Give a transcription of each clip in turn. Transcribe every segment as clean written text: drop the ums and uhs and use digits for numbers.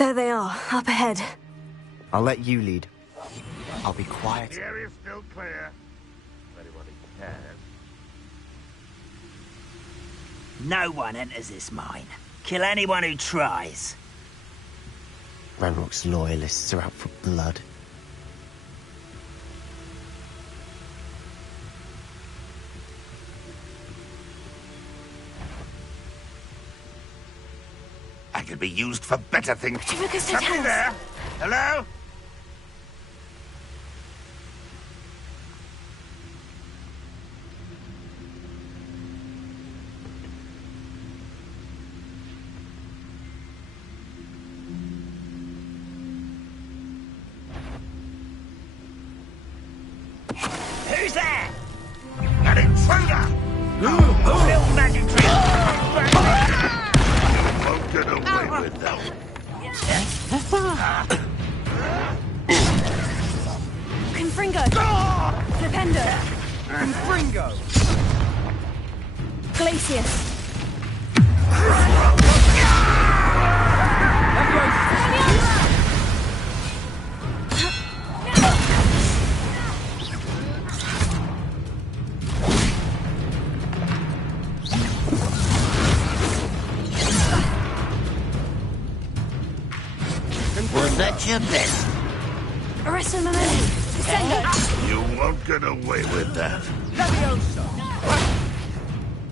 There they are, up ahead. I'll let you lead. I'll be quiet. The area's still clear. If anyone cares. No one enters this mine. Kill anyone who tries. Ranrock's loyalists are out for blood. I could be used for better things. ㅎㅱန့'s Somebody house. there? Hello? Who's there? An intruder! Little magic trick. Won't get away with that. Confringo! Flipendo! Confringo! Glacius! Was that your best? Arresto Momenti! Descendo! You won't get away with that. Leviosa!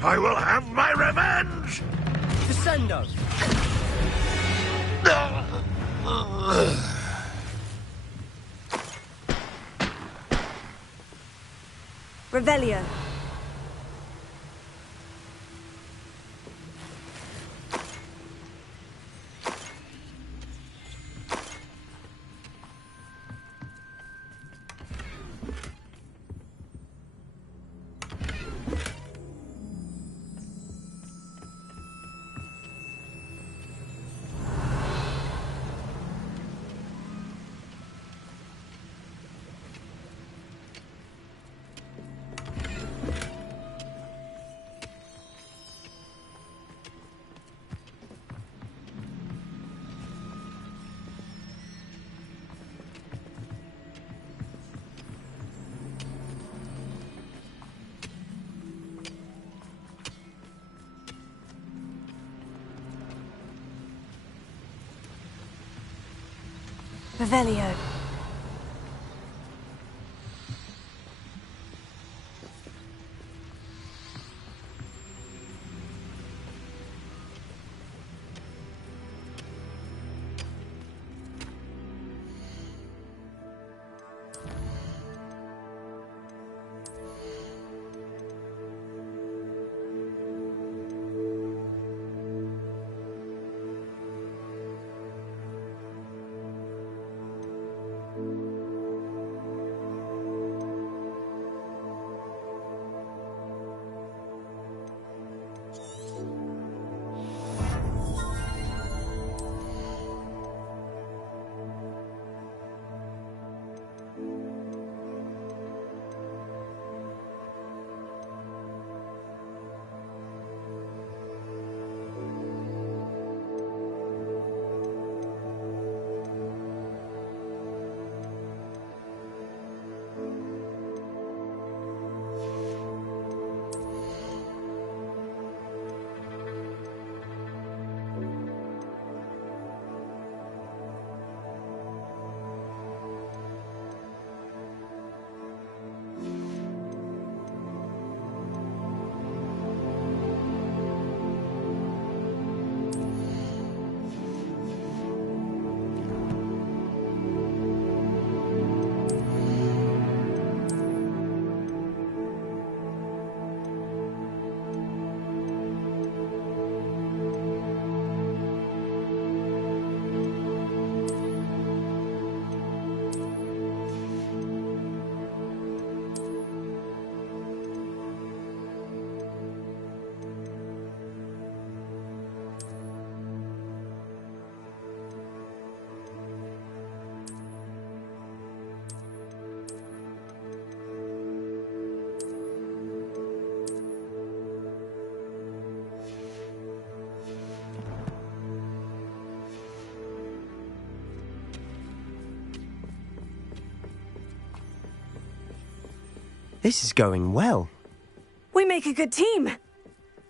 I will have my revenge! Descendo! Revelio! Revelio. This is going well. We make a good team.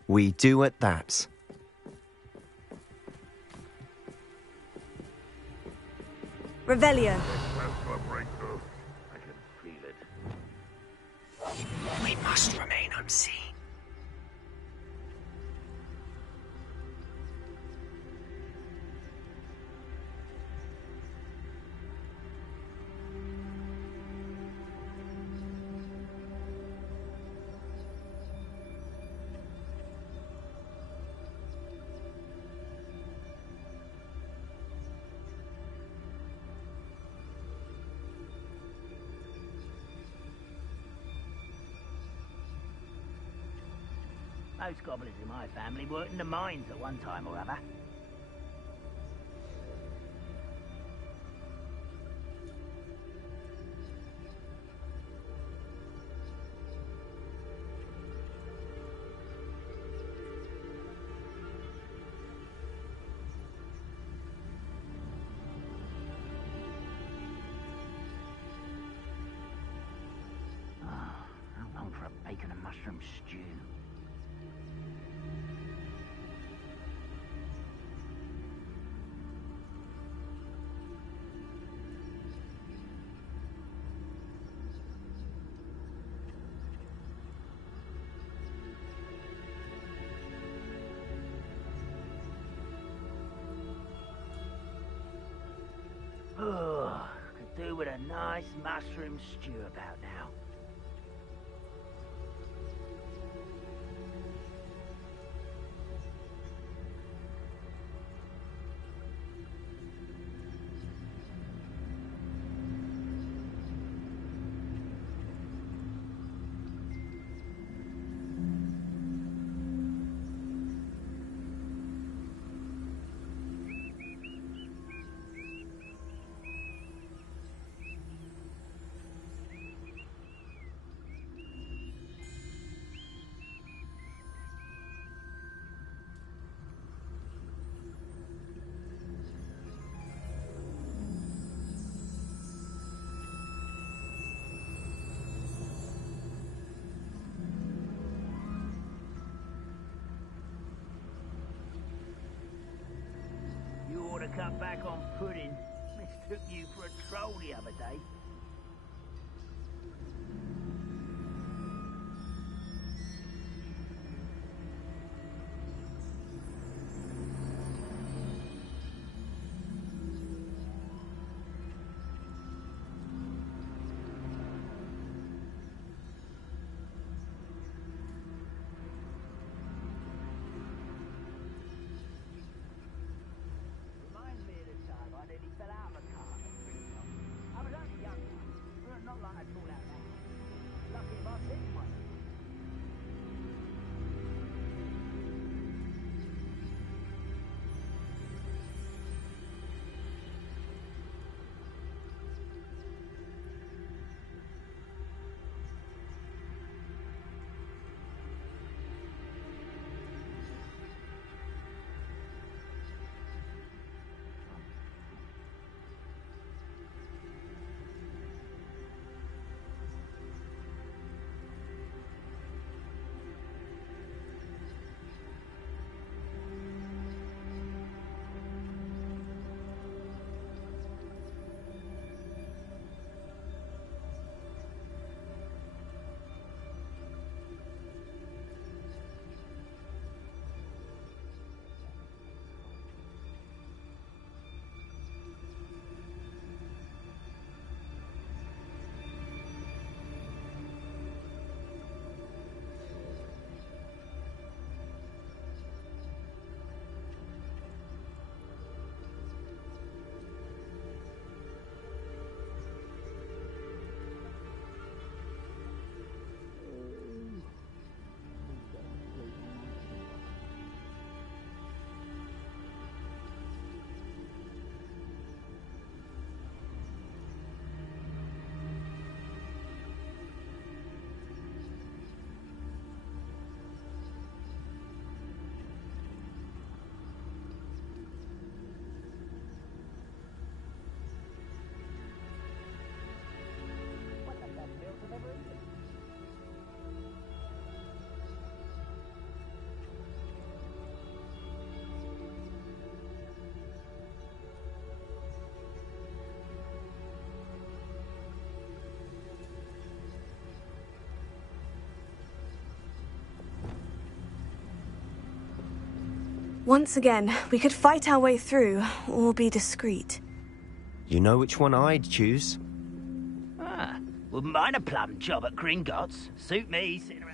We do at that. Revelio. Close to a breakthrough. I can feel it. We must remain unseen. Most gobblers in my family worked in the mines at one time or other. How long for a bacon and mushroom stew? Oh, could do with a nice mushroom stew about now. You ought to cut back on pudding. Mistook you for a troll the other day. Reminds me of the time I nearly fell out of a car at Christmas. I was only young Once again, we could fight our way through, or be discreet. You know which one I'd choose? Ah, wouldn't mind a plum job at Gringotts. Suit me, sitting around.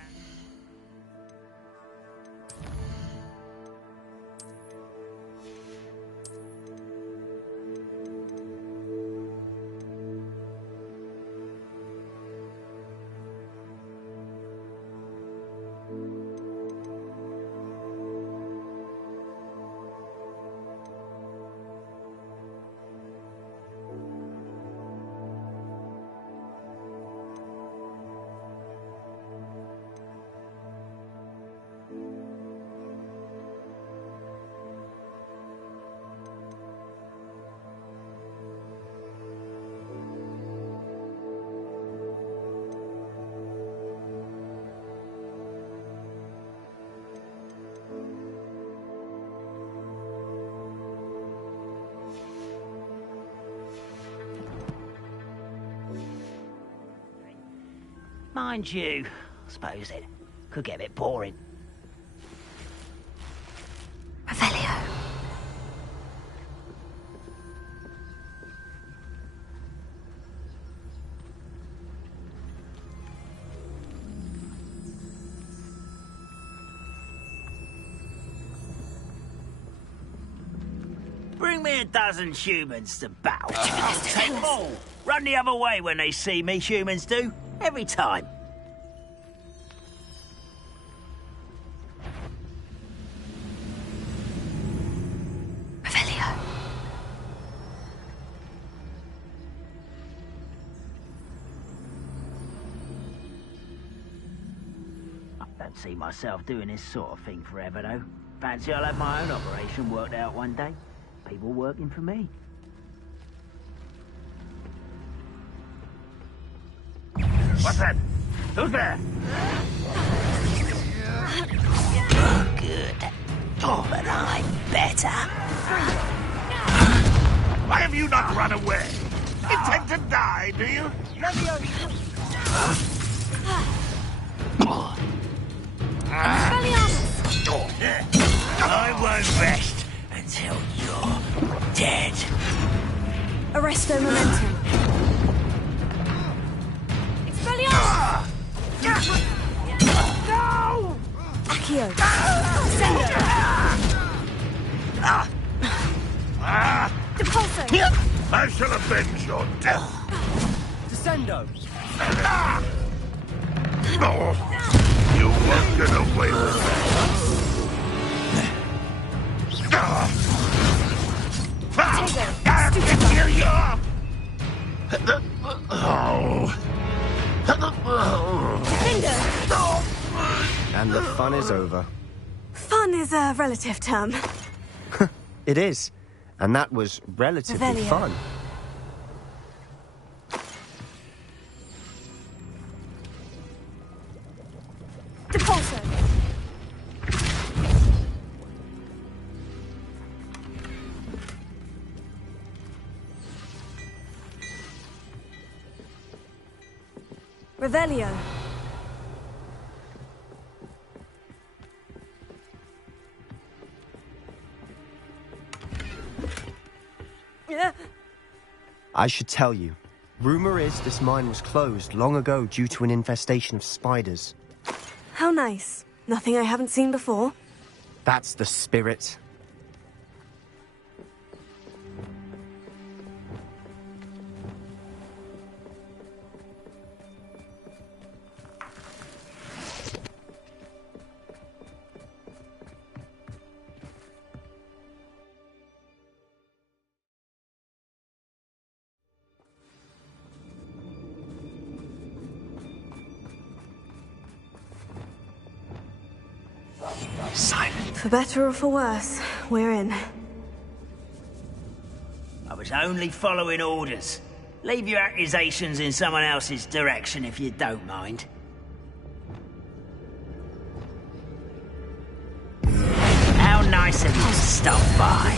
Mind you, I suppose it could get a bit boring. Revelio. Bring me a dozen humans to battle. I'll take them all. Run the other way when they see me, humans do. Every time. Revelio. I don't see myself doing this sort of thing forever, though. Fancy I'll have my own operation worked out one day. People working for me. What's that? Who's there? Good. Oh, but I'm better. Why have you not run away? Intend to die, do you? I won't rest until you're dead. Arresto momentum. Expelliarmus! No! Accio. Sendo. Depulso. I shall avenge your death. Descendo! No! You won't get away with it. Kill you! And the fun is over. Fun is a relative term. It is. And that was relatively Revelio. fun. Depulso. Revelio. I should tell you. Rumor is this mine was closed long ago due to an infestation of spiders. How nice. Nothing I haven't seen before. That's the spirit. Silent. For better or for worse, we're in. I was only following orders. Leave your accusations in someone else's direction if you don't mind. How nice of you to stop by.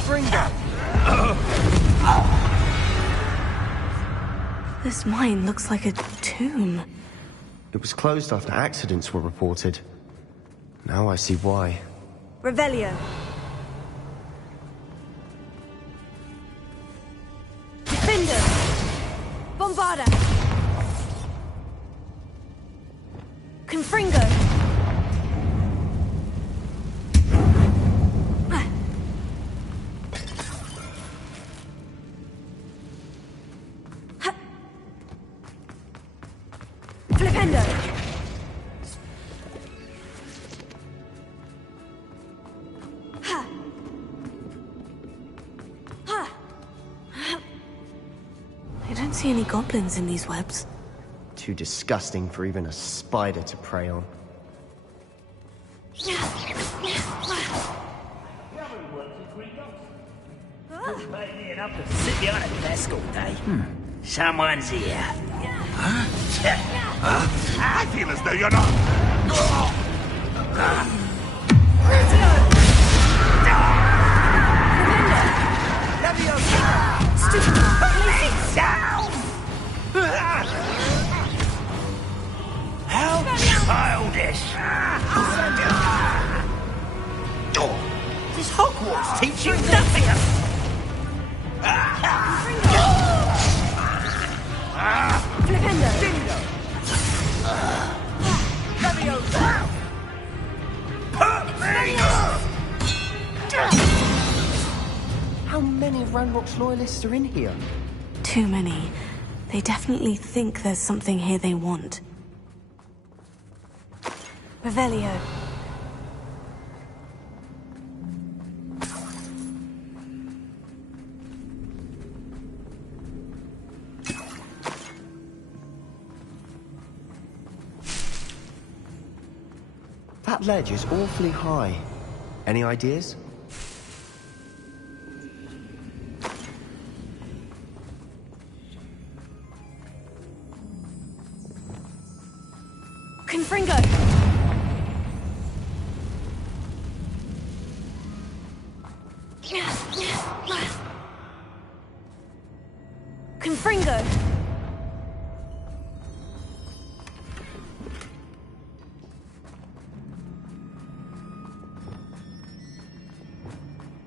This mine looks like a tomb. It was closed after accidents were reported. Now I see why. Revelio. Confringo! Flipendo! I don't see any goblins in these webs. Too disgusting for even a spider to prey on. Pay enough to sit behind a desk all day. Someone's here. I feel as though you're not... How childish! This Hogwarts teach you nothing! Flipendo! How many Ranrock's loyalists are in here? Too many. They definitely think there's something here they want. Revelio. That ledge is awfully high. Any ideas? Confringo! Confringo!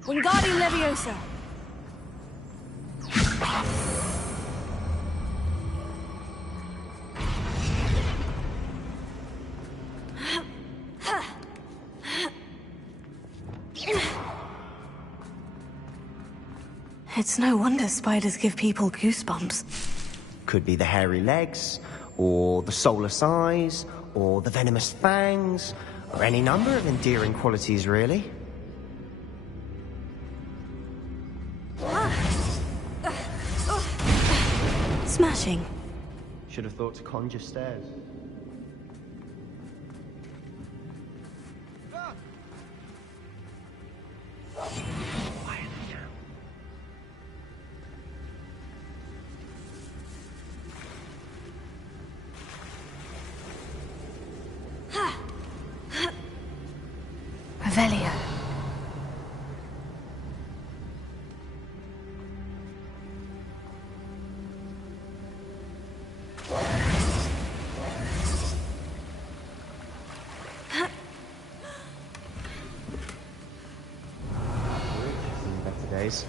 Wingardium Leviosa! It's no wonder spiders give people goosebumps. Could be the hairy legs, or the soulless eyes, or the venomous fangs, or any number of endearing qualities, really. Smashing. Should have thought to conjure stairs. Revelio. Seen better days.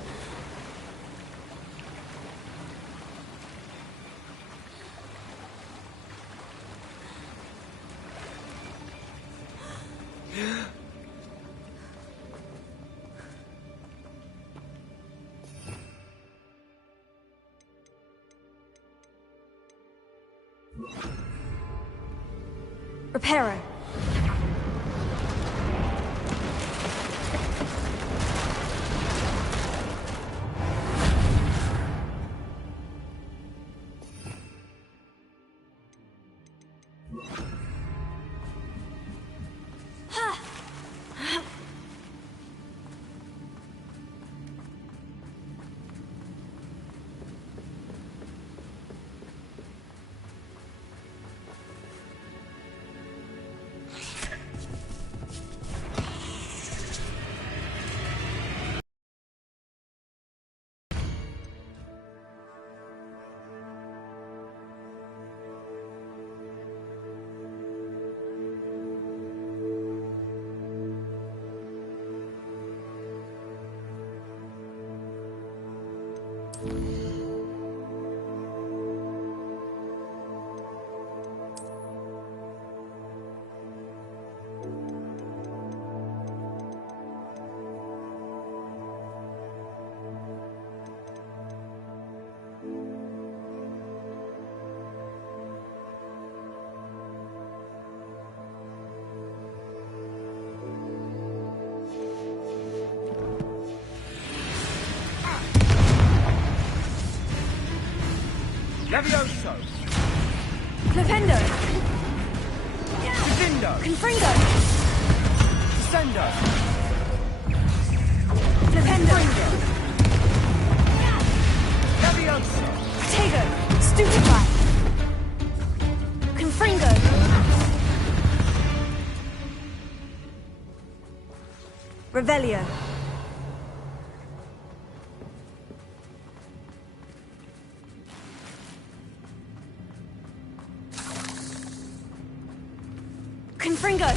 Reparo. Levioso! Flipendo! Divindo! Confringo! Descendo! Flipendo! Levioso! Tego! Stupefy! Confringo! Revelio! Confringo!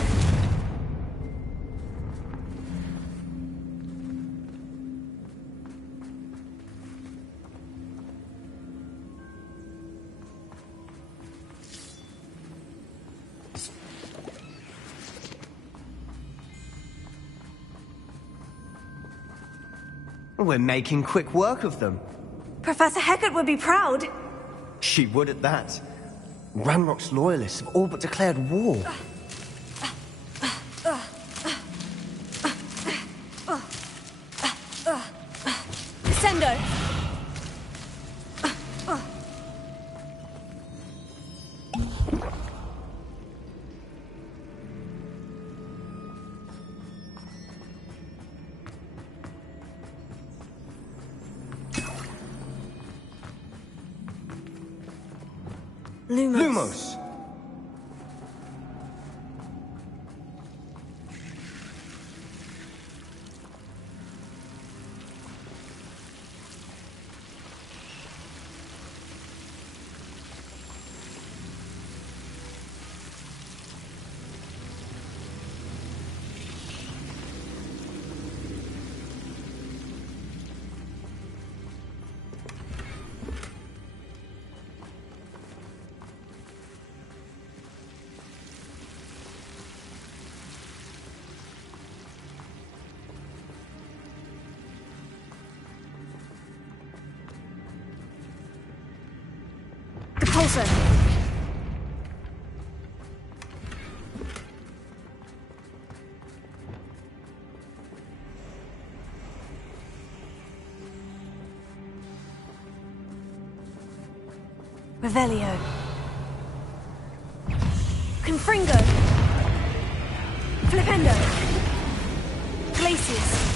We're making quick work of them. Professor Hecat would be proud. She would at that. Ranrock's loyalists have all but declared war. Descendo! Lumos. Lumos! Pulsar! Revelio. Confringo. Flipendo. Glacius.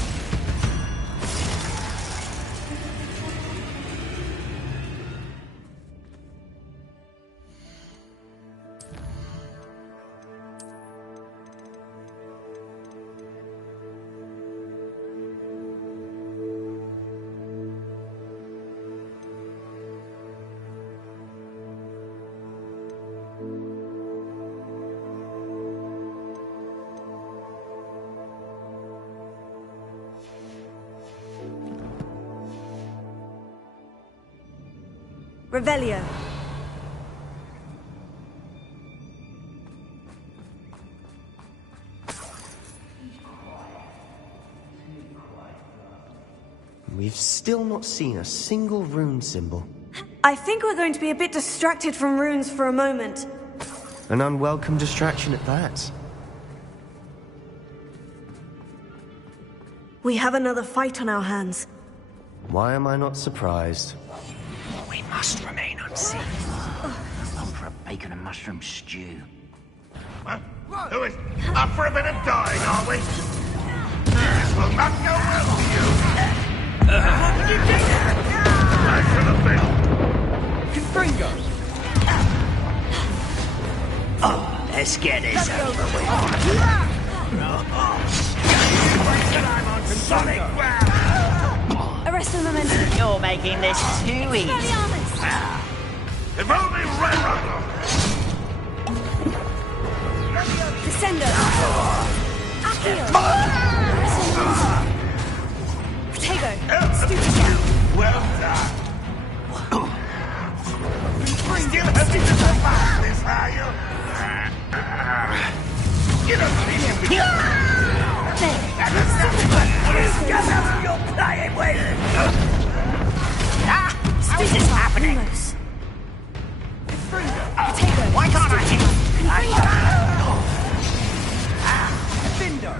Revelio. We've still not seen a single rune symbol. I think we're going to be a bit distracted from runes for a moment. An unwelcome distraction at that. We have another fight on our hands. Why am I not surprised? We must remain unseen. Not for a bacon and mushroom stew. Huh? Who is up for a bit of dying, are we? This will not go well for you. What did you do? I should have been. Confringo! Oh, let's get this over with. I'm on solid ground. Arrest the momentum. You're making this too easy. If only Ranrock. Descendo. Accio. Tego. Stupid. Well done. Still hoping to survive this, are you? You don't seem to be. You're playing with. How is this happening? Lumos. Why can't I hit? Divindo!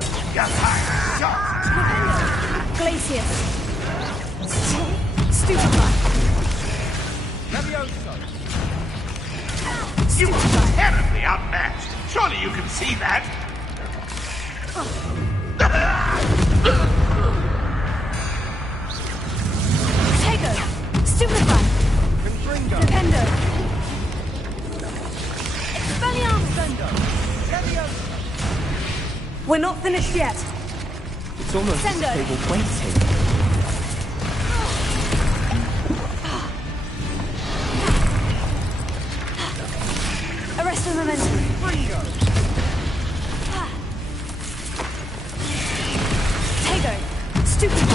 Glacius. Stupefy. Levioso! unmatched. Surely you can see that. ㅎㄱ낳, Stupefy, Confringo. Dependo, Expelliarmus. Descendo. Leviosa. We're not finished yet. It's almost as Sendo. if they were waiting. Arresto momentum. Confringo. ㅎㄱ낳, Stupefy.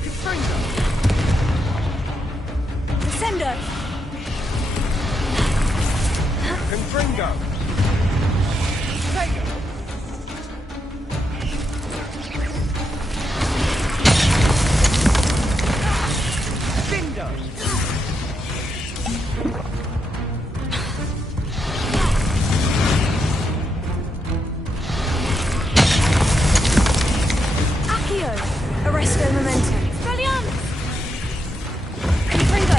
Confringo. Descendo, Confringo. ㅎㄱ낳. Bindo. Accio, Arresto momentum. Expelliarmus. Confringo,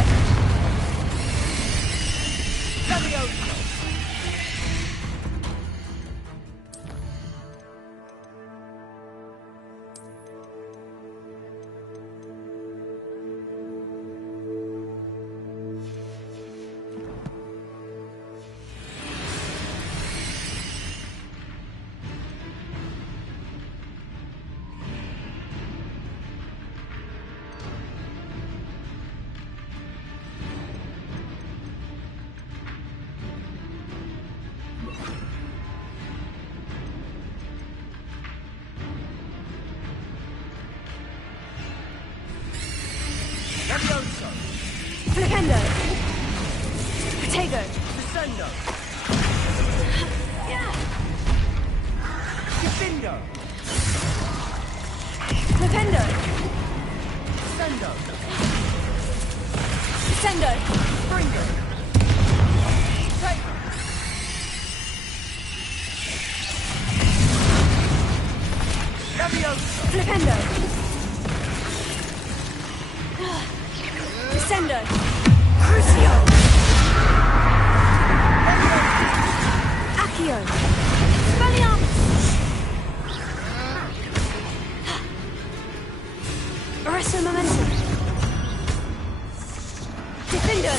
Leviosa. Leviosa. Flipendo, Protego, Descendo. Bindo. Flipendo, Descendo. Descendo, Confringo. ㅎㄱაა. Leviosa. Flipendo, Descendo, Crucio, Accio, Expelliarmus. Arresto momentum. Defender.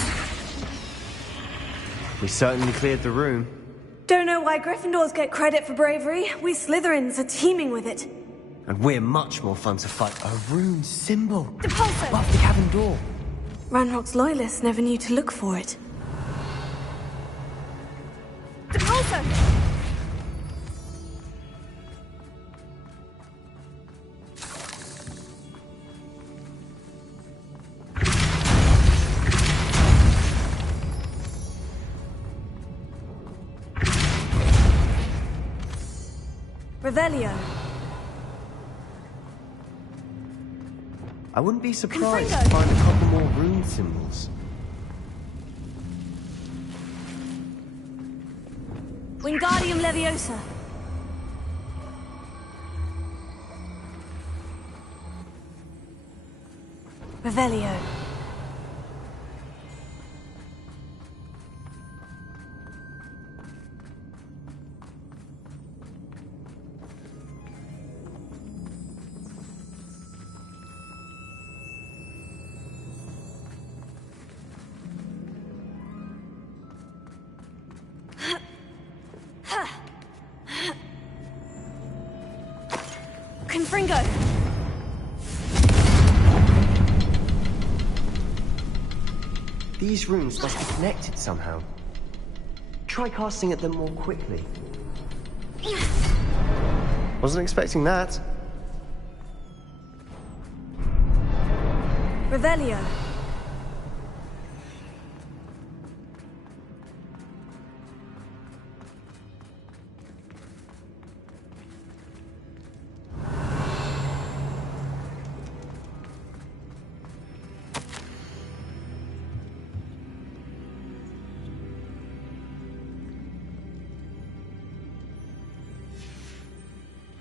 We certainly cleared the room. Don't know why Gryffindors get credit for bravery. We Slytherins are teeming with it. And we're much more fun to fight. A rune symbol Depulso. above the cavern door. Ranrock's loyalists never knew to look for it. Depulso. Revelio. I wouldn't be surprised to Confringo. find a couple more rune symbols. Wingardium Leviosa. Revelio. Confringo. These runes must be connected somehow. Try casting at them more quickly. Wasn't expecting that. Revelio.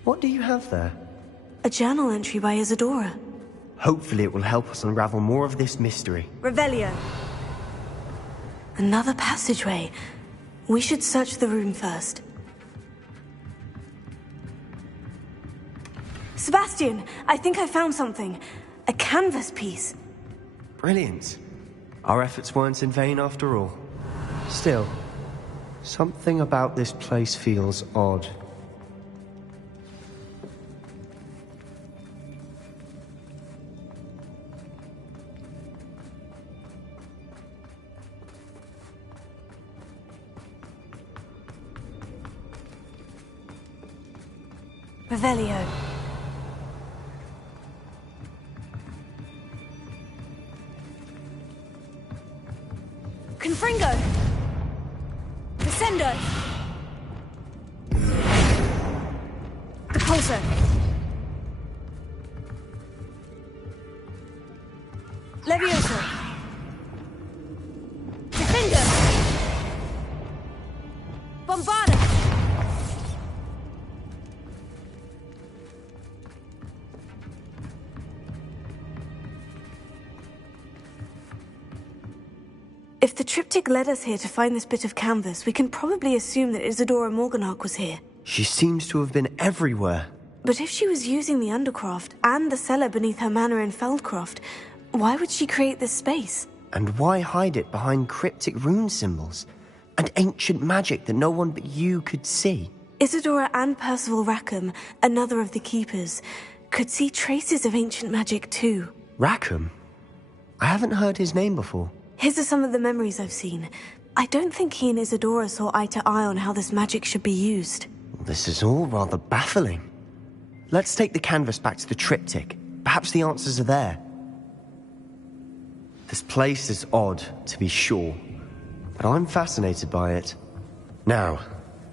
What do you have there? A journal entry by Isadora. Hopefully it will help us unravel more of this mystery. Revelio. Another passageway. We should search the room first. Sebastian, I think I found something. A canvas piece. Brilliant. Our efforts weren't in vain after all. Still, something about this place feels odd. Revelio. Confringo. Descendo. Depulso. Levioso. Defender. Bombarda. If the triptych led us here to find this bit of canvas, we can probably assume that Isadora Morganach was here. She seems to have been everywhere. But if she was using the Undercroft and the cellar beneath her manor in Feldcroft, why would she create this space? And why hide it behind cryptic rune symbols? And ancient magic that no one but you could see? Isadora and Percival Rackham, another of the Keepers, could see traces of ancient magic too. Rackham? I haven't heard his name before. His are some of the memories I've seen. I don't think he and Isadora saw eye to eye on how this magic should be used. This is all rather baffling. Let's take the canvas back to the triptych. Perhaps the answers are there. This place is odd, to be sure, but I'm fascinated by it. Now,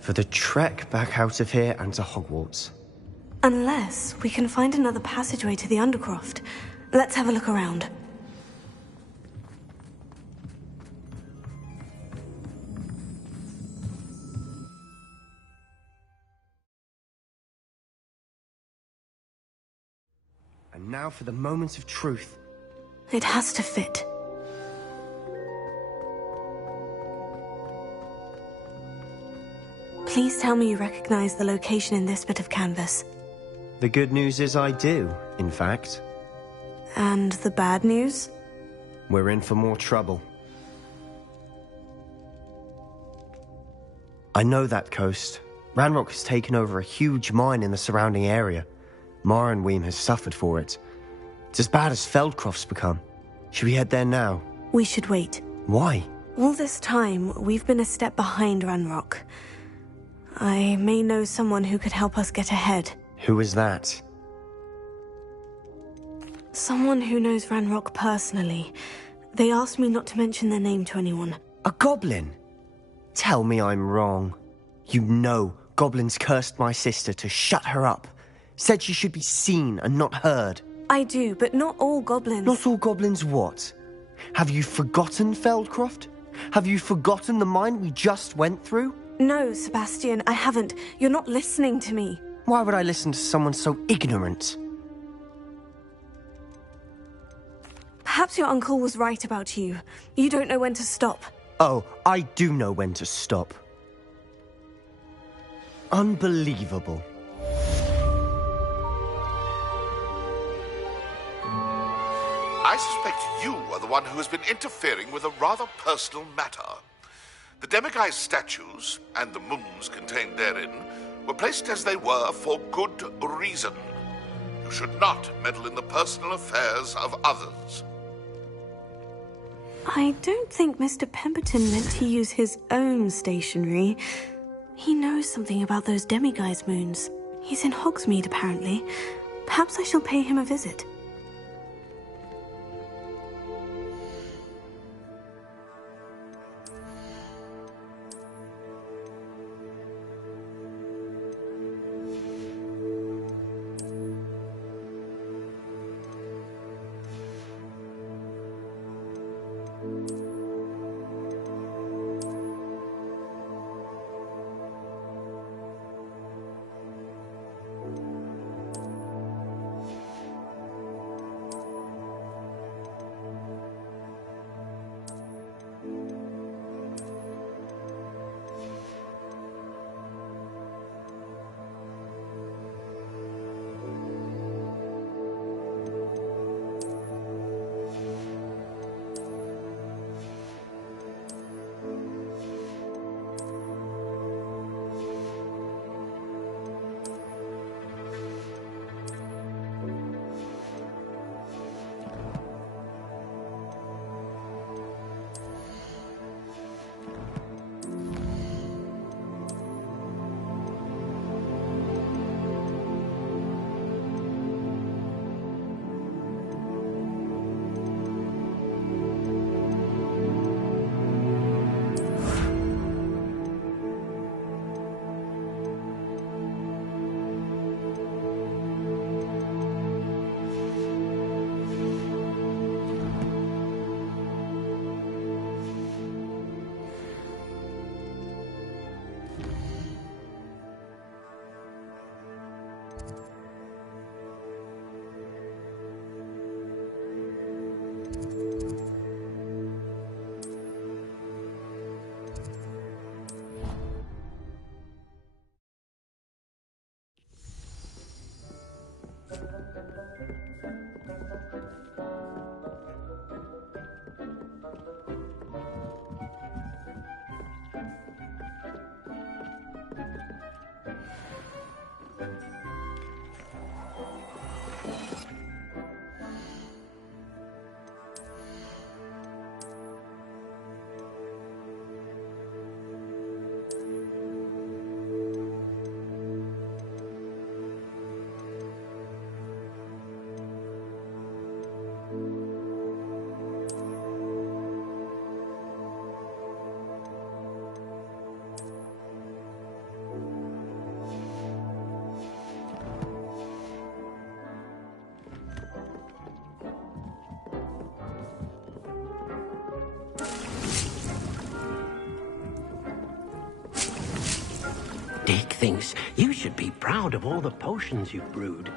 for the trek back out of here and to Hogwarts. Unless we can find another passageway to the Undercroft. Let's have a look around. And now for the moment of truth. It has to fit. Please tell me you recognize the location in this bit of canvas. The good news is I do, in fact. And the bad news? We're in for more trouble. I know that coast. Ranrock has taken over a huge mine in the surrounding area. Morrenweem has suffered for it. It's as bad as Feldcroft's become. Should we head there now? We should wait. Why? All this time, we've been a step behind Ranrock. I may know someone who could help us get ahead. Who is that? Someone who knows Ranrock personally. They asked me not to mention their name to anyone. A goblin? Tell me I'm wrong. You know goblins cursed my sister to shut her up. Said she should be seen and not heard. I do, but not all goblins. Not all goblins what? Have you forgotten Feldcroft? Have you forgotten the mine we just went through? No, Sebastian, I haven't. You're not listening to me. Why would I listen to someone so ignorant? Perhaps your uncle was right about you. You don't know when to stop. Oh, I do know when to stop. Unbelievable. I suspect you are the one who has been interfering with a rather personal matter. The Demiguise statues, and the moons contained therein, were placed as they were for good reason. You should not meddle in the personal affairs of others. I don't think Mr. Pemberton meant to use his own stationery. He knows something about those Demiguise moons. He's in Hogsmeade, apparently. Perhaps I shall pay him a visit. Dick thinks you should be proud of all the potions you've brewed.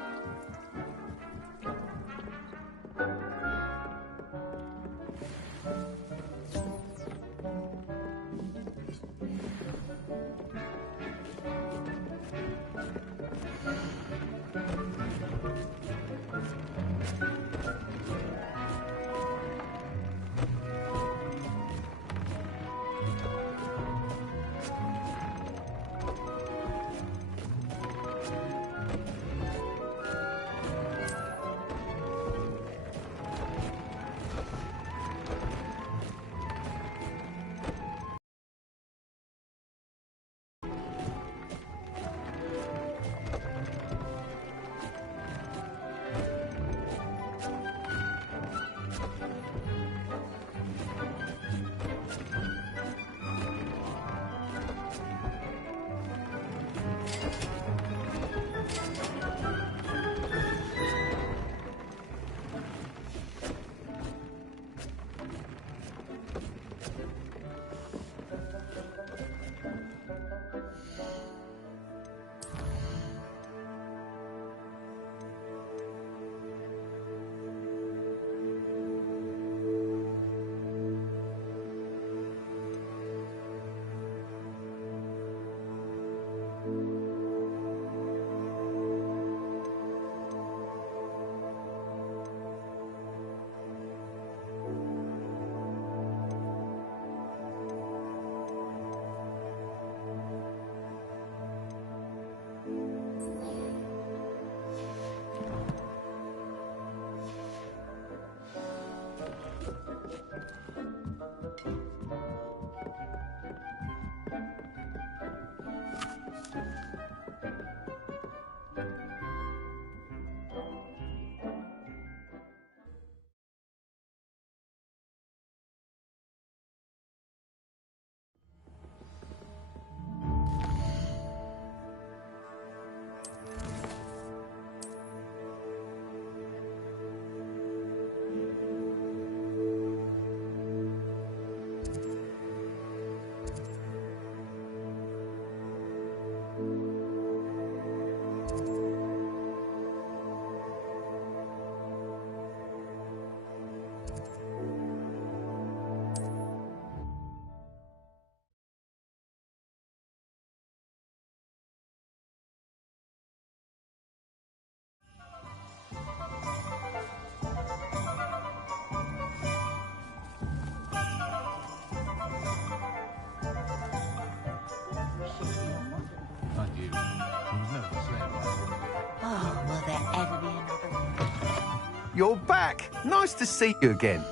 Oh, will there ever be another? You're back. Nice to see you again.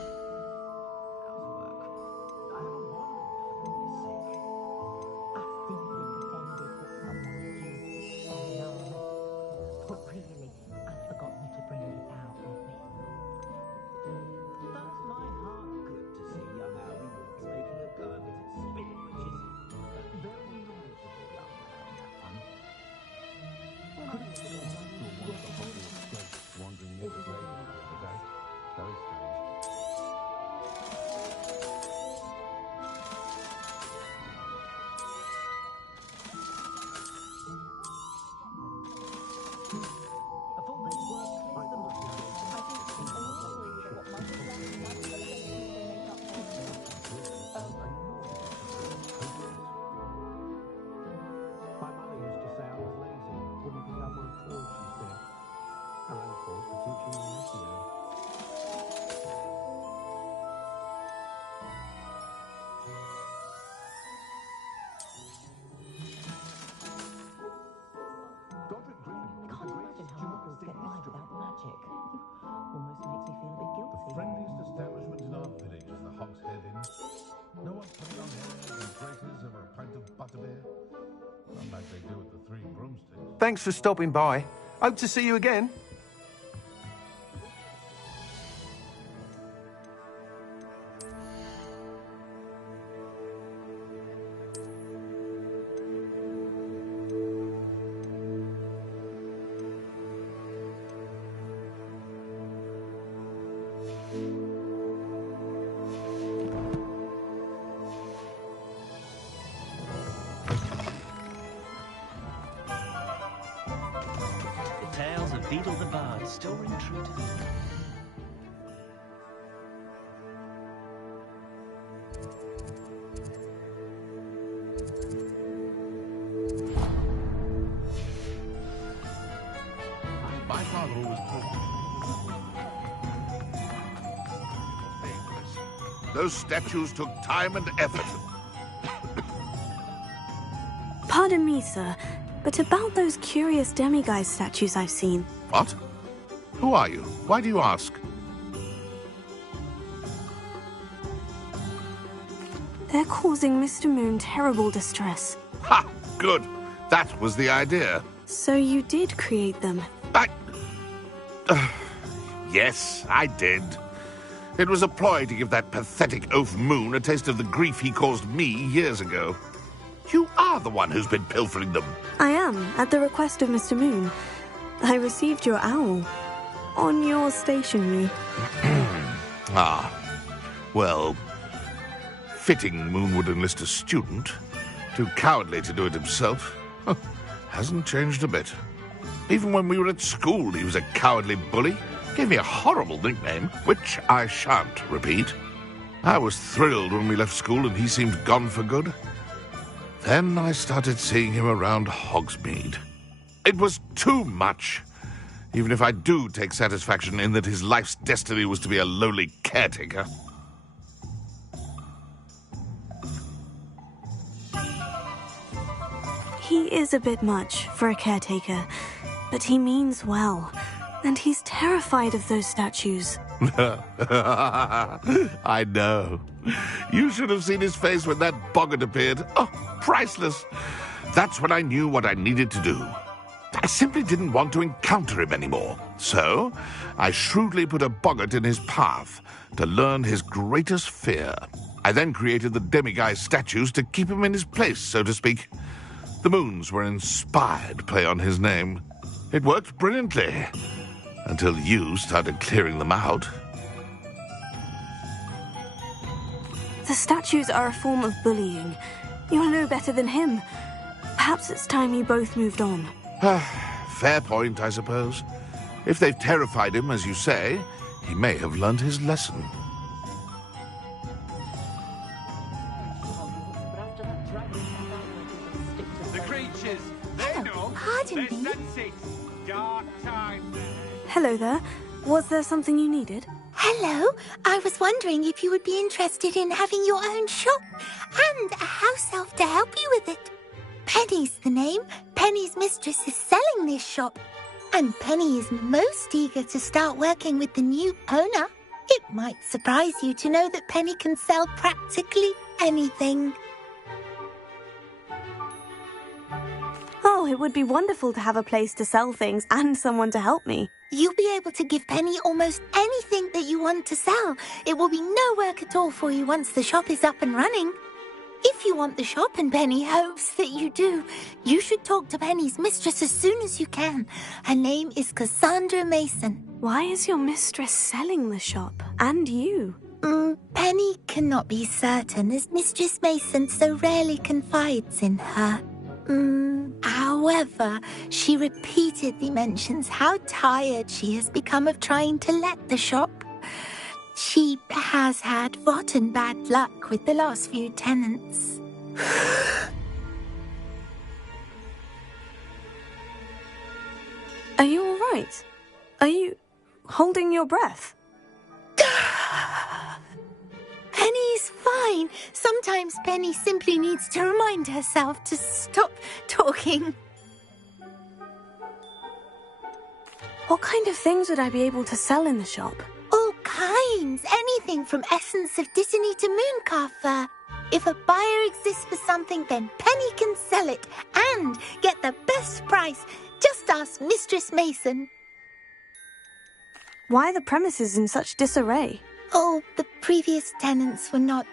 Thanks for stopping by. Hope to see you again. Tales of Beetle the Bard still ring true to me. My father always told me. Those statues took time and effort. Pardon me, sir, but about those curious demiguise statues I've seen. What? Who are you? Why do you ask? They're causing Mr. Moon terrible distress. Ha! Good. That was the idea. So you did create them? Yes, I did. It was a ploy to give that pathetic oaf Moon a taste of the grief he caused me years ago. You are the one who's been pilfering them. I am, at the request of Mr. Moon. I received your owl. On your stationery. Ah. Well, fitting Moon would enlist a student. Too cowardly to do it himself. Hasn't changed a bit. Even when we were at school, he was a cowardly bully. Gave me a horrible nickname, which I shan't repeat. I was thrilled when we left school and he seemed gone for good. Then I started seeing him around Hogsmeade. It was too much. Even if I do take satisfaction in that his life's destiny was to be a lowly caretaker. He is a bit much for a caretaker, but he means well. And he's terrified of those statues. I know. You should have seen his face when that boggart appeared. Oh, priceless. That's when I knew what I needed to do. I simply didn't want to encounter him anymore. So, I shrewdly put a boggart in his path to learn his greatest fear. I then created the demiguise statues to keep him in his place, so to speak. The moons were an inspired play on his name. It worked brilliantly. Until you started clearing them out. The statues are a form of bullying. You're no better than him. Perhaps it's time you both moved on. Fair point, I suppose. If they've terrified him, as you say, he may have learned his lesson. The creatures, they know. Pardon They me. sense it. Dark times. Hello there. Was there something you needed? Hello. I was wondering if you would be interested in having your own shop and a house elf to help you with it. Penny's the name. Penny's mistress is selling this shop. And Penny is most eager to start working with the new owner. It might surprise you to know that Penny can sell practically anything. Oh, it would be wonderful to have a place to sell things and someone to help me. You'll be able to give Penny almost anything that you want to sell. It will be no work at all for you once the shop is up and running. If you want the shop and Penny hopes that you do, you should talk to Penny's mistress as soon as you can. Her name is Cassandra Mason. Why is your mistress selling the shop? And you? Penny cannot be certain as Mistress Mason so rarely confides in her. However, she repeatedly mentions how tired she has become of trying to let the shop. She has had rotten bad luck with the last few tenants. Are you all right? Are you holding your breath? Penny's fine. Sometimes Penny simply needs to remind herself to stop talking. What kind of things would I be able to sell in the shop? All kinds. Anything from essence of Disney to mooncalf fur. If a buyer exists for something, then Penny can sell it and get the best price. just ask Mistress Mason. Why are the premises in such disarray? Oh, the previous tenants were not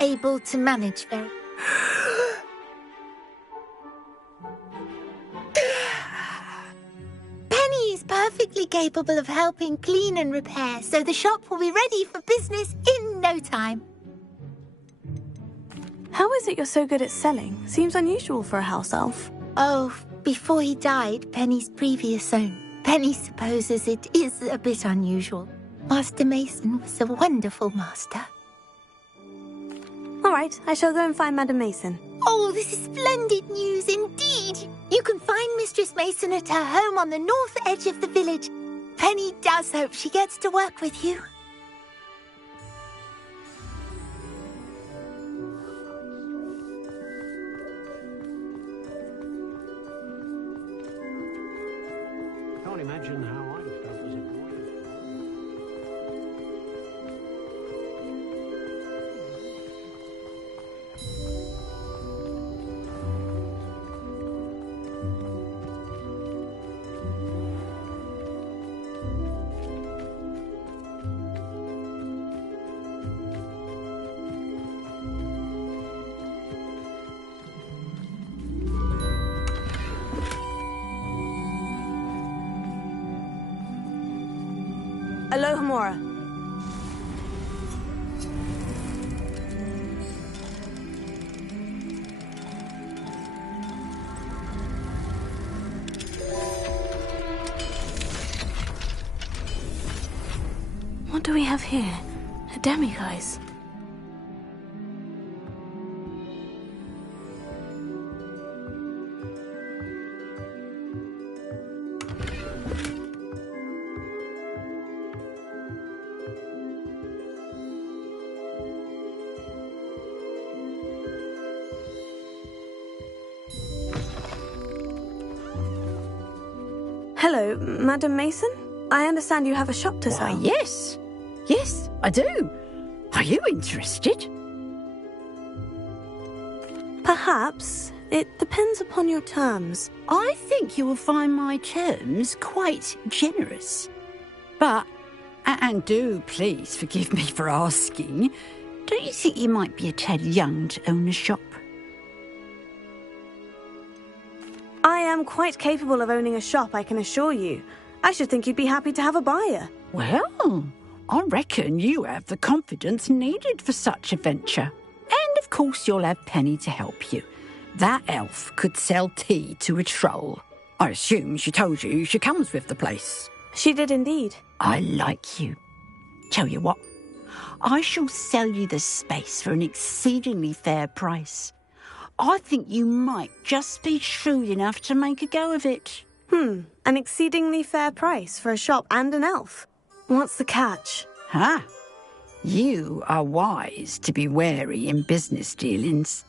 able to manage very... Penny is perfectly capable of helping clean and repair, so the shop will be ready for business in no time. How is it you're so good at selling? Seems unusual for a house elf. Oh, before he died, Penny's previous owner. Penny supposes it is a bit unusual. Master Mason was a wonderful master. All right, I shall go and find Madam Mason. Oh, this is splendid news indeed. You can find Mistress Mason at her home on the north edge of the village. Penny does hope she gets to work with you. Can't imagine how I felt as a boy. Alohamora. What do we have here? A demiguise. Hello, Madam Mason? I understand you have a shop to sell. Why, yes. Yes, I do. Are you interested? Perhaps. It depends upon your terms. I think you will find my terms quite generous. But, and do please forgive me for asking, don't you think you might be a tad young to own a shop? I am quite capable of owning a shop, I can assure you. I should think you'd be happy to have a buyer. Well, I reckon you have the confidence needed for such a venture. And of course you'll have Penny to help you. That elf could sell tea to a troll. I assume she told you she comes with the place. She did indeed. I like you. Tell you what, I shall sell you the space for an exceedingly fair price. I think you might just be shrewd enough to make a go of it. An exceedingly fair price for a shop and an elf. What's the catch? Ah, you are wise to be wary in business dealings.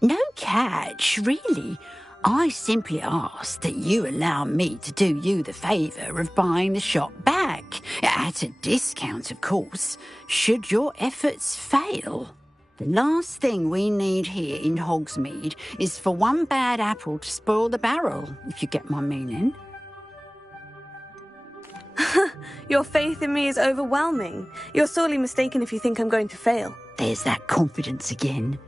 No catch, really. I simply ask that you allow me to do you the favour of buying the shop back, at a discount, of course, should your efforts fail. The last thing we need here in Hogsmeade is for one bad apple to spoil the barrel, if you get my meaning. Your faith in me is overwhelming. You're sorely mistaken if you think I'm going to fail. There's that confidence again.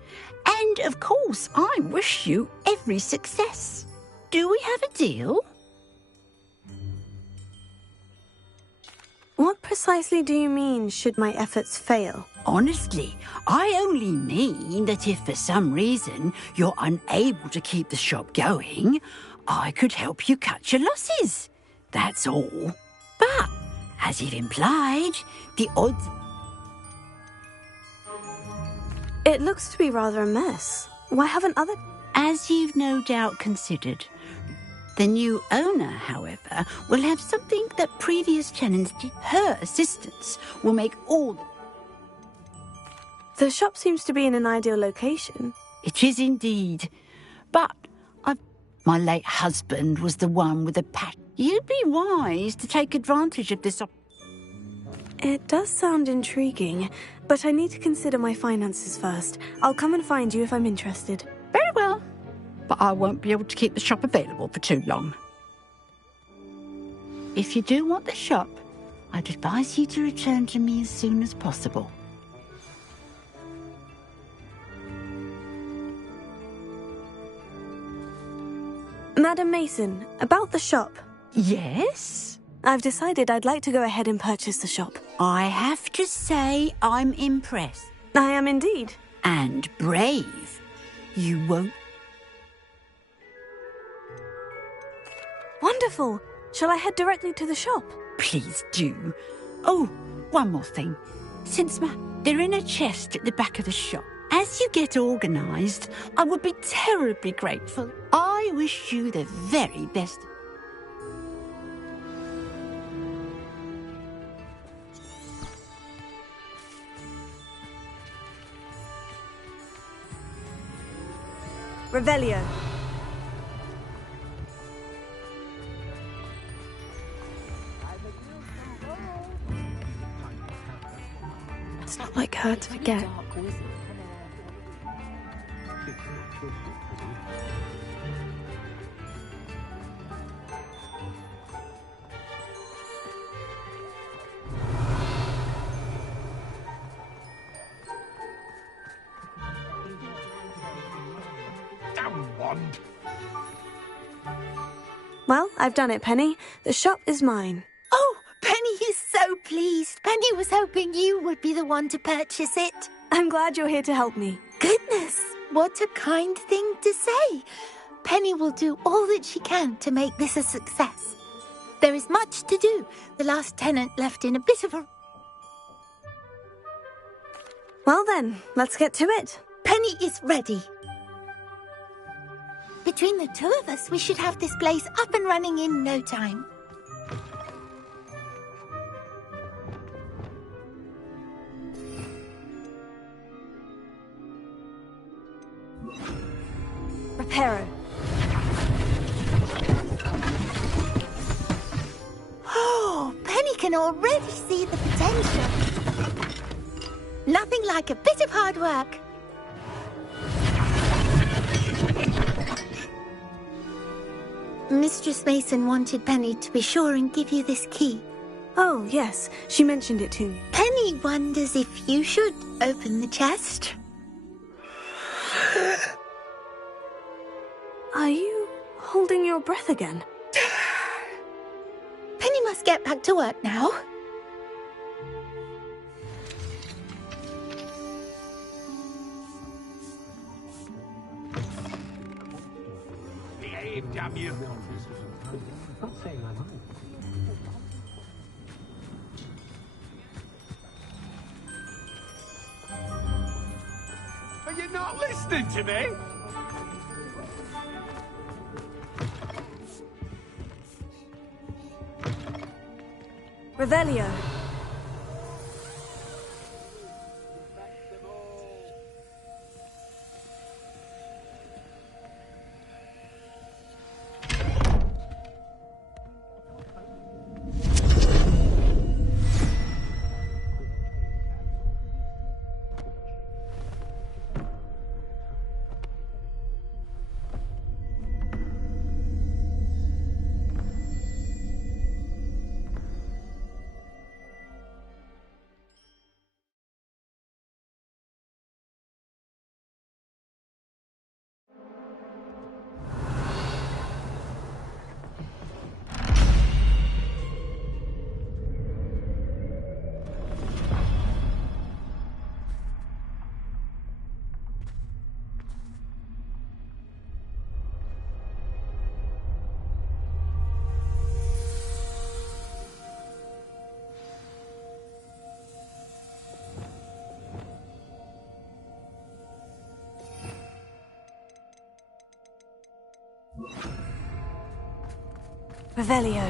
And, of course, I wish you every success. Do we have a deal? What precisely do you mean, should my efforts fail? Honestly, I only mean that if for some reason you're unable to keep the shop going, I could help you cut your losses. That's all. But, as you've implied, the odds... It looks to be rather a mess. Why haven't other... As you've no doubt considered. The new owner, however, will have something that previous tenants did. Her assistance will make all... The shop seems to be in an ideal location. It is indeed. But my late husband was the one with the pat. You'd be wise to take advantage of this It does sound intriguing, but I need to consider my finances first. I'll come and find you if I'm interested. Very well. But I won't be able to keep the shop available for too long. if you do want the shop, I'd advise you to return to me as soon as possible. Madam Mason, about the shop. Yes? I've decided I'd like to go ahead and purchase the shop. I have to say I'm impressed. I am indeed. And brave. You won't... Wonderful. Shall I head directly to the shop? Please do. Oh, one more thing. They're in a chest at the back of the shop. As you get organised, I would be terribly grateful. I wish you the very best. Revelio. It's not like her to forget. Damn wand! Well, I've done it, Penny. The shop is mine. Oh, Penny is so pleased. Penny was hoping you would be the one to purchase it. I'm glad you're here to help me. Goodness, what a kind thing to say. Penny will do all that she can to make this a success. There is much to do. The last tenant left in a bit of a... Well then, let's get to it. Penny is ready. Between the two of us, we should have this place up and running in no time. Reparo. Oh, Penny can already see the potential. Nothing like a bit of hard work. Mistress Mason wanted Penny to be sure and give you this key. Oh, yes. She mentioned it to me. Penny wonders if you should open the chest. Are you holding your breath again? Penny must get back to work now. Behave, damn you! Not saying I mind. Are you not listening to me? Revelio. Revelio.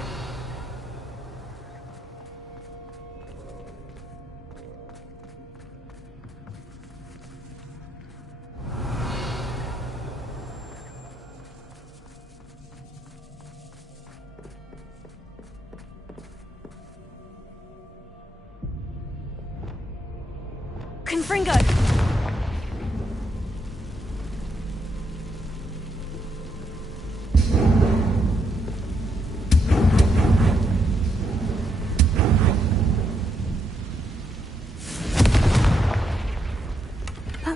Confringo.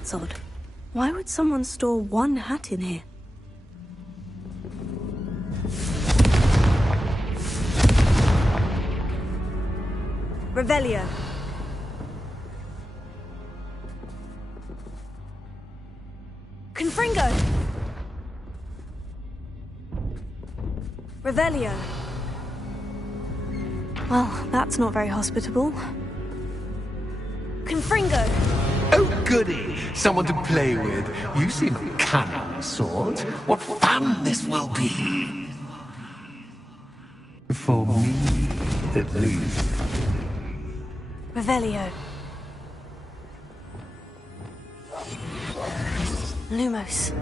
That's odd. Why would someone store one hat in here? Revelio. Confringo. Revelio. Well, that's not very hospitable. Confringo. Oh, goody! Someone to play with. You seem a cunning sort. What fun this will be! For me, at least. Revelio. Lumos.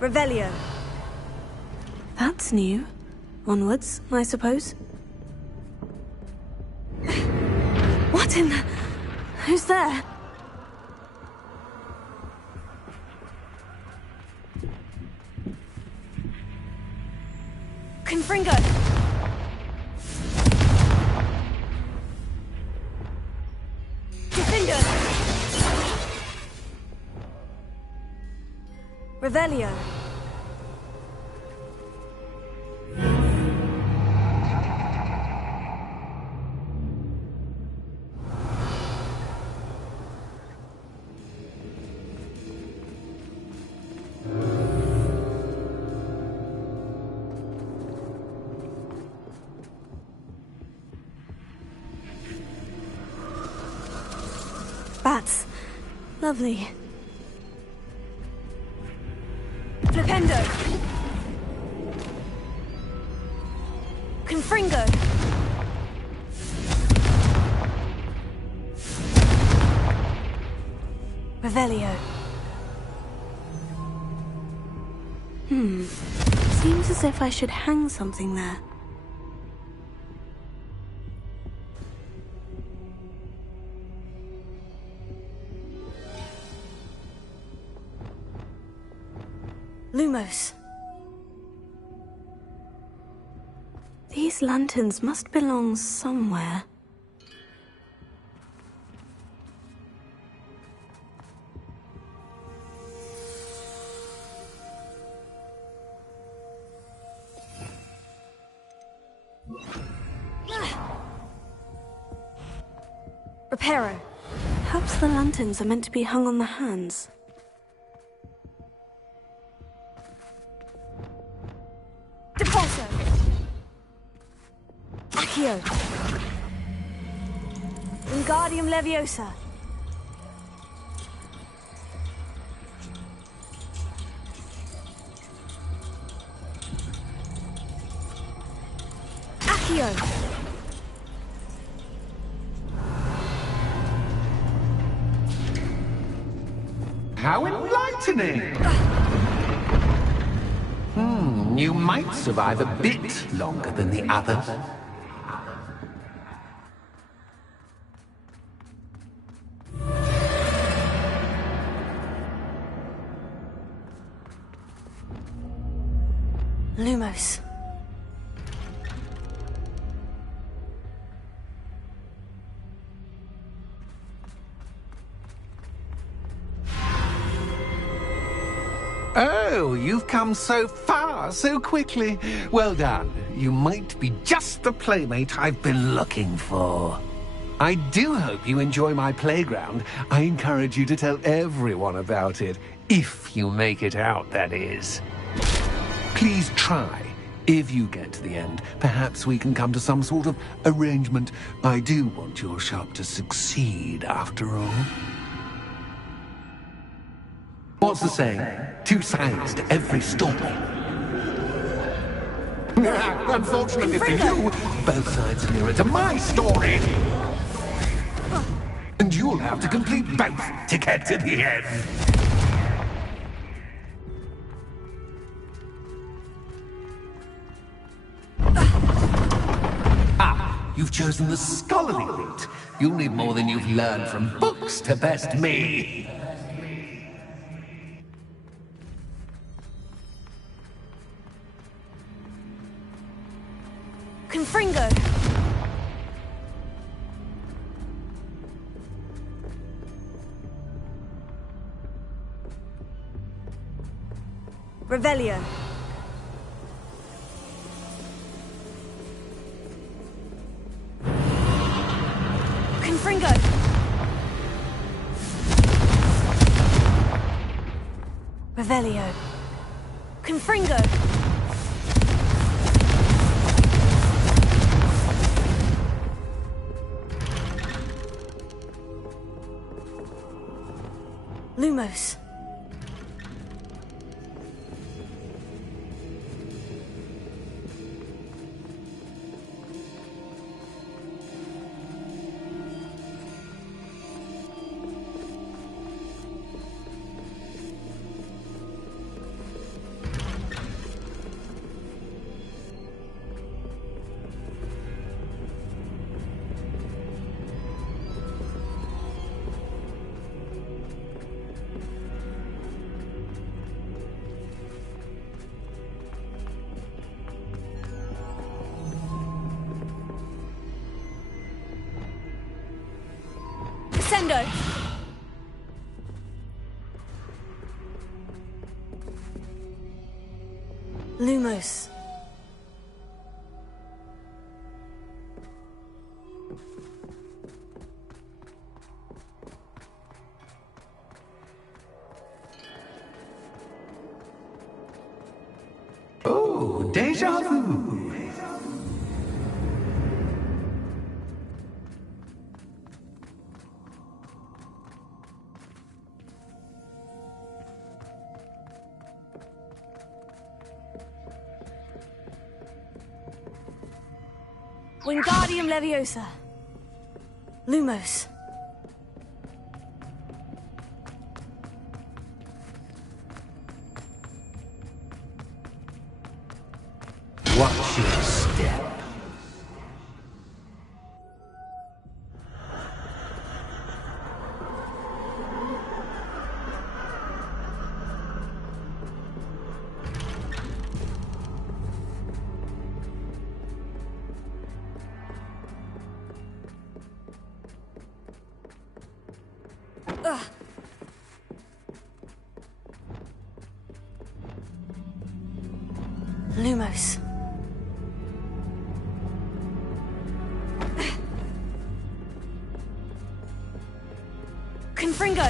Revelio. That's new. Onwards, I suppose. What in the... Who's there? Confringo. Defender. Revelio. Bats. Lovely. Flipendo. Confringo. Revelio. Seems as if I should hang something there. Lumos. These lanterns must belong somewhere. Reparo. Perhaps the lanterns are meant to be hung on the hands. Depulso. Accio. Wingardium Leviosa. Accio. How enlightening! You might survive a bit longer than the others. Lumos. Oh, you've come so far, so quickly. Well done. You might be just the playmate I've been looking for. I do hope you enjoy my playground. I encourage you to tell everyone about it. If you make it out, that is. Please try. If you get to the end, perhaps we can come to some sort of arrangement. I do want your shop to succeed, after all. What's the saying? Two sides to every story. Unfortunately for you, both sides are nearer to my story. And you'll have to complete both to get to the end. You've chosen the scholarly route. You'll need more than you've learned from books to best me. Confringo! Revelio. Confringo. Revelio. Confringo. Lumos. Sendo. Lumos. Oh, déjà vu. Wingardium Leviosa. Lumos. Watch your step. Lumos. Confringo.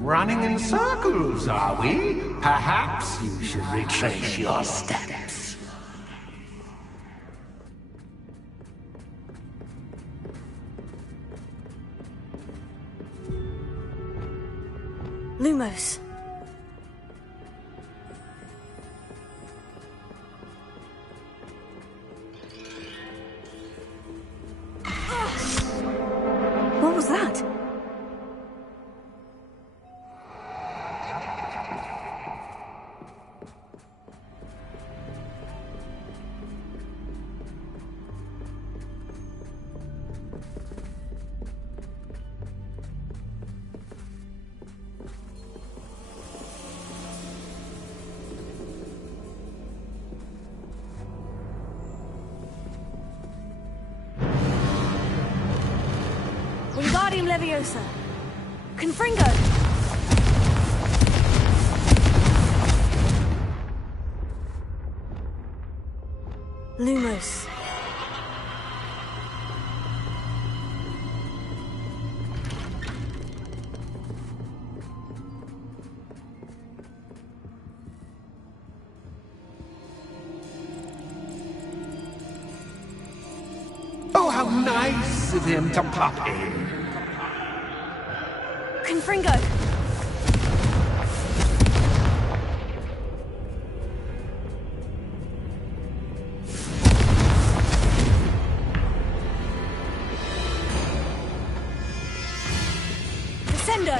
Running in circles, are we? Perhaps you should retrace your steps. Lumos. What was that? Wingardium Leviosa. Confringo. Lumos. Oh, how nice of him to pop in. Confringo. Descendo.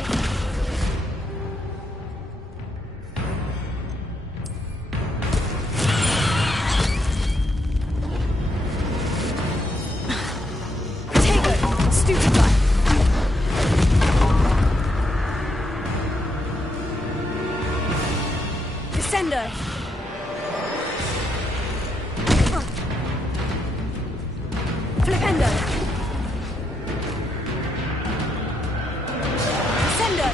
Stupid guy. Descendo. Flipendo. Descendo.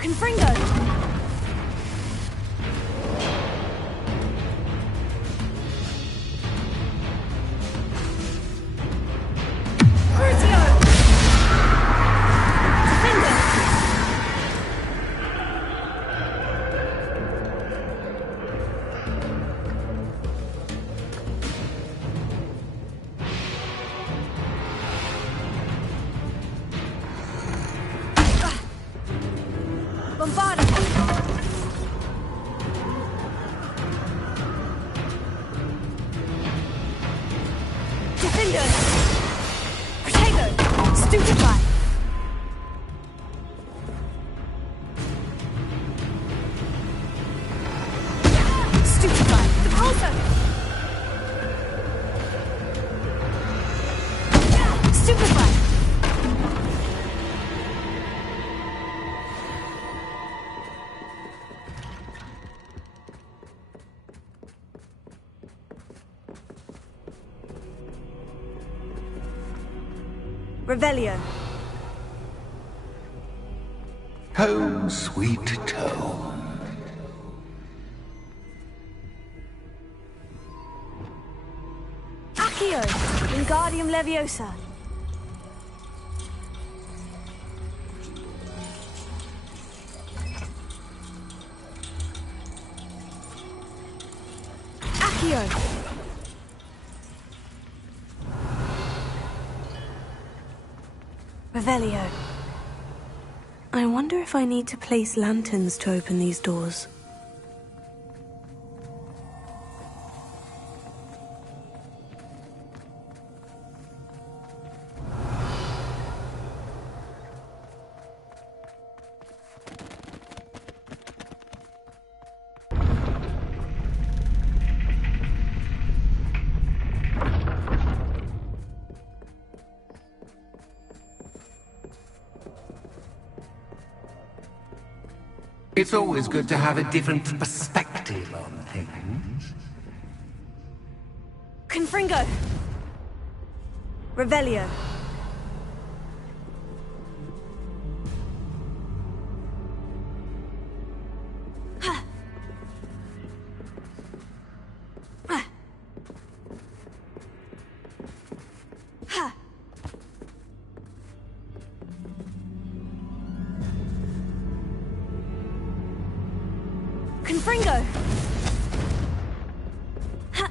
Confringo. Crucio. Defender. Bombarda. Defender. Protego. Stupefy. Stupefy. Repulsor. Stupefy. Revelio. Home, sweet home. Accio. Wingardium Leviosa. Accio. Revelio. I wonder if I need to place lanterns to open these doors. It's always good to have a different perspective on things. Confringo. Revelio. Ha. Ha. Ha. Confringo. Ha.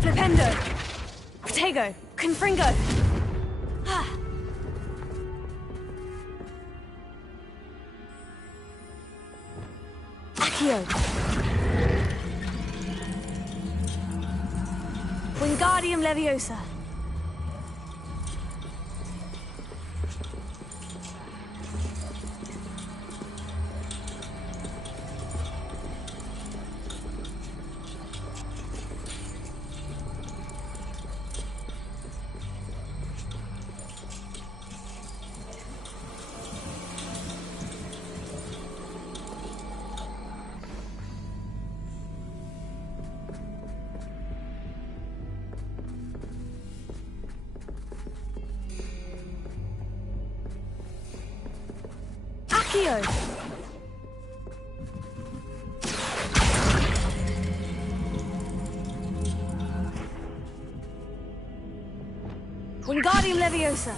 Flipendo. Protego. Confringo. Ah. Accio. Wingardium Leviosa. Accio. Wingardium Leviosa.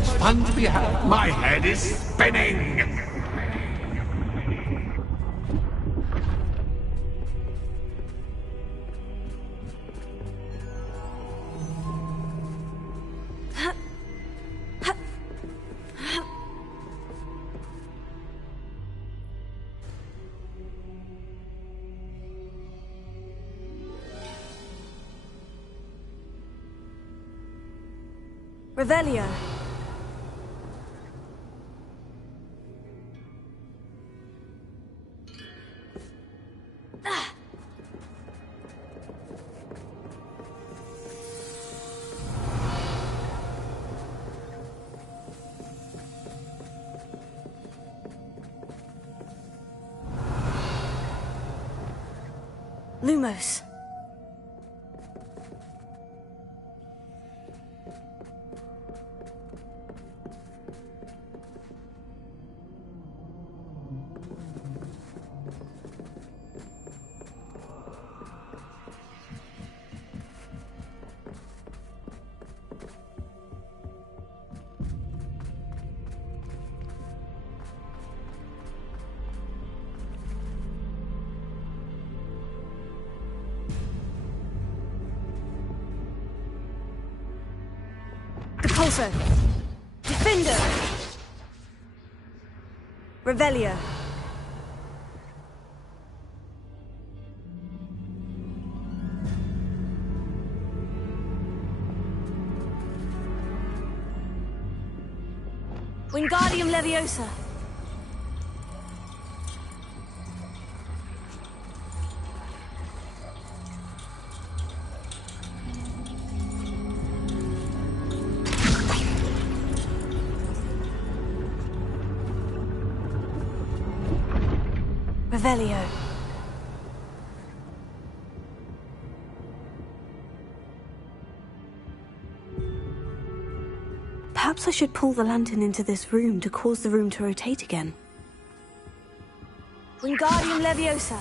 much fun to be had. My head is spinning. Revelio. Lumos. Pulso. Defender. Revelio. Wingardium Leviosa. Revelio. Perhaps I should pull the lantern into this room to cause the room to rotate again. Wingardium Leviosa.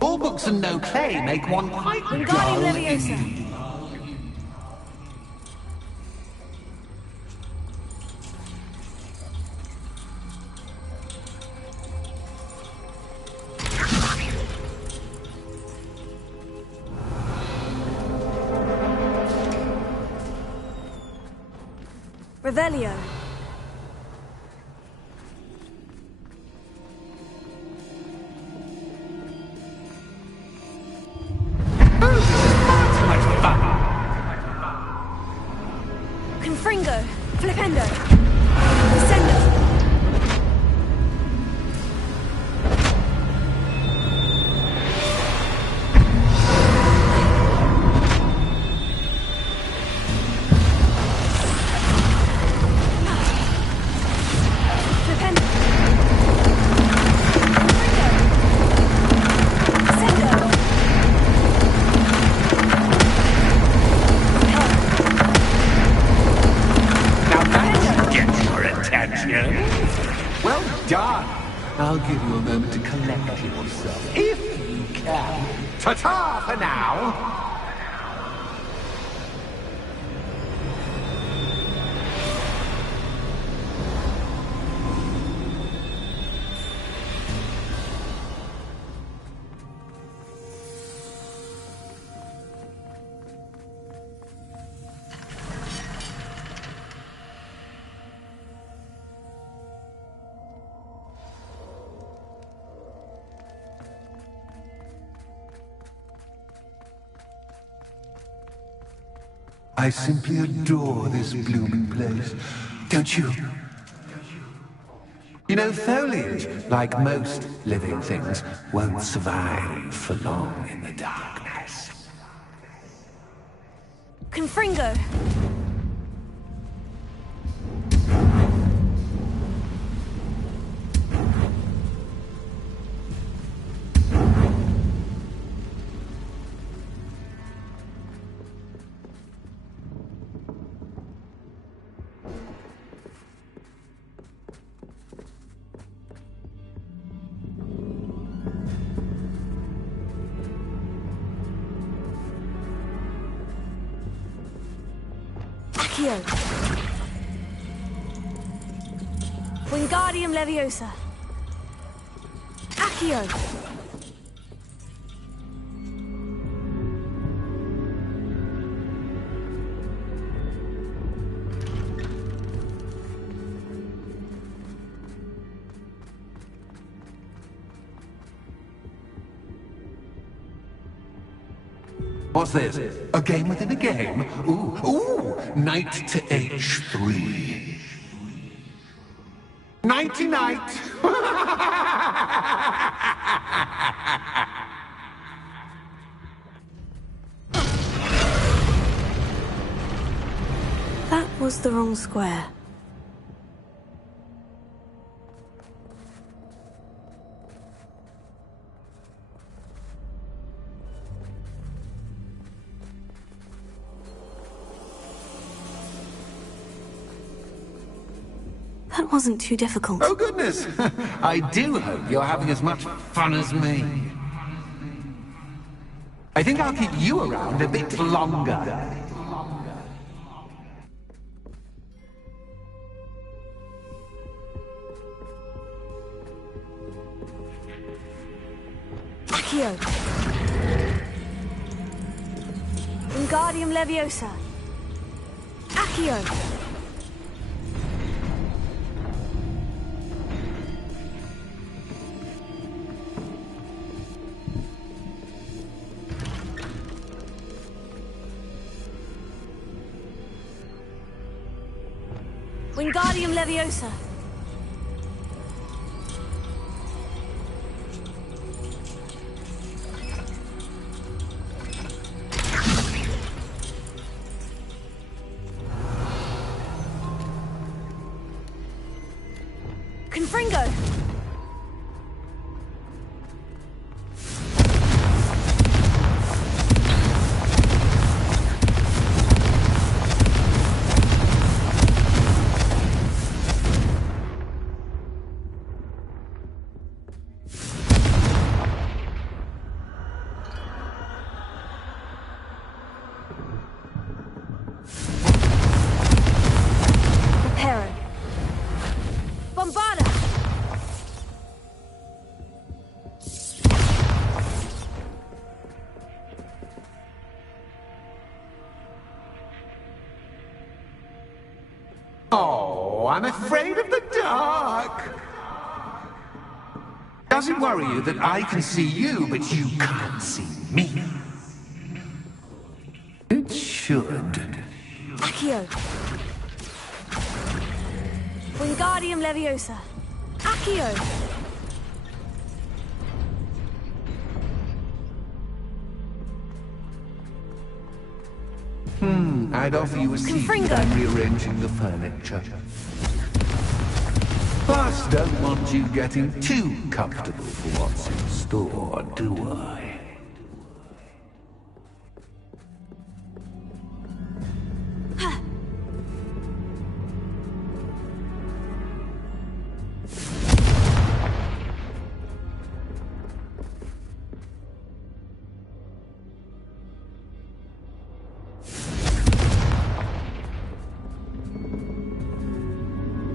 All books and no clay make one quite Wingardium dull Leviosa. indeed. Revelio. Confringo. Flipendo. Descendo. Well done. I'll give you a moment to collect yourself, if you can. Ta-ta for now. I simply adore this blooming place, don't you? You know, foliage, like most living things, won't survive for long in the darkness. Confringo. Accio. Wingardium Leviosa. Accio. What's this? A game within a game? Ooh, knight to h3. Nighty-night! That was the wrong square. That wasn't too difficult. Oh, goodness! I do hope you're having as much fun as me. I think I'll keep you around a bit longer. Accio. Wingardium Leviosa. Accio. Wingardium Leviosa. Confringo. Preparo. Bombarda. Oh, I'm afraid of the dark. Does it worry you that I can see you, but you can't see me? It should. Accio. Wingardium Leviosa. Accio. I'd offer you a seat, Confringo. but I'm rearranging the furniture. Plus, don't want you getting too comfortable for what's in store, do I?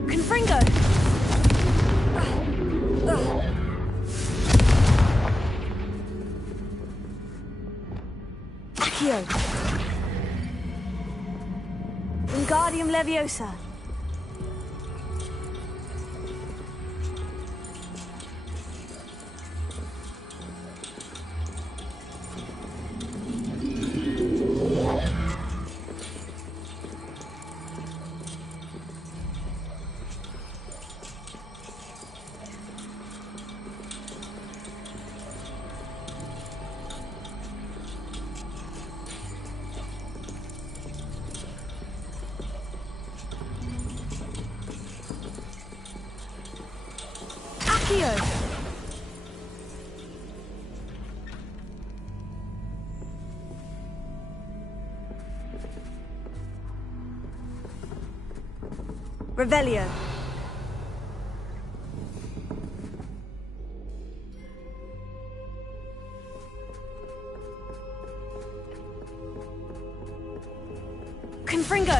Confringo. Accio. Wingardium Leviosa. Accio. Revelio. Confringo.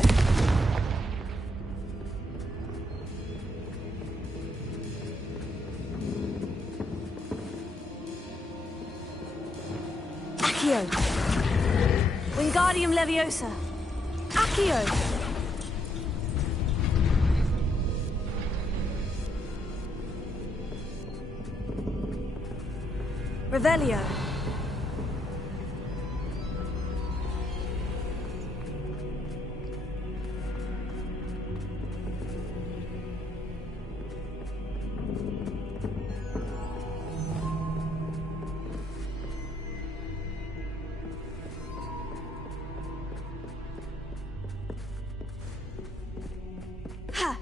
Accio. Wingardium Leviosa. Accio. Revelio. Ha!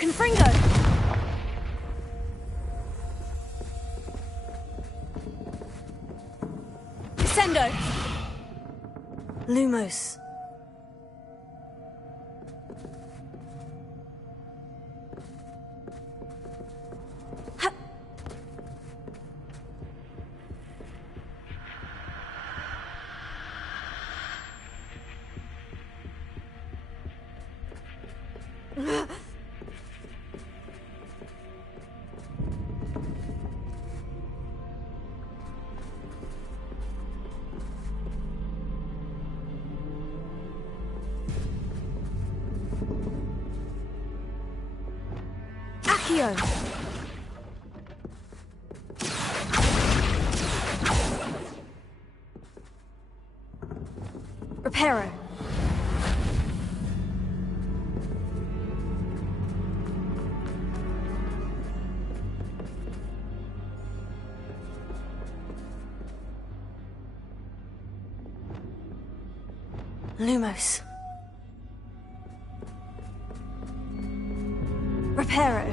Confringo! Descendo! Lumos. Ha! Accio. Reparo. Lumos. Reparo.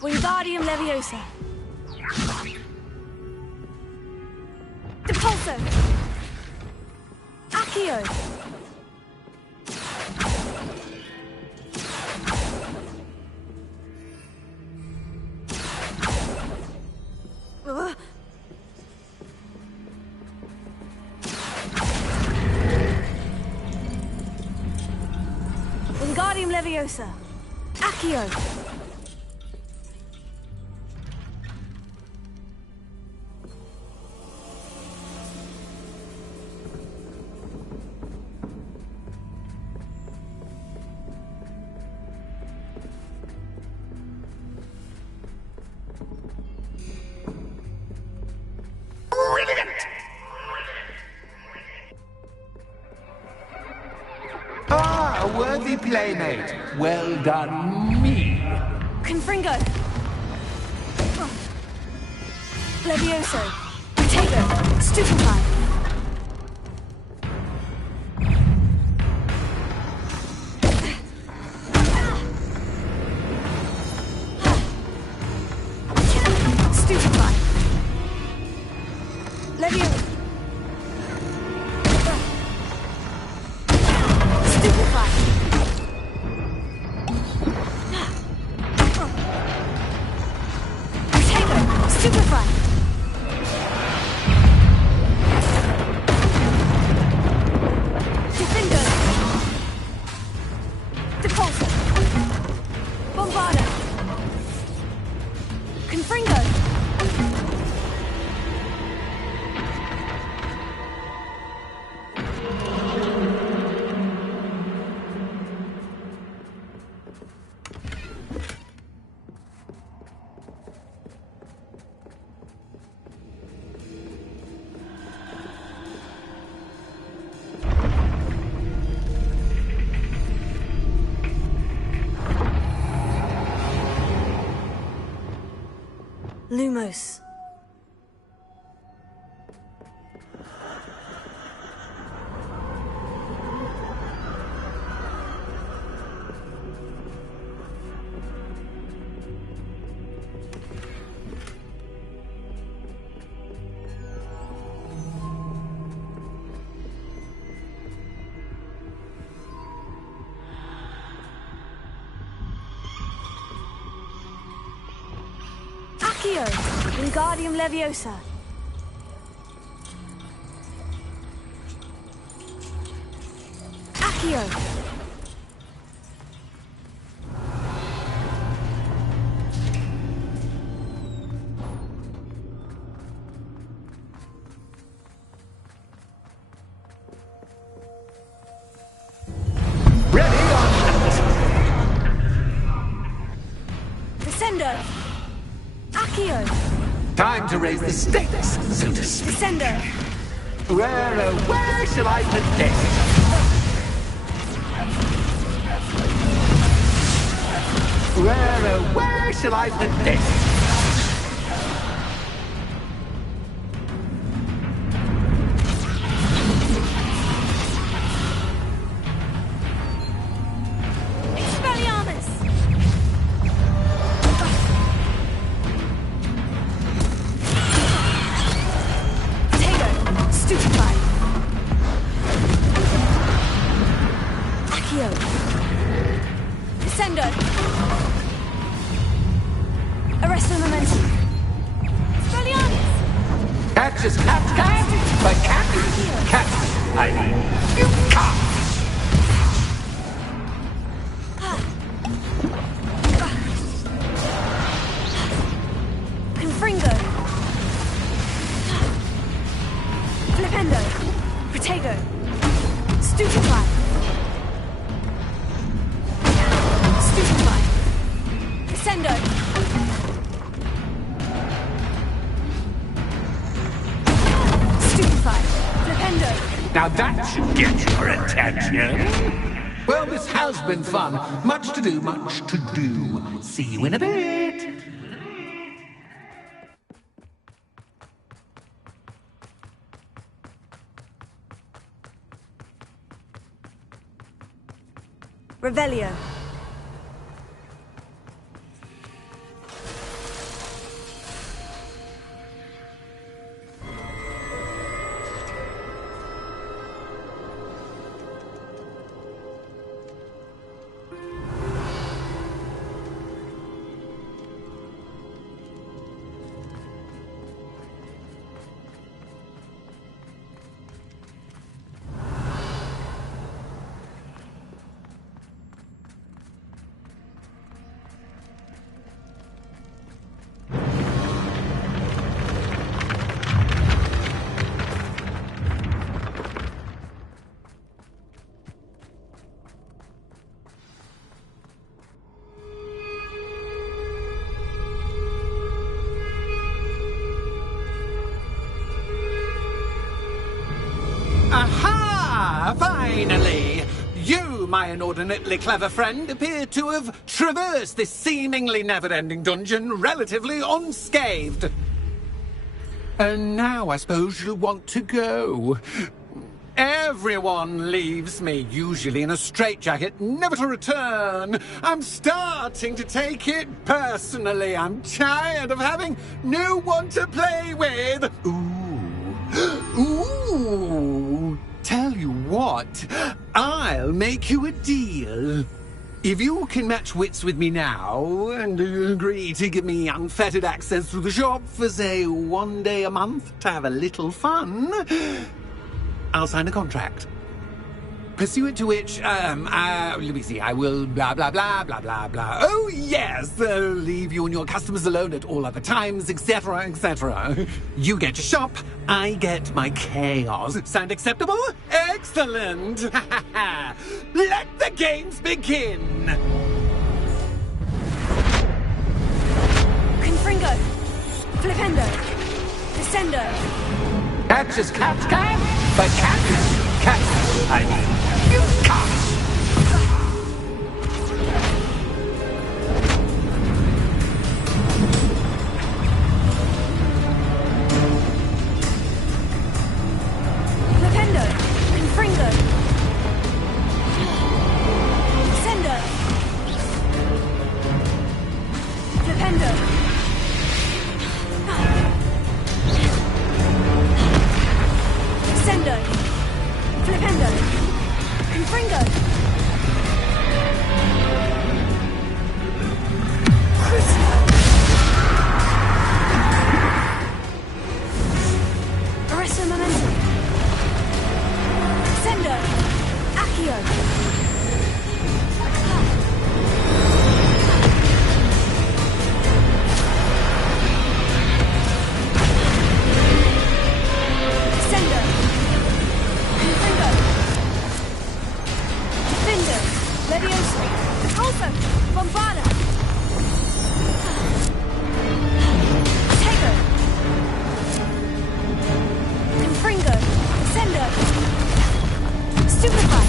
Wingardium Leviosa. Depulso. Accio. Wingardium Leviosa. Accio. Ah, a worthy playmate. Well done, me. Confringo. Levioso. Potato. Stupefy. Stupefy. Levioso. Stupefy. Potato. Stupefy. Defender. Depulso. Bombarda. Confringo. Lumos. Accio. Wingardium Leviosa. Accio. Descendo. Accio. Time to raise the stakes, so to speak. Descendo. Where shall I put this? Where shall I put this? Descendo. Arrest the momentum. Expelliarmus. Catch is catch, but catch, I mean, you can't. Confringo. Flipendo. Protego. Stupefy. Stupefy. Descendo. Stupefy. Flipendo. Now that should get your attention. Well, this has been fun. Much to do, much to do. See you in a bit. Revelio. Aha! Finally! You, my inordinately clever friend, appear to have traversed this seemingly never-ending dungeon relatively unscathed. And now I suppose you'll want to go. Everyone leaves me, usually in a straitjacket, never to return. I'm starting to take it personally. I'm tired of having no one to play with. Ooh. Tell you what, I'll make you a deal. If you can match wits with me now and agree to give me unfettered access to the shop for, say, 1 day a month to have a little fun, I'll sign a contract. Pursuant to which, let me see, I will blah, blah, blah, blah, blah, blah. Oh, yes, leave you and your customers alone at all other times, etc., etc. You get your shop, I get my chaos. Sound acceptable? Excellent! Let the games begin! Confringo. Flipendo. Descendo. Catch is catch, but catch, I mean, you can't. Flipendo. Confringo. Descendo. Flipendo. Descendo. Flipendo. Confringo. Bombarda! Tego! Confringo! Sender! Stupefy!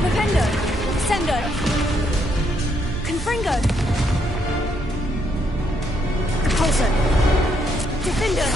Flipendo! Sendo! Confringo! Repulsor! Defender!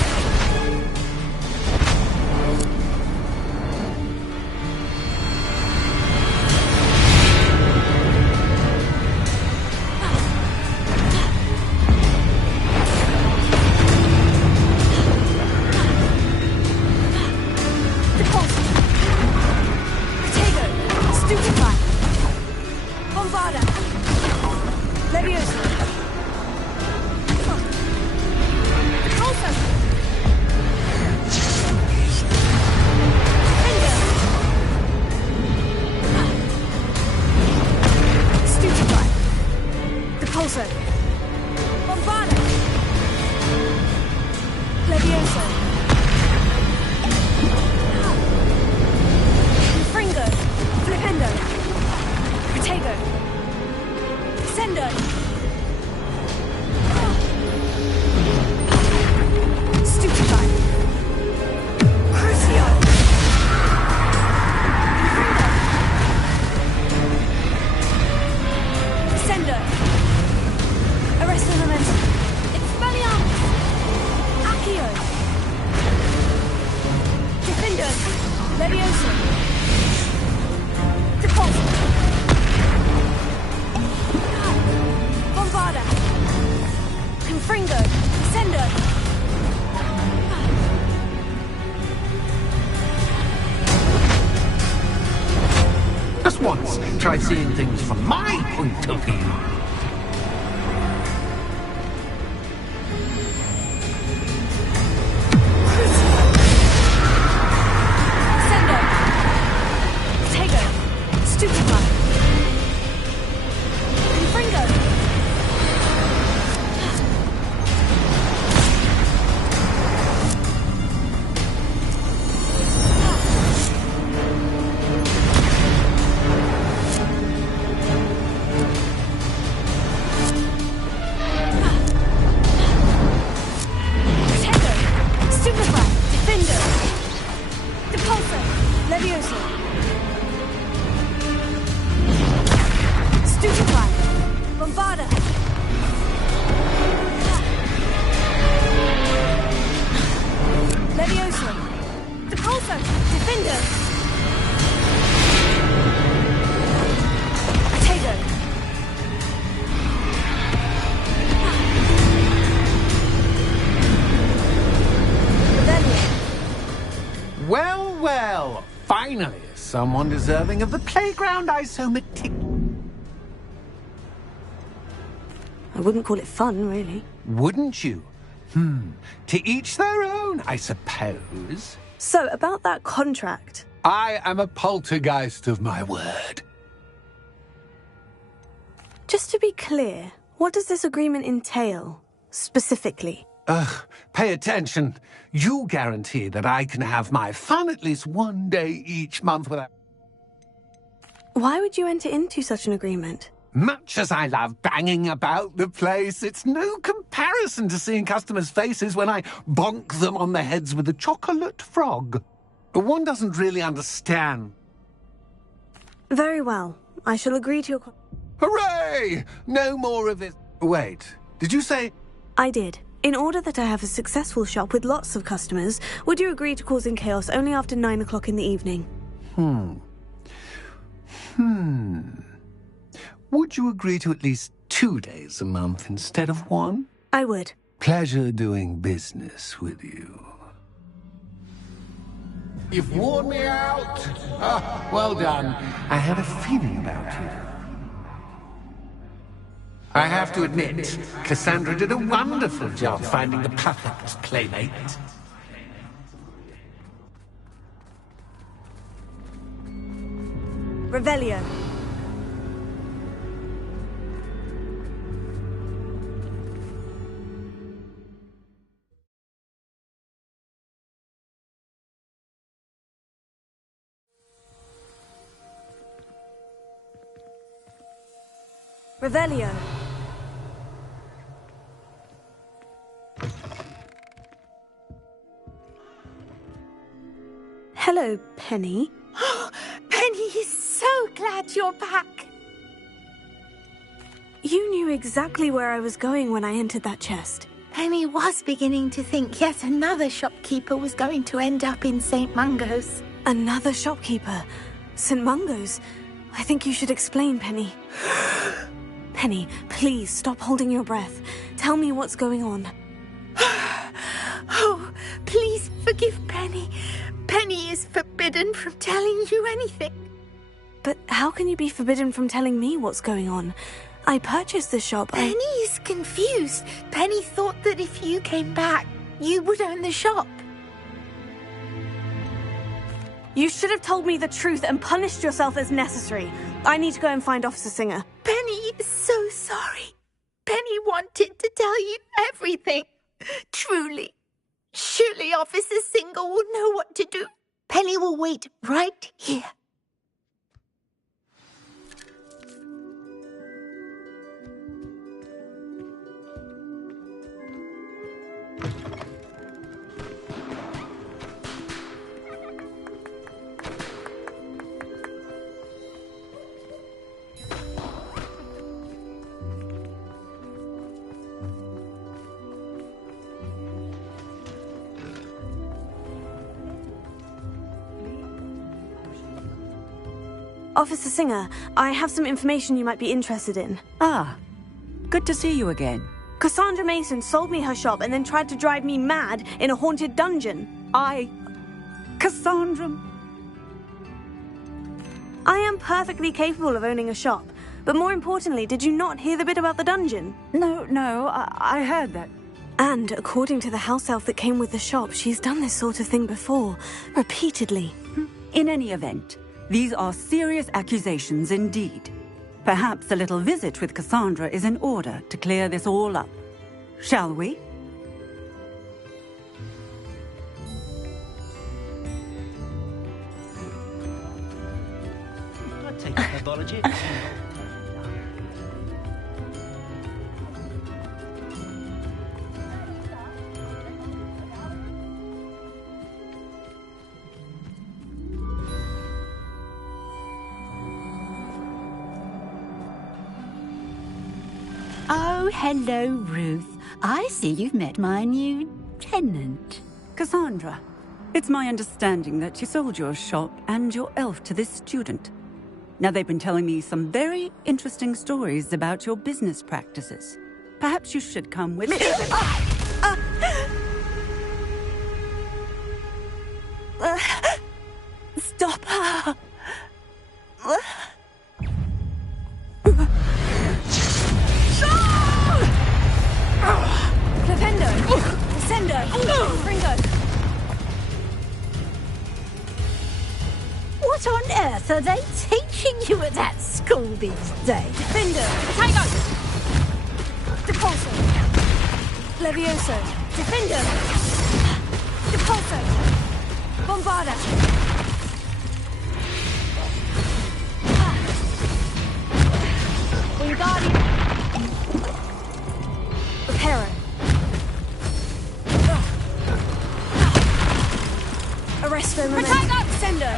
Just once, try seeing things from my point of view. Well, well, finally, someone deserving of the playground isomatic. I wouldn't call it fun, really. Wouldn't you? To each their own, I suppose. So, about that contract. I am a poltergeist of my word. Just to be clear, what does this agreement entail, specifically? Pay attention. You guarantee that I can have my fun at least one day each month without... Why would you enter into such an agreement? Much as I love banging about the place, it's no comparison to seeing customers' faces when I bonk them on the heads with a chocolate frog. One doesn't really understand. Very well. I shall agree to your... Hooray! No more of this... Wait, did you say... I did. In order that I have a successful shop with lots of customers, would you agree to causing chaos only after 9 o'clock in the evening? Would you agree to at least 2 days a month instead of 1? I would. Pleasure doing business with you. You've worn me out. Well done. I had a feeling about you. I have to admit, Cassandra did a wonderful job finding the perfect playmate. Revelio. Revelio. Hello, Penny. Penny is so glad you're back. You knew exactly where I was going when I entered that chest. Penny was beginning to think yet another shopkeeper was going to end up in St. Mungo's. Another shopkeeper? St. Mungo's? I think you should explain, Penny. Penny, please stop holding your breath. Tell me what's going on. Oh, please forgive Penny. Penny is forbidden from telling you anything. But how can you be forbidden from telling me what's going on? I purchased the shop. Penny is confused. Penny thought that if you came back, you would own the shop. You should have told me the truth and punished yourself as necessary. I need to go and find Officer Singer. Penny is so sorry. Penny wanted to tell you everything. Truly. Surely Officer Singer will know what to do. Penny will wait right here. Officer Singer, I have some information you might be interested in. Ah, good to see you again. Cassandra Mason sold me her shop and then tried to drive me mad in a haunted dungeon. Cassandra... I am perfectly capable of owning a shop. But more importantly, did you not hear the bit about the dungeon? No, I heard that. And according to the house elf that came with the shop, she's done this sort of thing before. Repeatedly. In any event, these are serious accusations indeed. Perhaps a little visit with Cassandra is in order to clear this all up. Shall we? I'd take a pathology. Oh, hello, Ruth. I see you've met my new tenant. Cassandra, it's my understanding that you sold your shop and your elf to this student. Now, they've been telling me some very interesting stories about your business practices. Perhaps you should come with me. Stop her! Clefendo! Descendo! Fringo! What on earth are they teaching you at that school these days? Defender! Potato! Depulso! Levioso! Defender! Depulso! Bombarda! Wingardium! Reparo! Arresto Memento! Potato! Descendo!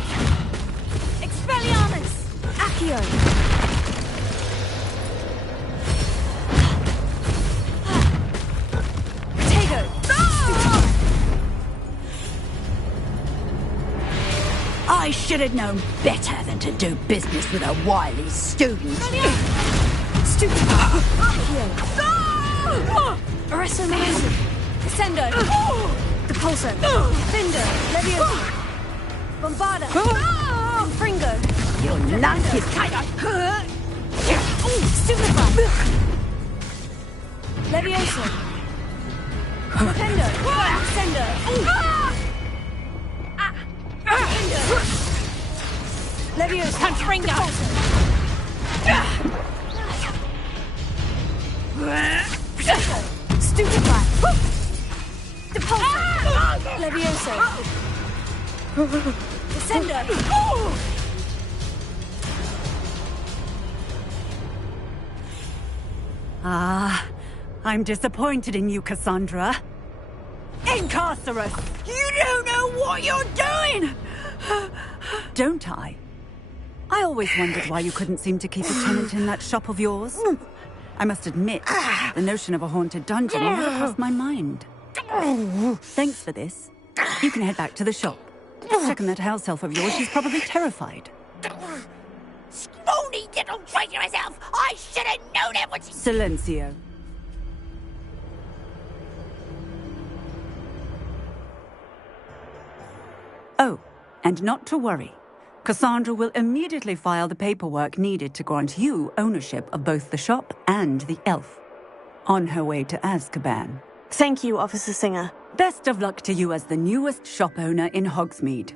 Expelliarmus! Accio! Potato! I should have known better than to do business with a wily student. Stupid! Accio! Arresto Memento! Descendo! Depulso! Defender! Levioso! Bombarda! Fringo! You'll none his kind of... Stupefy! Levioso! Defender! Descendo! Defender! Levioso! Fringo! Stupefy! Depulso! Levioso! Descendo! Ah, I'm disappointed in you, Cassandra. Incarcerous! You don't know what you're doing! Don't I? I always wondered why you couldn't seem to keep a tenant in that shop of yours. I must admit, the notion of a haunted dungeon never crossed my mind. Thanks for this. You can head back to the shop. Check on that house elf of yours, she's probably terrified. Scrawny little traitorous elf! I should have known it was... Silencio. Oh, and not to worry. Cassandra will immediately file the paperwork needed to grant you ownership of both the shop and the elf. On her way to Azkaban. Thank you, Officer Singer. Best of luck to you as the newest shop owner in Hogsmeade.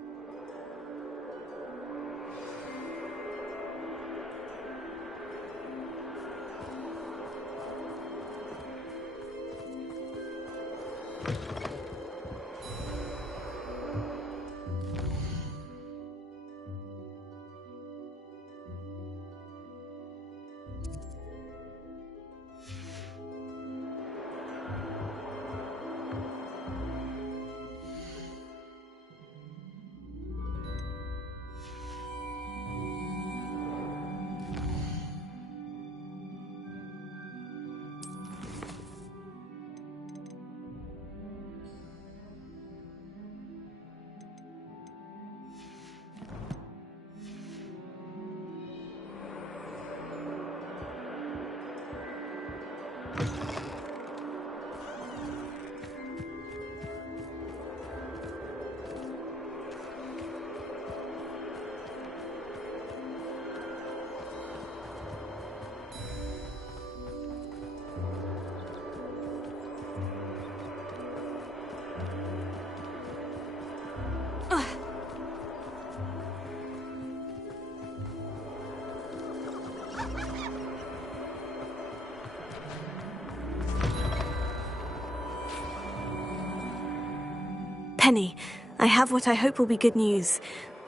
Penny, I have what I hope will be good news.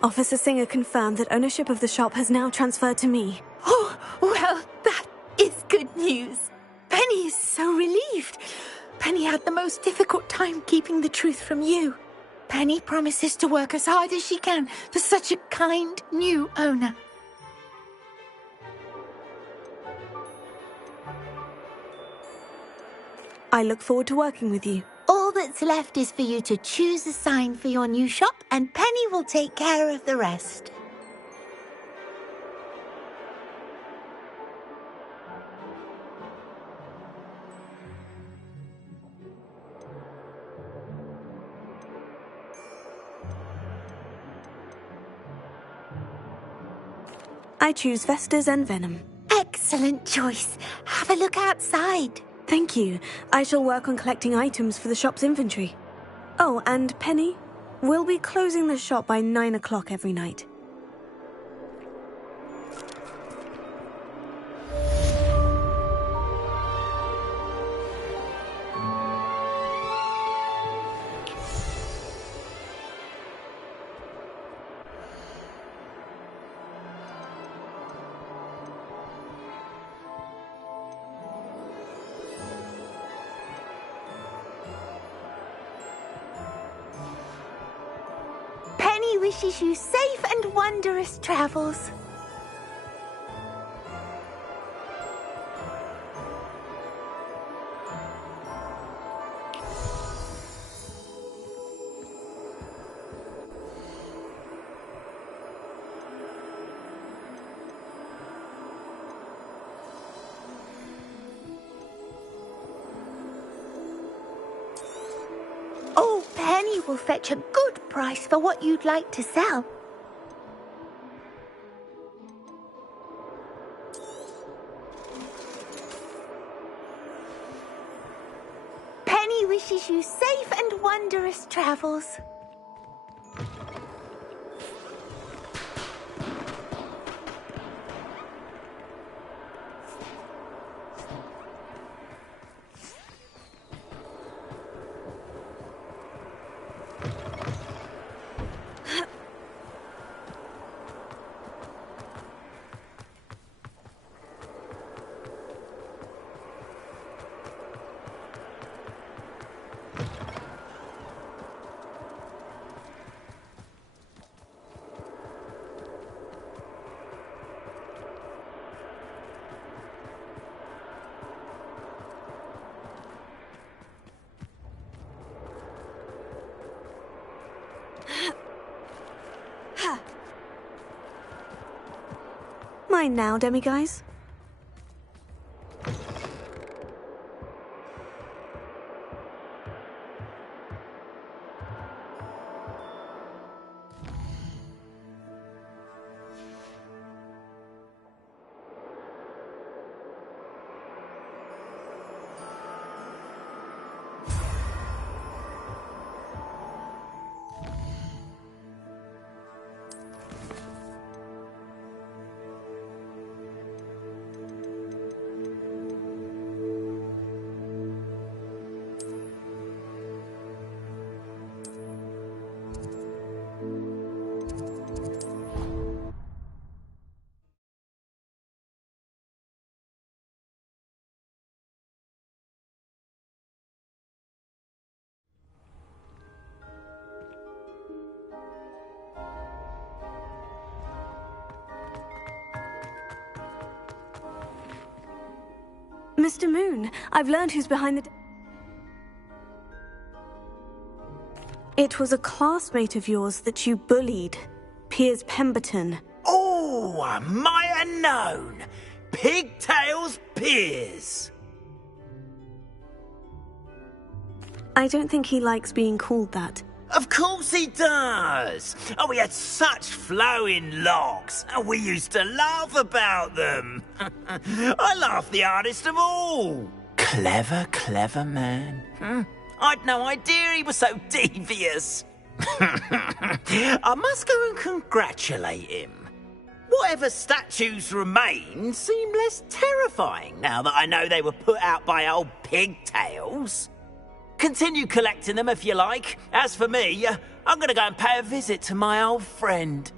Officer Singer confirmed that ownership of the shop has now transferred to me. Oh, well, that is good news. Penny is so relieved. Penny had the most difficult time keeping the truth from you. Penny promises to work as hard as she can for such a kind new owner. I look forward to working with you. All that's left is for you to choose a sign for your new shop, and Penny will take care of the rest. I choose Vestas and Venom. Excellent choice. Have a look outside. Thank you. I shall work on collecting items for the shop's inventory. Oh, and Penny, we'll be closing the shop by 9 o'clock every night. Penny wishes you safe and wondrous travels. Oh, Penny will fetch a good price for what you'd like to sell. Penny wishes you safe and wondrous travels. mind now, demiguise? Mr. Moon, I've learned who's behind the... It was a classmate of yours that you bullied, Piers Pemberton. Oh, I might have known. Pigtails Piers. I don't think he likes being called that. Of course he does. Oh, we had such flowing locks, and we used to laugh about them. I laughed the hardest of all. Clever, clever man. I'd no idea he was so devious. I must go and congratulate him. Whatever statues remain seem less terrifying now that I know they were put out by old pigtails. Continue collecting them if you like. As for me, I'm going to go and pay a visit to my old friend.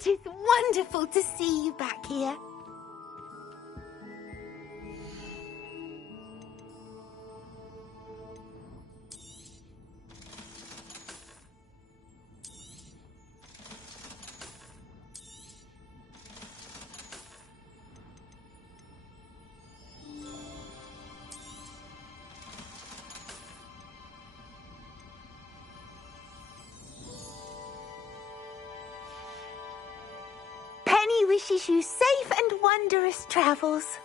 It is wonderful to see you back here. Penny wishes you safe and wondrous travels.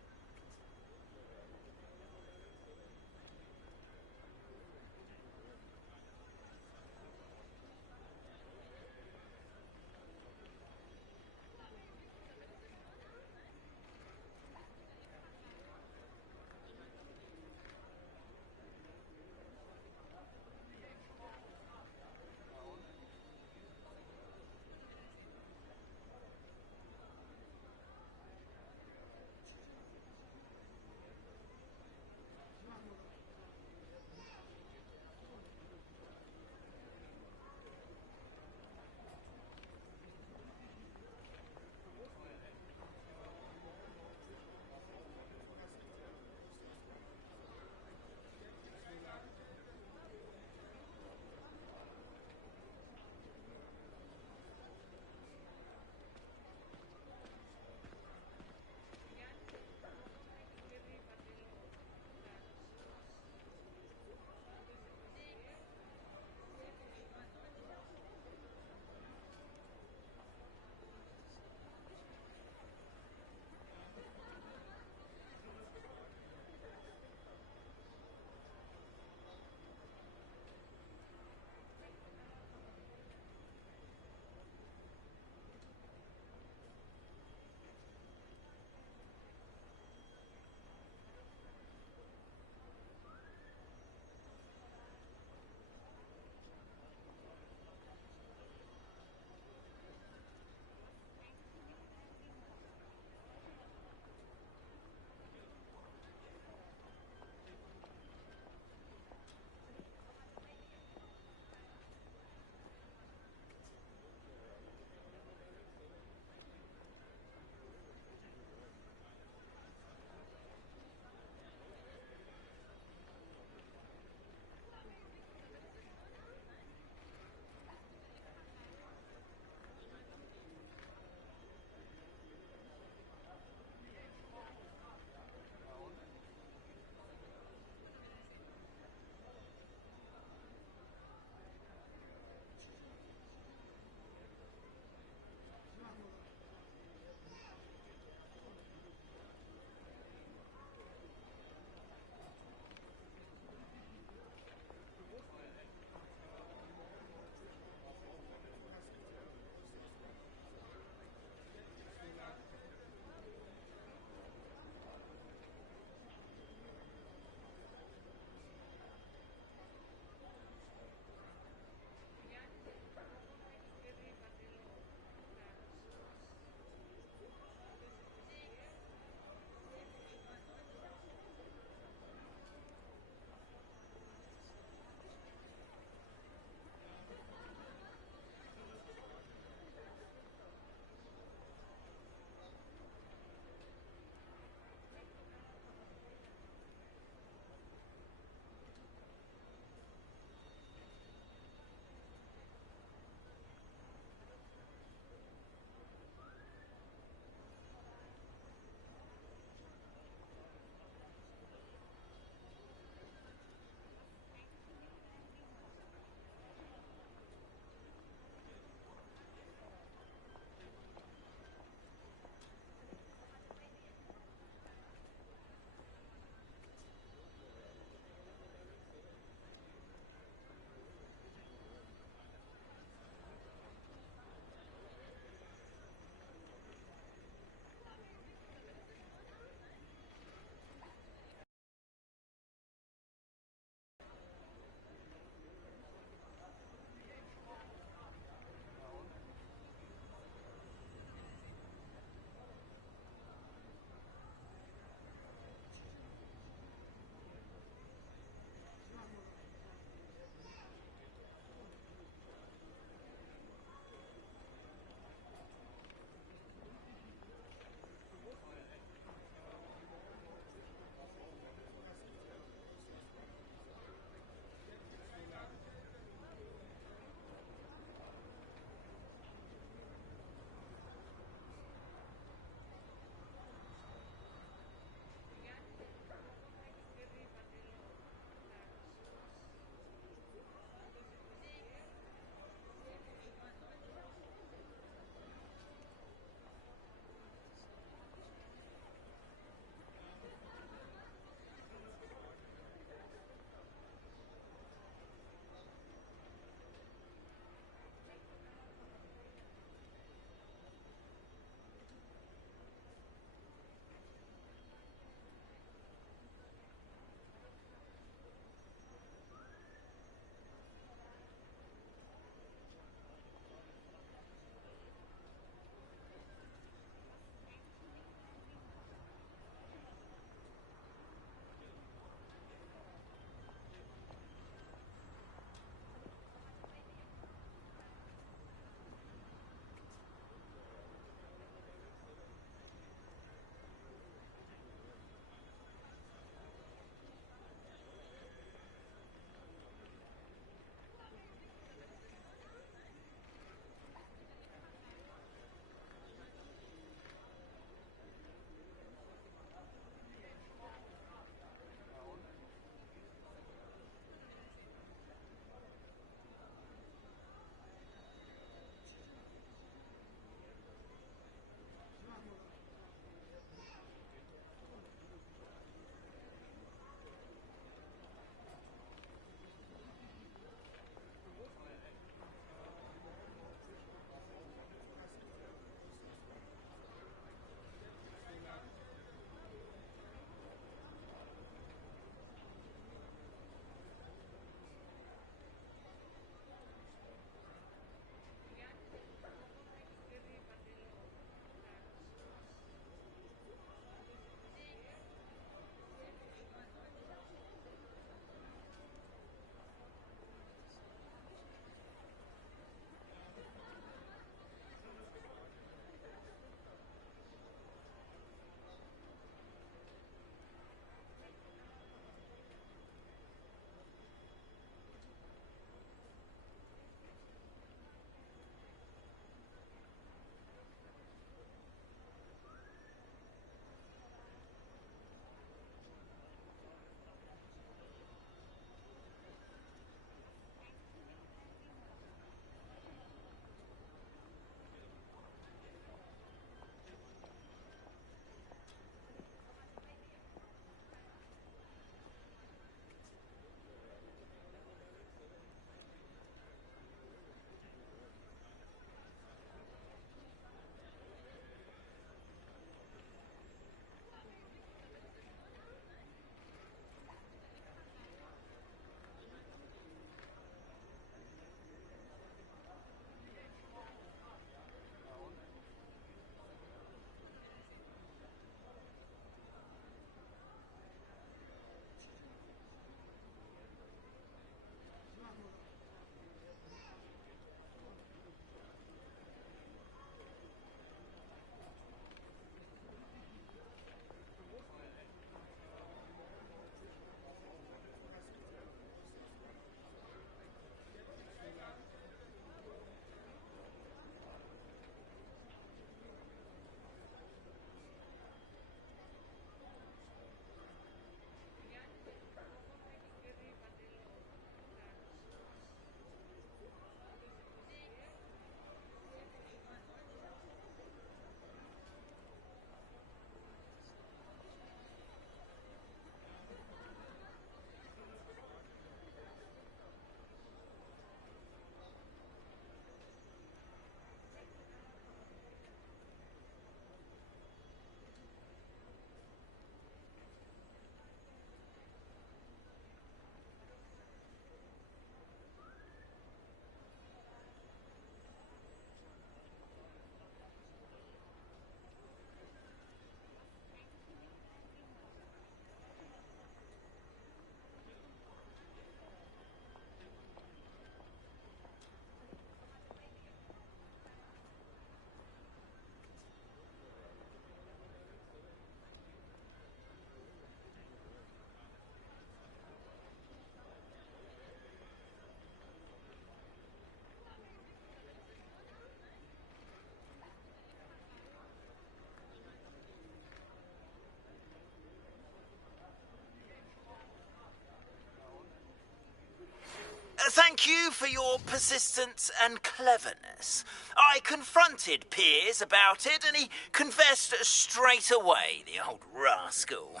Thank you for your persistence and cleverness. I confronted Piers about it, and he confessed straight away, the old rascal.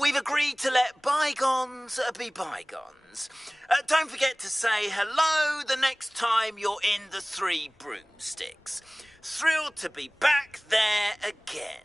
We've agreed to let bygones be bygones. Don't forget to say hello the next time you're in the Three Broomsticks. Thrilled to be back there again.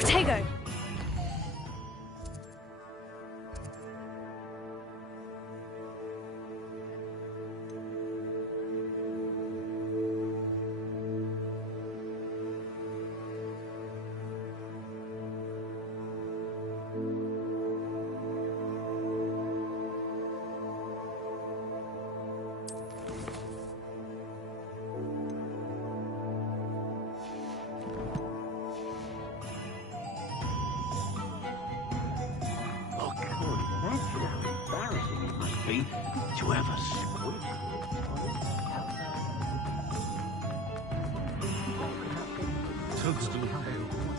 ㅎㄱㄧ! To have a squid. Tungsten hail.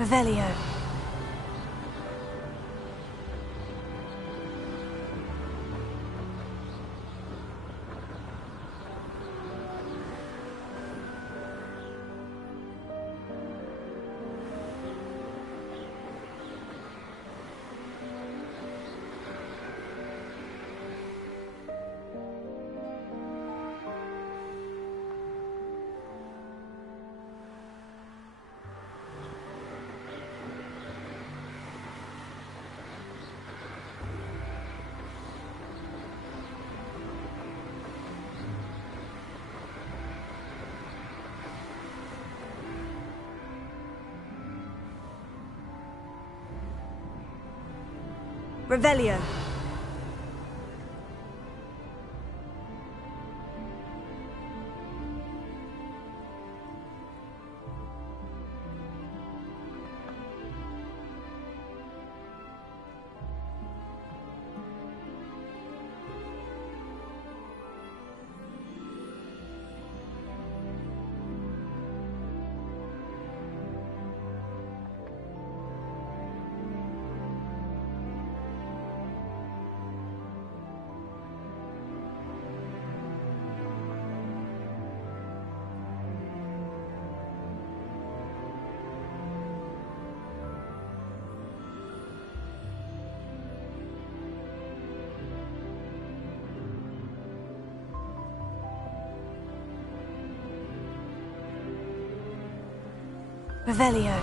Revelio. Revelio. Revelio.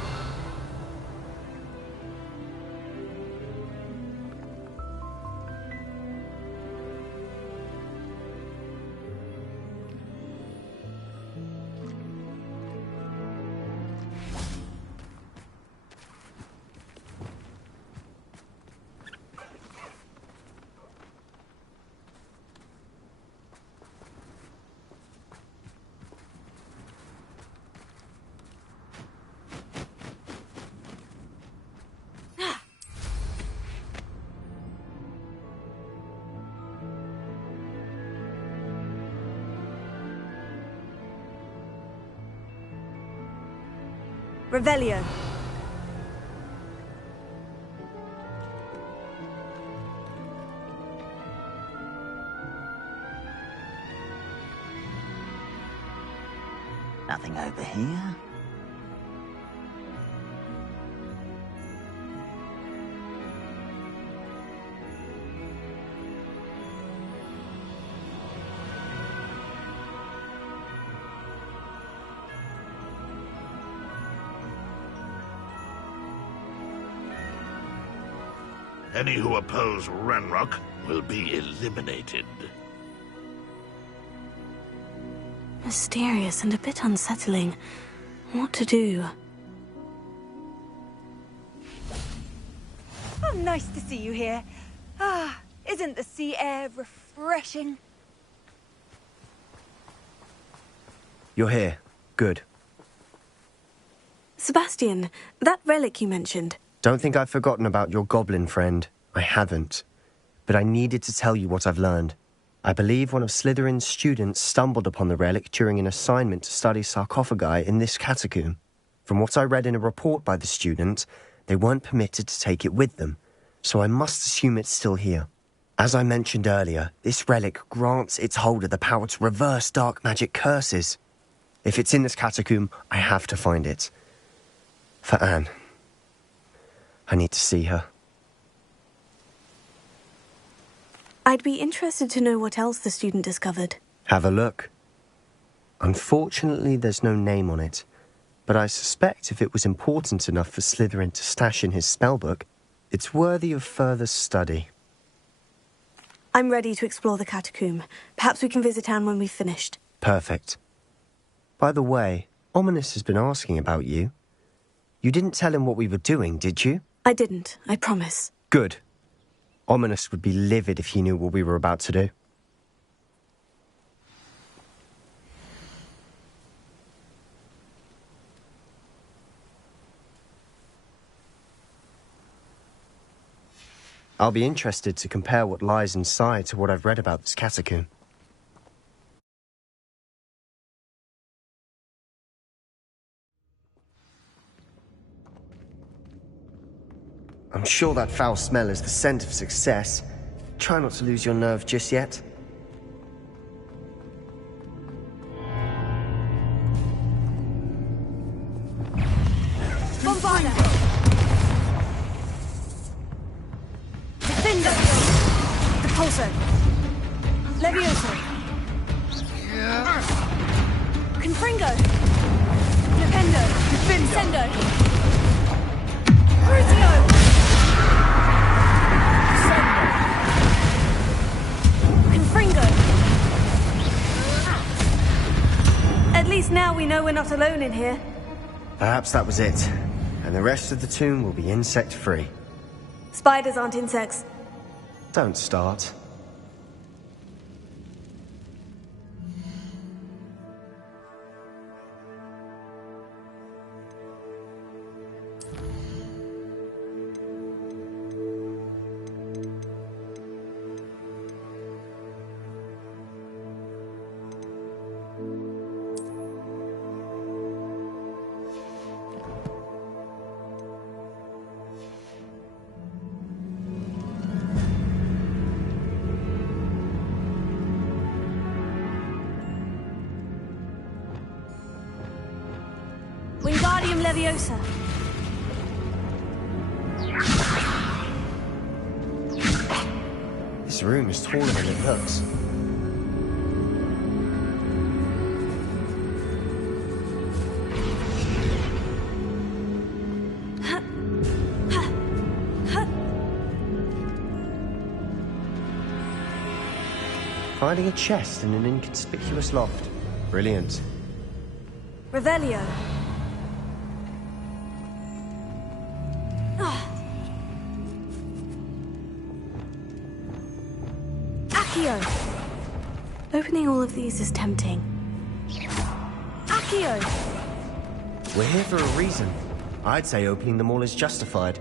Revelio. Nothing over here. Any who oppose Ranrock will be eliminated. Mysterious and a bit unsettling. What to do? Oh, nice to see you here. Ah, isn't the sea air refreshing? You're here. Good. Sebastian, that relic you mentioned. Don't think I've forgotten about your goblin friend. I haven't. But I needed to tell you what I've learned. I believe one of Slytherin's students stumbled upon the relic during an assignment to study sarcophagi in this catacomb. From what I read in a report by the student, they weren't permitted to take it with them, so I must assume it's still here. As I mentioned earlier, this relic grants its holder the power to reverse dark magic curses. If it's in this catacomb, I have to find it. For Anne. I need to see her. I'd be interested to know what else the student discovered. Have a look. Unfortunately, there's no name on it, but I suspect if it was important enough for Slytherin to stash in his spellbook, it's worthy of further study. I'm ready to explore the catacomb. Perhaps we can visit Anne when we've finished. Perfect. By the way, Ominous has been asking about you. You didn't tell him what we were doing, did you? I didn't, I promise. Good. Ominous would be livid if he knew what we were about to do. I'll be interested to compare what lies inside to what I've read about this catacomb. I'm sure that foul smell is the scent of success. Try not to lose your nerve just yet. Bombarda! Defender! Depulso! Levioso! Confringo! Defendo! Descendo! Crucio! At least now we know we're not alone in here. Perhaps that was it, and the rest of the tomb will be insect-free. Spiders aren't insects. Don't start. Wingardium Leviosa. This room is taller than it looks. Finding a chest in an inconspicuous loft. Brilliant. Revelio. Accio. Opening all of these is tempting. Accio. We're here for a reason. I'd say opening them all is justified.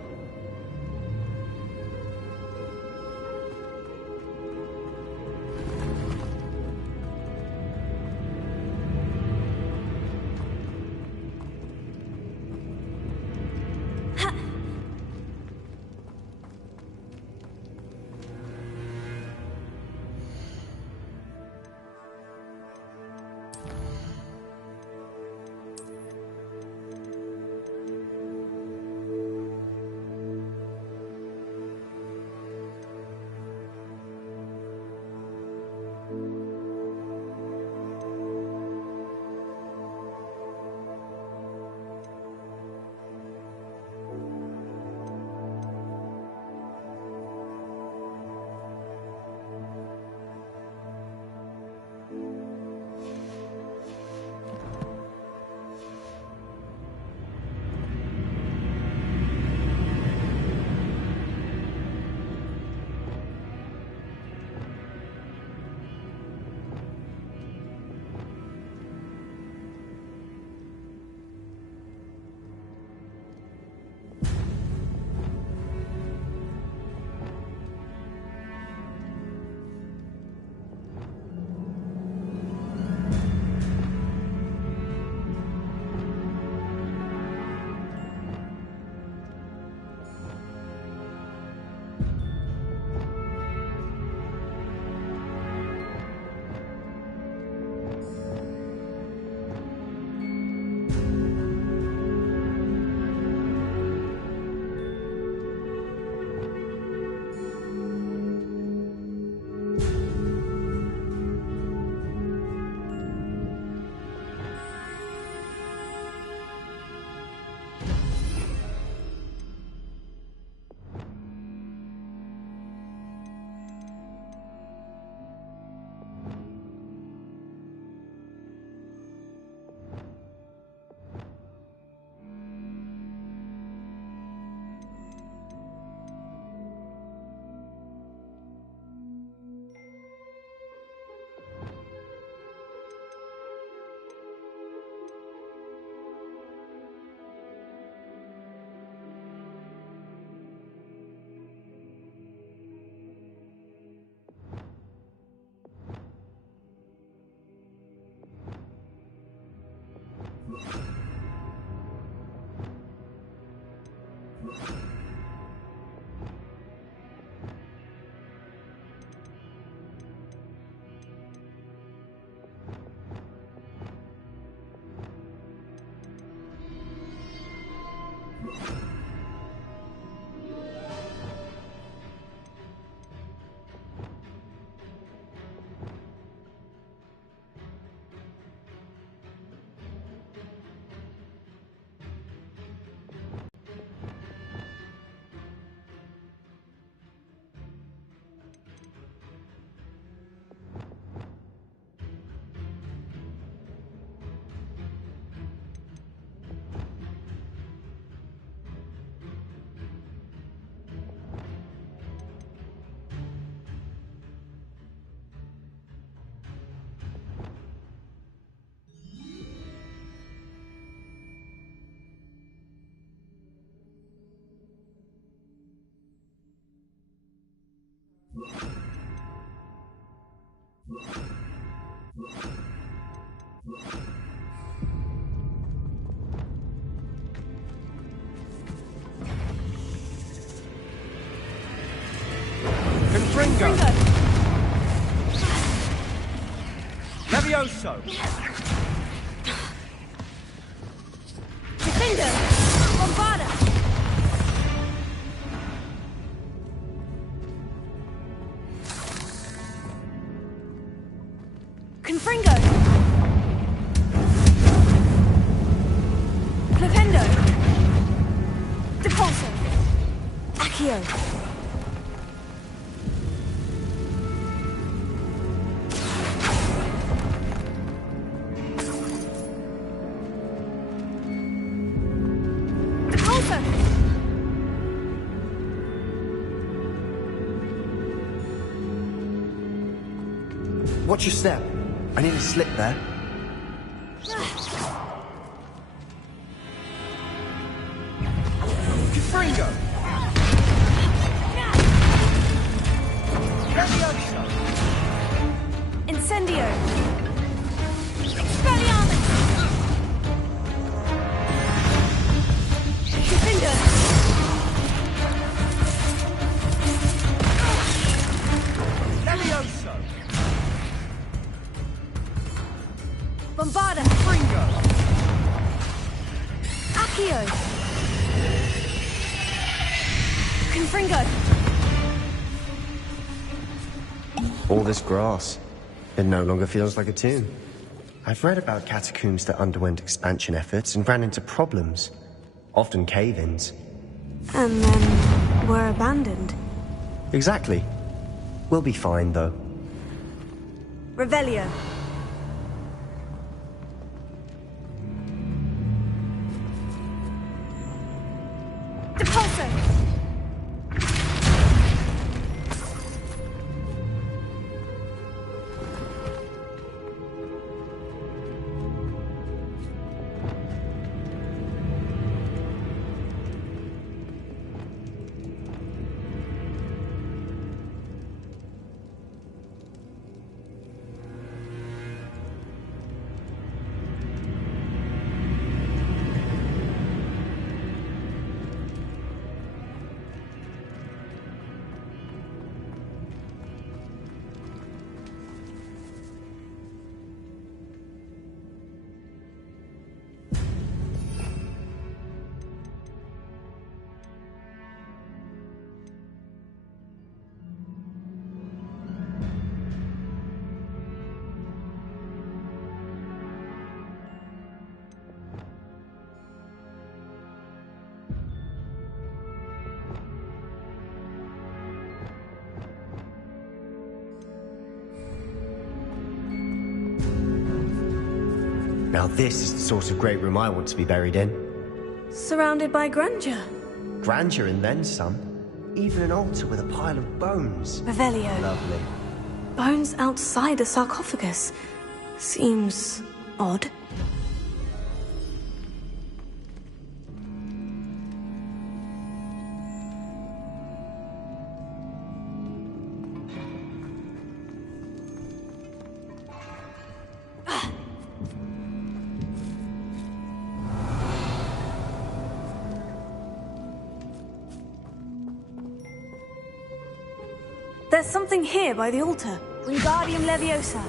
Confringo! Levioso! Defender! Bombarda! Confringo! Flipendo! Depulso! Accio! Watch your step. I need a slip there. Confringo! Levioso! Incendio! Expelliarmus! Defender! Levioso! Bombarda! Confringo! Accio! Confringo! All this grass. It no longer feels like a tomb. I've read about catacombs that underwent expansion efforts and ran into problems. Often cave-ins. And then were abandoned. Exactly. We'll be fine, though. Revelio! Depulso! Now this is the sort of great room I want to be buried in. Surrounded by grandeur. Grandeur and then some. Even an altar with a pile of bones. Revelio. Lovely. Bones outside a sarcophagus. Seems odd. There's something here by the altar. Wingardium Leviosa!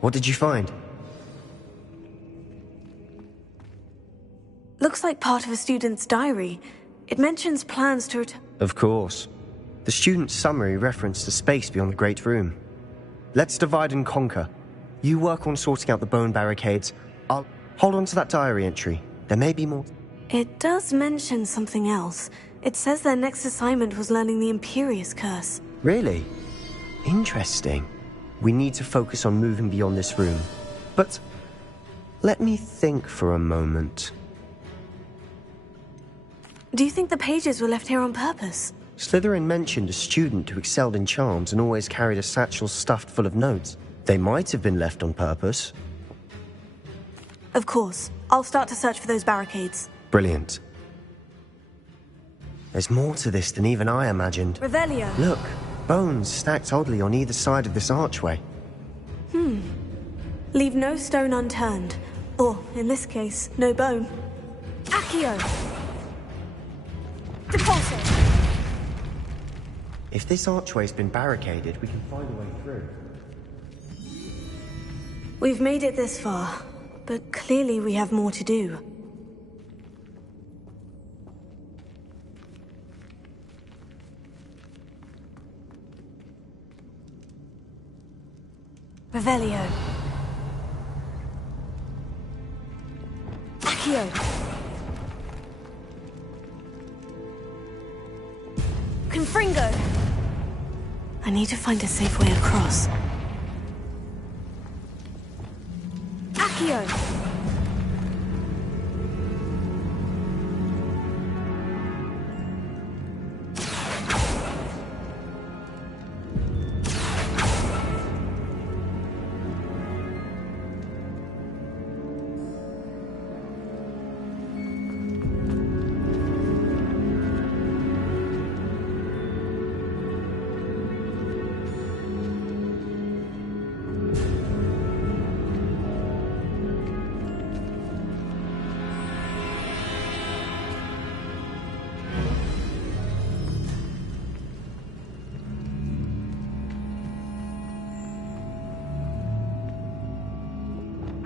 What did you find? Looks like part of a student's diary. It mentions plans to return. Of course. The student's summary referenced a space beyond the Great Room. Let's divide and conquer. You work on sorting out the bone barricades. I'll hold on to that diary entry. There may be more. It does mention something else. It says their next assignment was learning the Imperious Curse. Really? Interesting. We need to focus on moving beyond this room. But let me think for a moment. Do you think the pages were left here on purpose? Slytherin mentioned a student who excelled in charms and always carried a satchel stuffed full of notes. They might have been left on purpose. Of course. I'll start to search for those barricades. Brilliant. There's more to this than even I imagined. Revelio. Look, bones stacked oddly on either side of this archway. Leave no stone unturned. Or, in this case, no bone. Accio! Depulso! If this archway's been barricaded, we can find a way through. We've made it this far, but clearly we have more to do. Revelio. Accio. Confringo. I need to find a safe way across. Accio.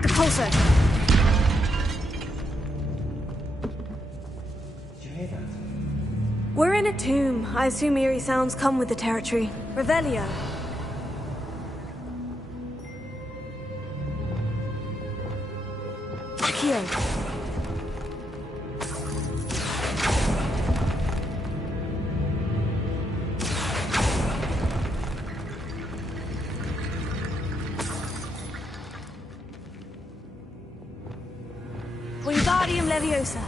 Depulso. Did you hear that? We're in a tomb. I assume eerie sounds come with the territory. Revelio. Accio. Wingardium Leviosa.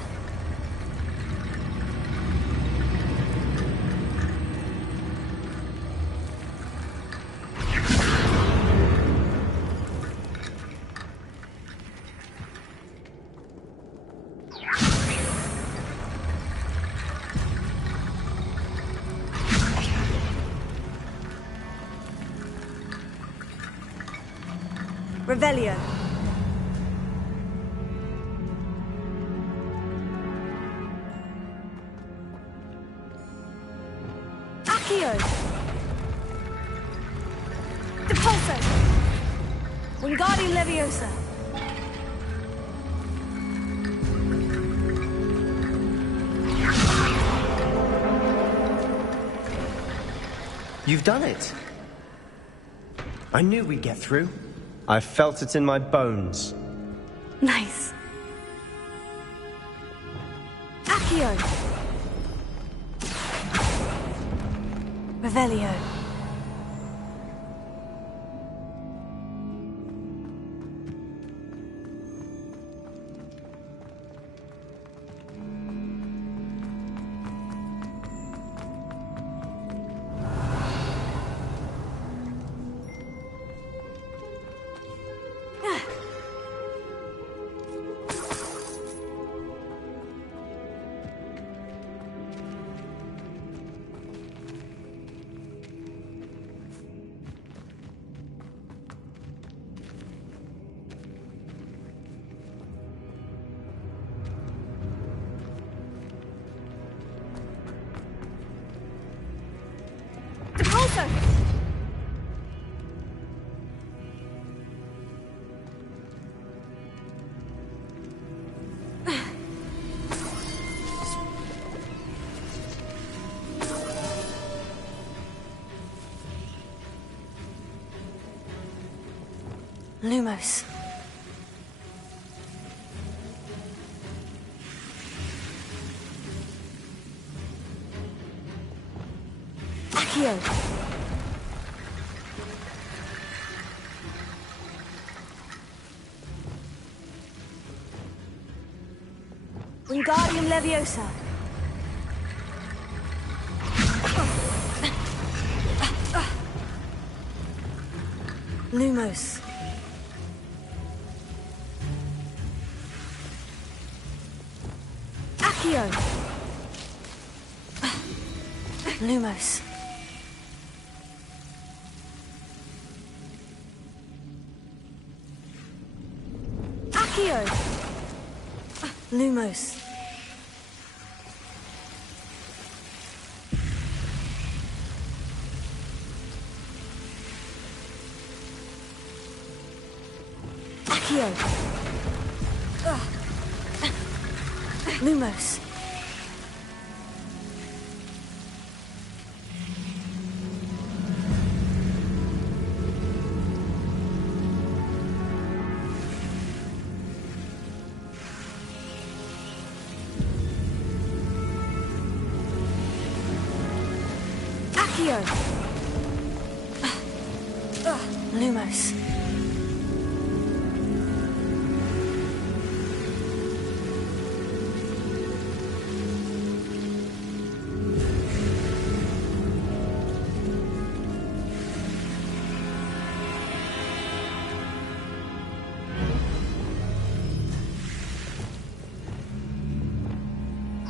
Revelio. Accio. Depulso. Wingardium Leviosa. You've done it. I knew we'd get through. I felt it in my bones. Nice. Accio. Revelio. Depulso! Lumos. Accio. Wingardium Leviosa. Lumos. Accio. Lumos. Accio. Lumos. Accio. Lumos. Accio. Lumos.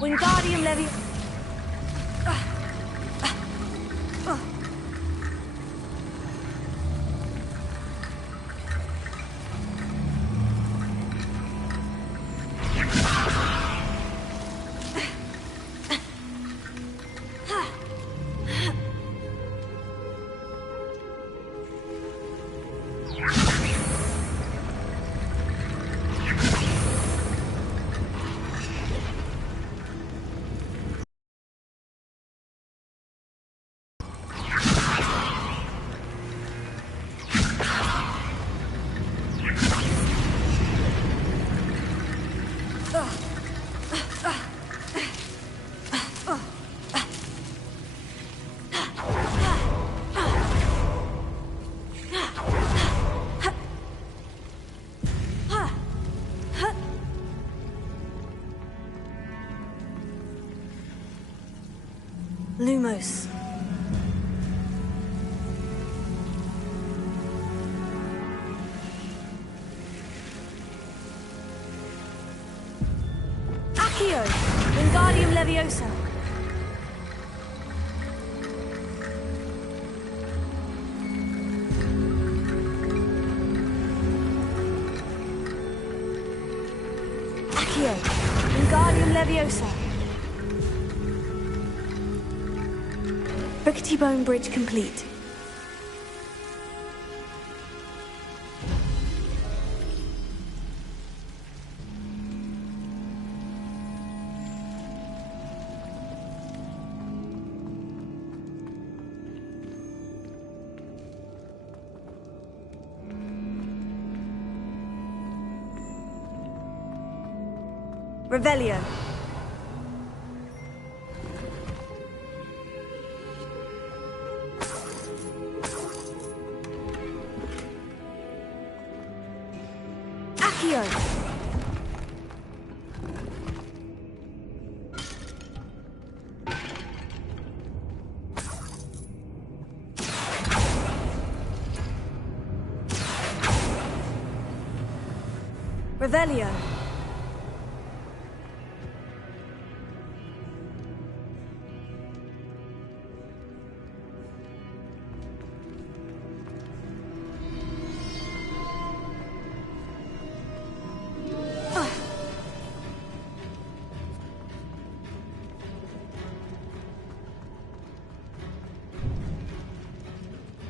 Wingardium Levy. Lumos. Accio. Wingardium Leviosa. Accio. Wingardium Leviosa. Rickety Bone Bridge complete. Revelio. Accio. Revelio.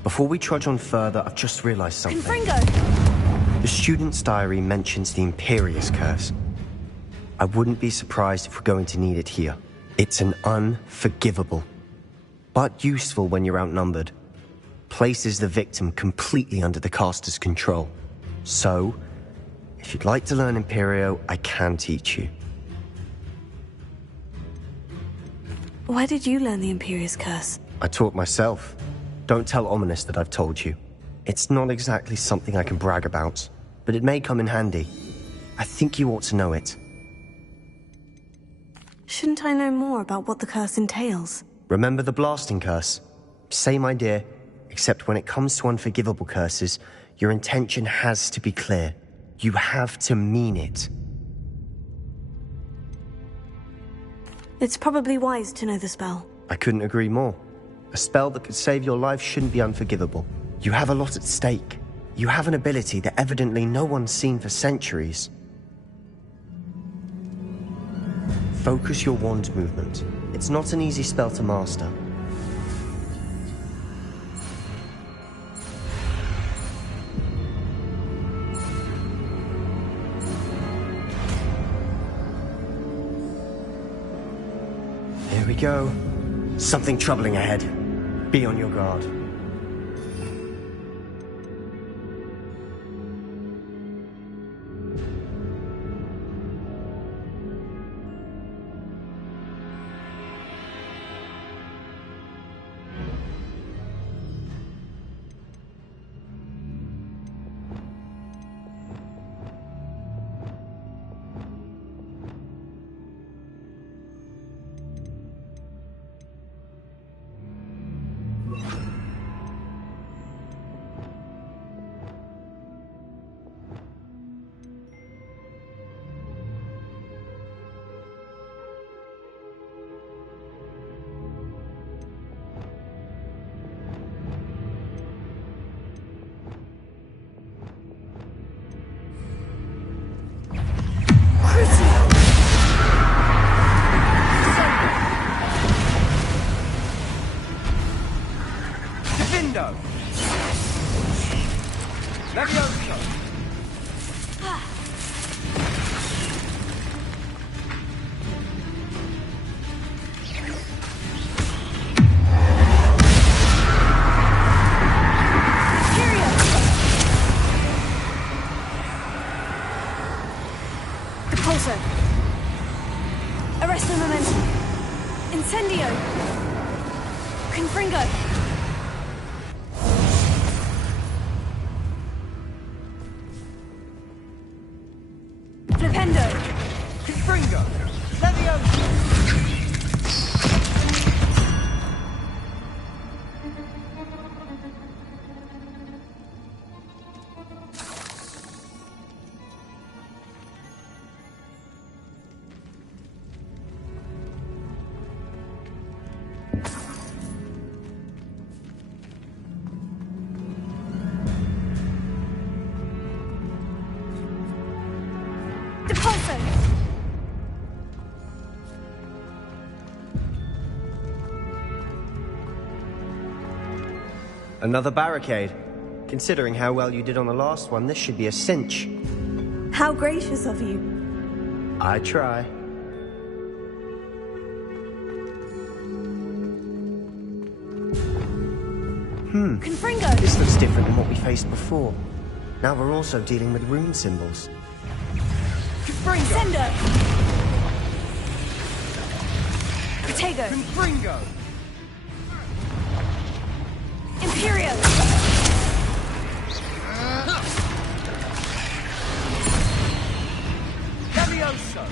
Before we trudge on further, I've just realized something. Confringo! The student's diary mentions the Imperious Curse. I wouldn't be surprised if we're going to need it here. It's an unforgivable, but useful when you're outnumbered. Places the victim completely under the caster's control. So, if you'd like to learn Imperio, I can teach you. Where did you learn the Imperious Curse? I taught myself. Don't tell Ominous that I've told you. It's not exactly something I can brag about, but it may come in handy. I think you ought to know it. Shouldn't I know more about what the curse entails? Remember the blasting curse? Same idea, except when it comes to unforgivable curses, Your intention has to be clear. You have to mean it. It's probably wise to know the spell. I couldn't agree more. A spell that could save your life shouldn't be unforgivable. You have a lot at stake. You have an ability that evidently no one's seen for centuries. Focus your wand movement. It's not an easy spell to master. Here we go. Something troubling ahead. Be on your guard. Arrest the momentum. Incendio. Confringo. Flipendo. Confringo. Leviosa. Another barricade. Considering how well you did on the last one, this should be a cinch. How gracious of you. I try. Confringo. This looks different than what we faced before. Now we're also dealing with rune symbols. Confringo. Sendo. Protego. Confringo. Imperio! Levioso!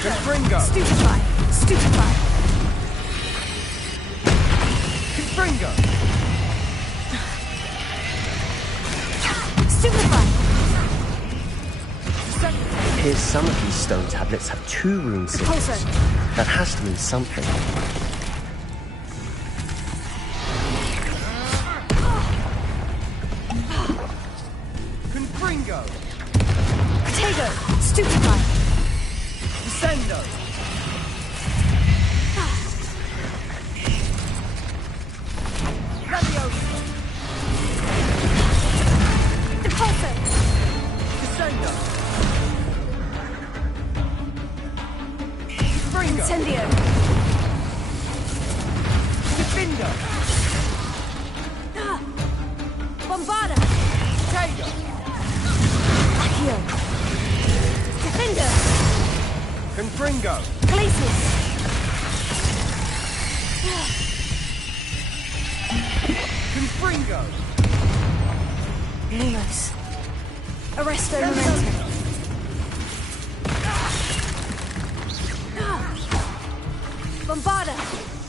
Confringo! Stupefy! Stupefy! Confringo! Stupefy! Here's some of these stone tablets have 2 rune symbols. That has to mean something. Confringo! Protego! Stupefy! Descendo! Confringo. Incendio. Defender. Bombarda. ㅎㄱန့. Accio. Defender. Confringo. Glacius. Confringo. Lumos. Arresto momentum. Bombarda.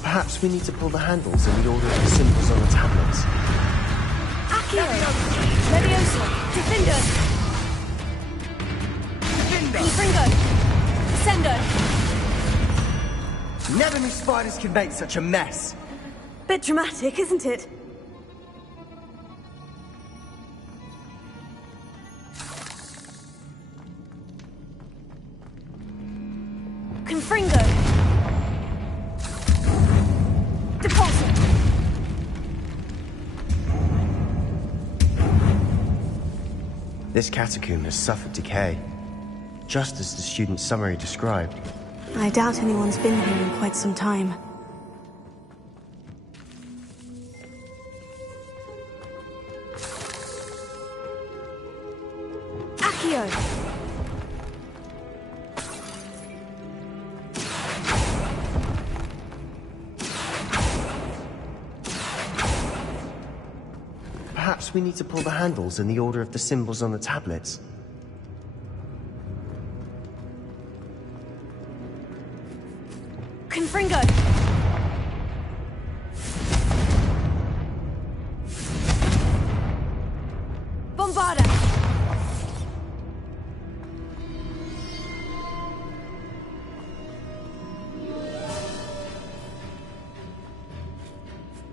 Perhaps we need to pull the handles in the order of the symbols on the tablets. Accio. Leviosa. Defender. Confringo. Sendo. Never knew spiders could make such a mess. Bit dramatic, isn't it? Confringo. Deposit. This catacomb has suffered decay, just as the student's summary described. I doubt anyone's been here in quite some time. Accio. Perhaps we need to pull the handles in the order of the symbols on the tablets. Confringo. Bombarda.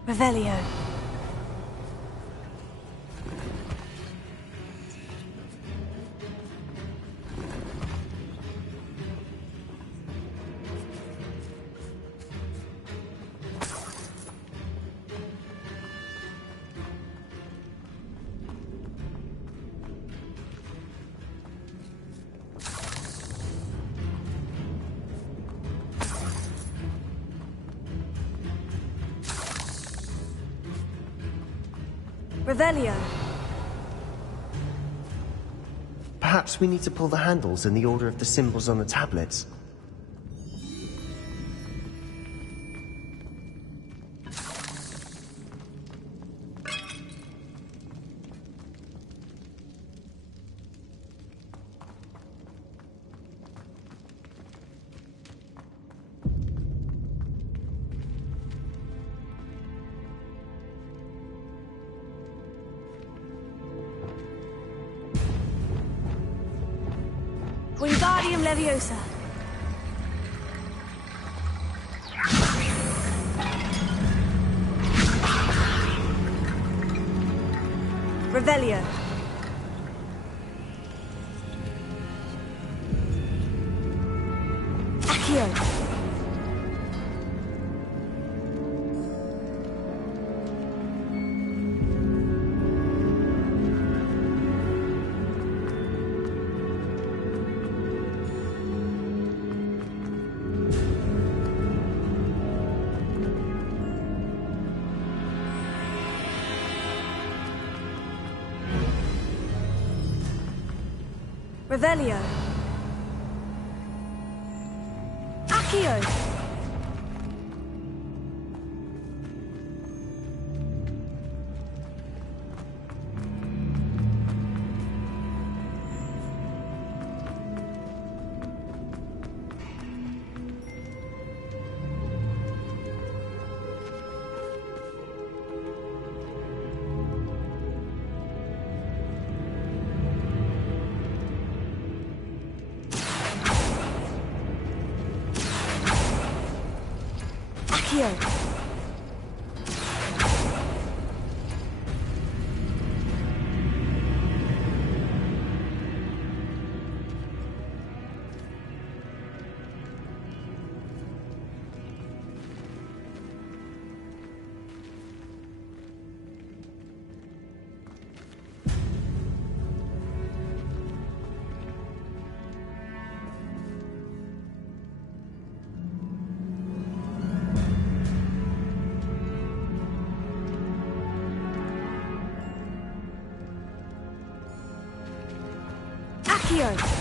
Revelio. Revelio. Perhaps we need to pull the handles in the order of the symbols on the tablets. Wingardium Leviosa. Revelio. Accio. Revelio. Accio. Accio. Accio!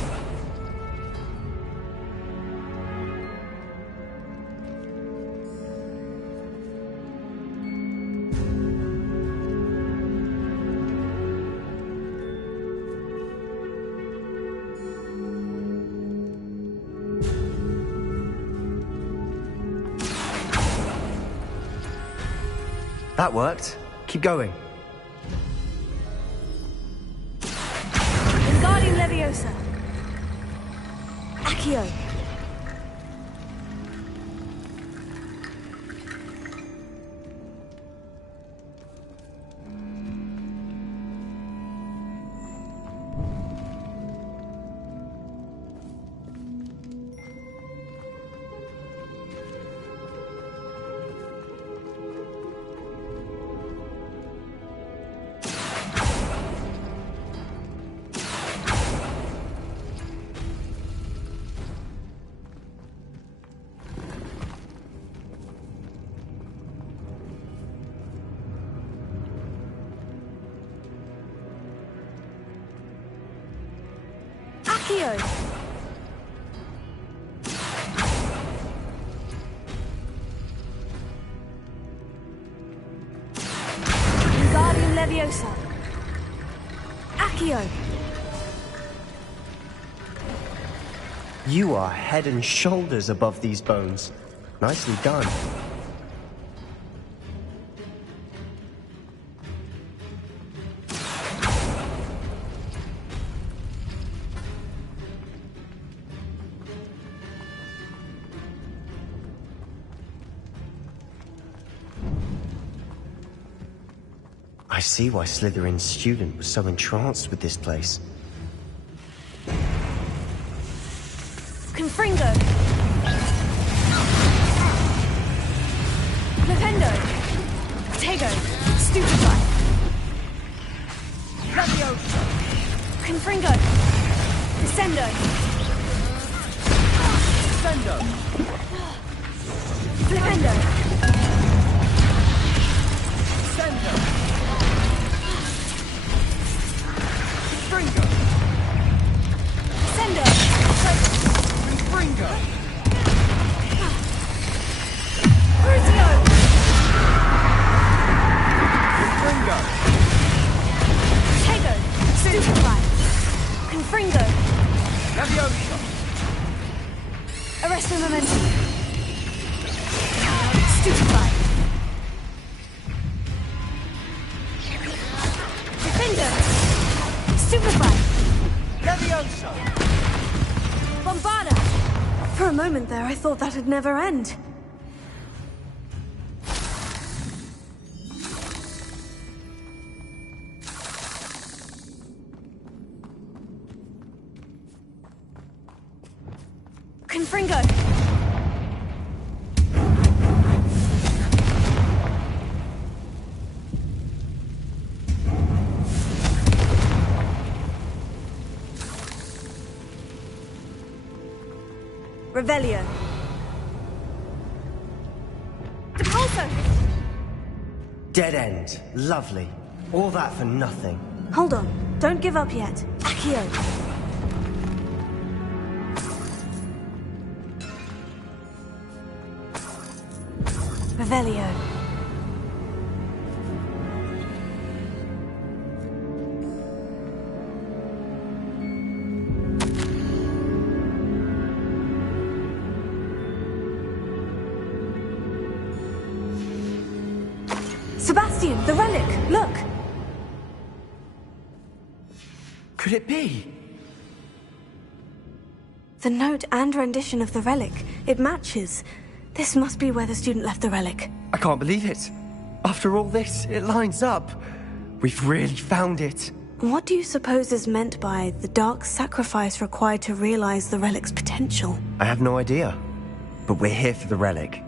That worked. Keep going. Wingardium Leviosa. Accio. Accio! Wingardium Leviosa. Accio! You are head and shoulders above these bones. Nicely done. I see why Slytherin's student was so entranced with this place. Confringo! Flipendo! Tego! Stupefy! Leviosa! Confringo! Descendo! Descendo! Flipendo! Descendo! Confringo! Descendo! Confringo! Crucio! Confringo! Tego! Stupefy! Confringo! Leviosa! Arresto Momentum! Stupefy! Defender! Stupefy! Leviosa! Bombarda! For a moment there, I thought that'd never end. Confringo! Revelio. Depulso! Dead end. Lovely. All that for nothing. Hold on. Don't give up yet. Accio. Revelio. Sebastian, the relic! Look! Could it be? The note and rendition of the relic. It matches. This must be where the student left the relic. I can't believe it. After all this, it lines up. We've really found it. What do you suppose is meant by the dark sacrifice required to realize the relic's potential? I have no idea. But we're here for the relic.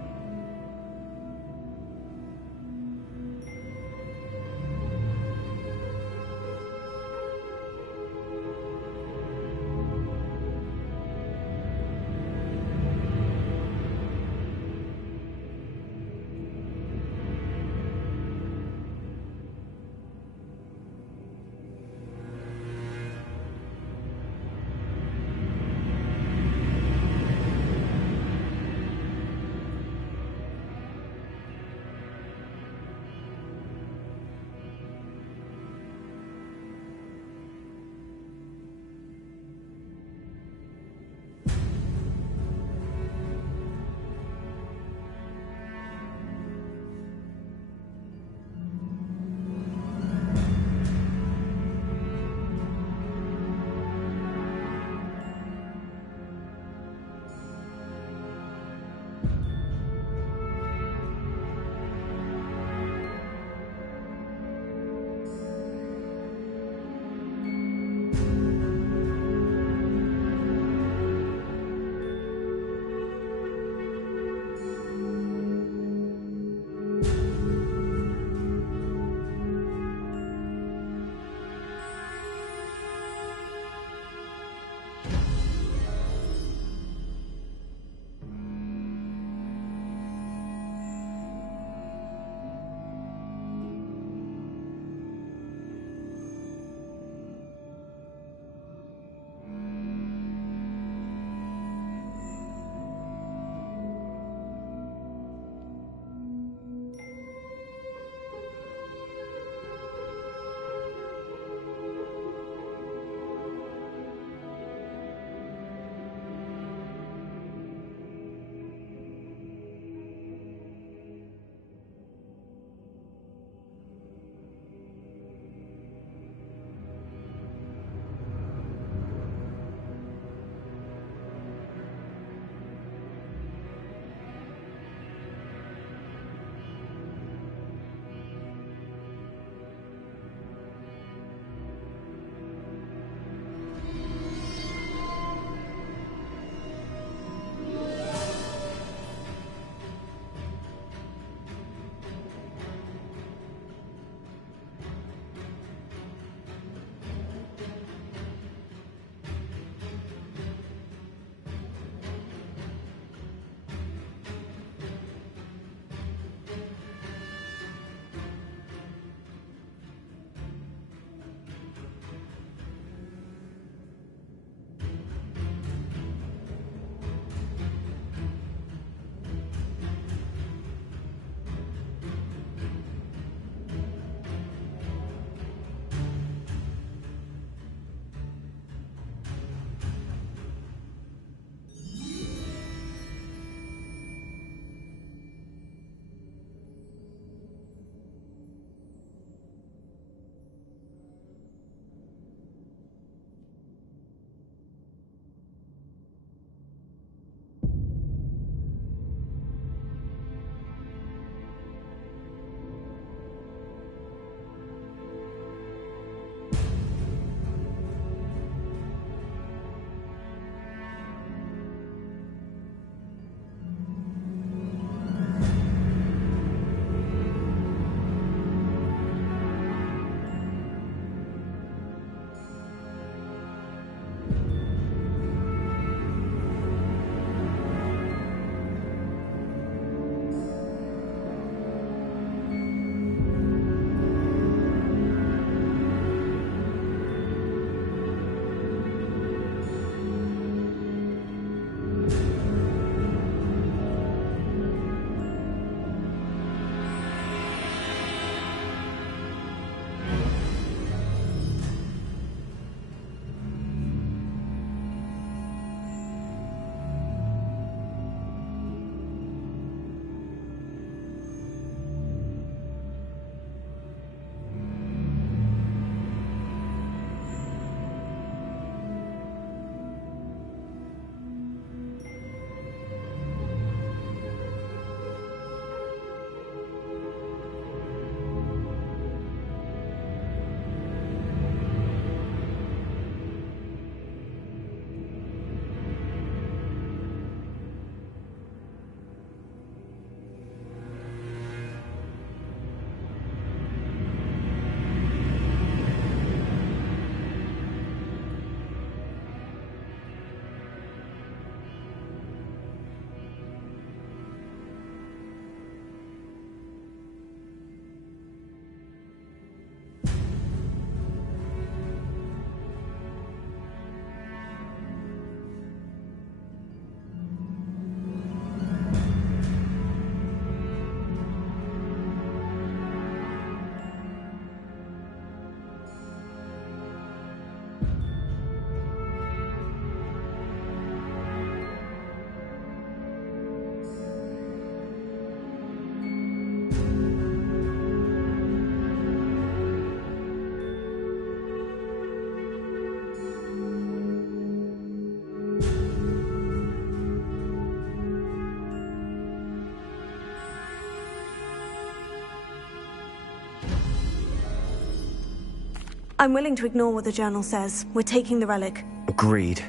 I'm willing to ignore what the journal says. We're taking the relic. Agreed.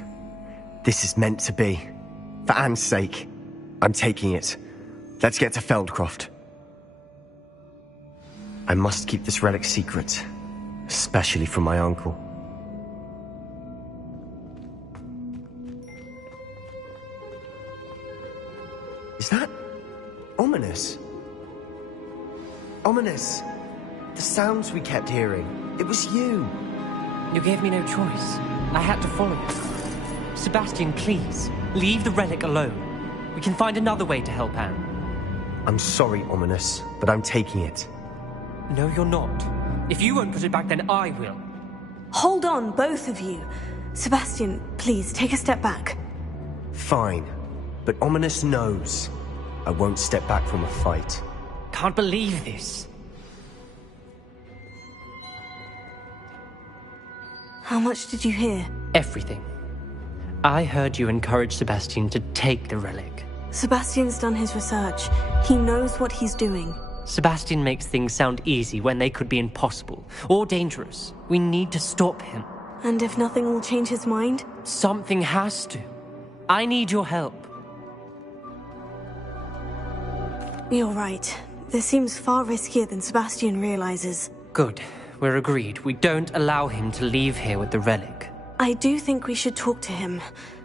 This is meant to be. For Anne's sake, I'm taking it. Let's get to Feldcroft. I must keep this relic secret, especially from my uncle. Is that ominous? Ominous! The sounds we kept hearing. It was you. You gave me no choice. I had to follow you. Sebastian, please, leave the relic alone. We can find another way to help Anne. I'm sorry, Ominous, but I'm taking it. No, you're not. If you won't put it back, then I will. Hold on, both of you. Sebastian, please, take a step back. Fine. But Ominous knows I won't step back from a fight. Can't believe this. How much did you hear? Everything. I heard you encourage Sebastian to take the relic. Sebastian's done his research. He knows what he's doing. Sebastian makes things sound easy when they could be impossible or dangerous. We need to stop him. And if nothing will change his mind? Something has to. I need your help. You're right. This seems far riskier than Sebastian realizes. Good. We're agreed. We don't allow him to leave here with the relic. I do think we should talk to him,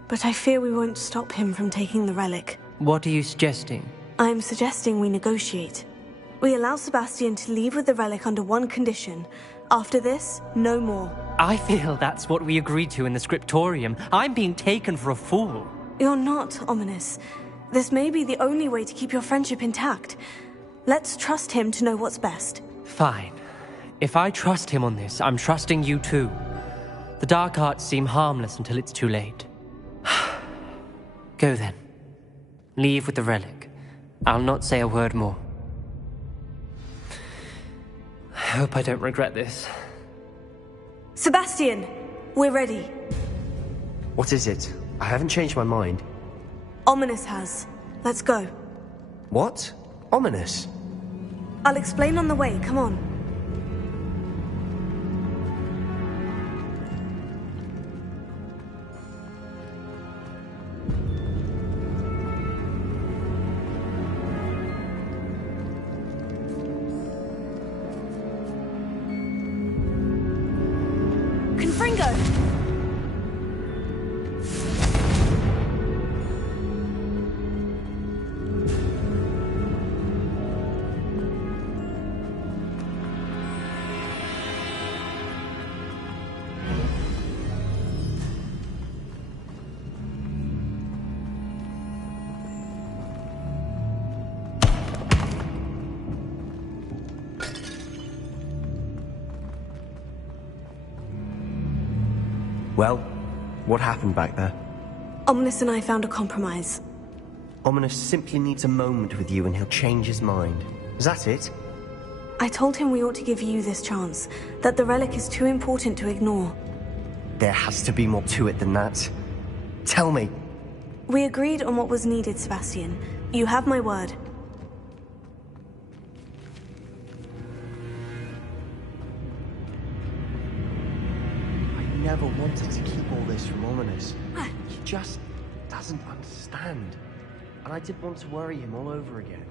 but I fear we won't stop him from taking the relic. What are you suggesting? I'm suggesting we negotiate. We allow Sebastian to leave with the relic under one condition. After this, no more. I feel that's what we agreed to in the scriptorium. I'm being taken for a fool. You're not, Ominous. This may be the only way to keep your friendship intact. Let's trust him to know what's best. Fine. If I trust him on this, I'm trusting you too. The dark arts seem harmless until it's too late. Go then. Leave with the relic. I'll not say a word more. I hope I don't regret this. Sebastian! We're ready. What is it? I haven't changed my mind. Ominous has. Let's go. What? Ominous? I'll explain on the way. Come on. Well, what happened back there? Ominous and I found a compromise. Ominous simply needs a moment with you and he'll change his mind. Is that it? I told him we ought to give you this chance, that the relic is too important to ignore. There has to be more to it than that. Tell me. We agreed on what was needed, Sebastian. You have my word. I never wanted to keep all this from Ominous. He just doesn't understand. And I didn't want to worry him all over again.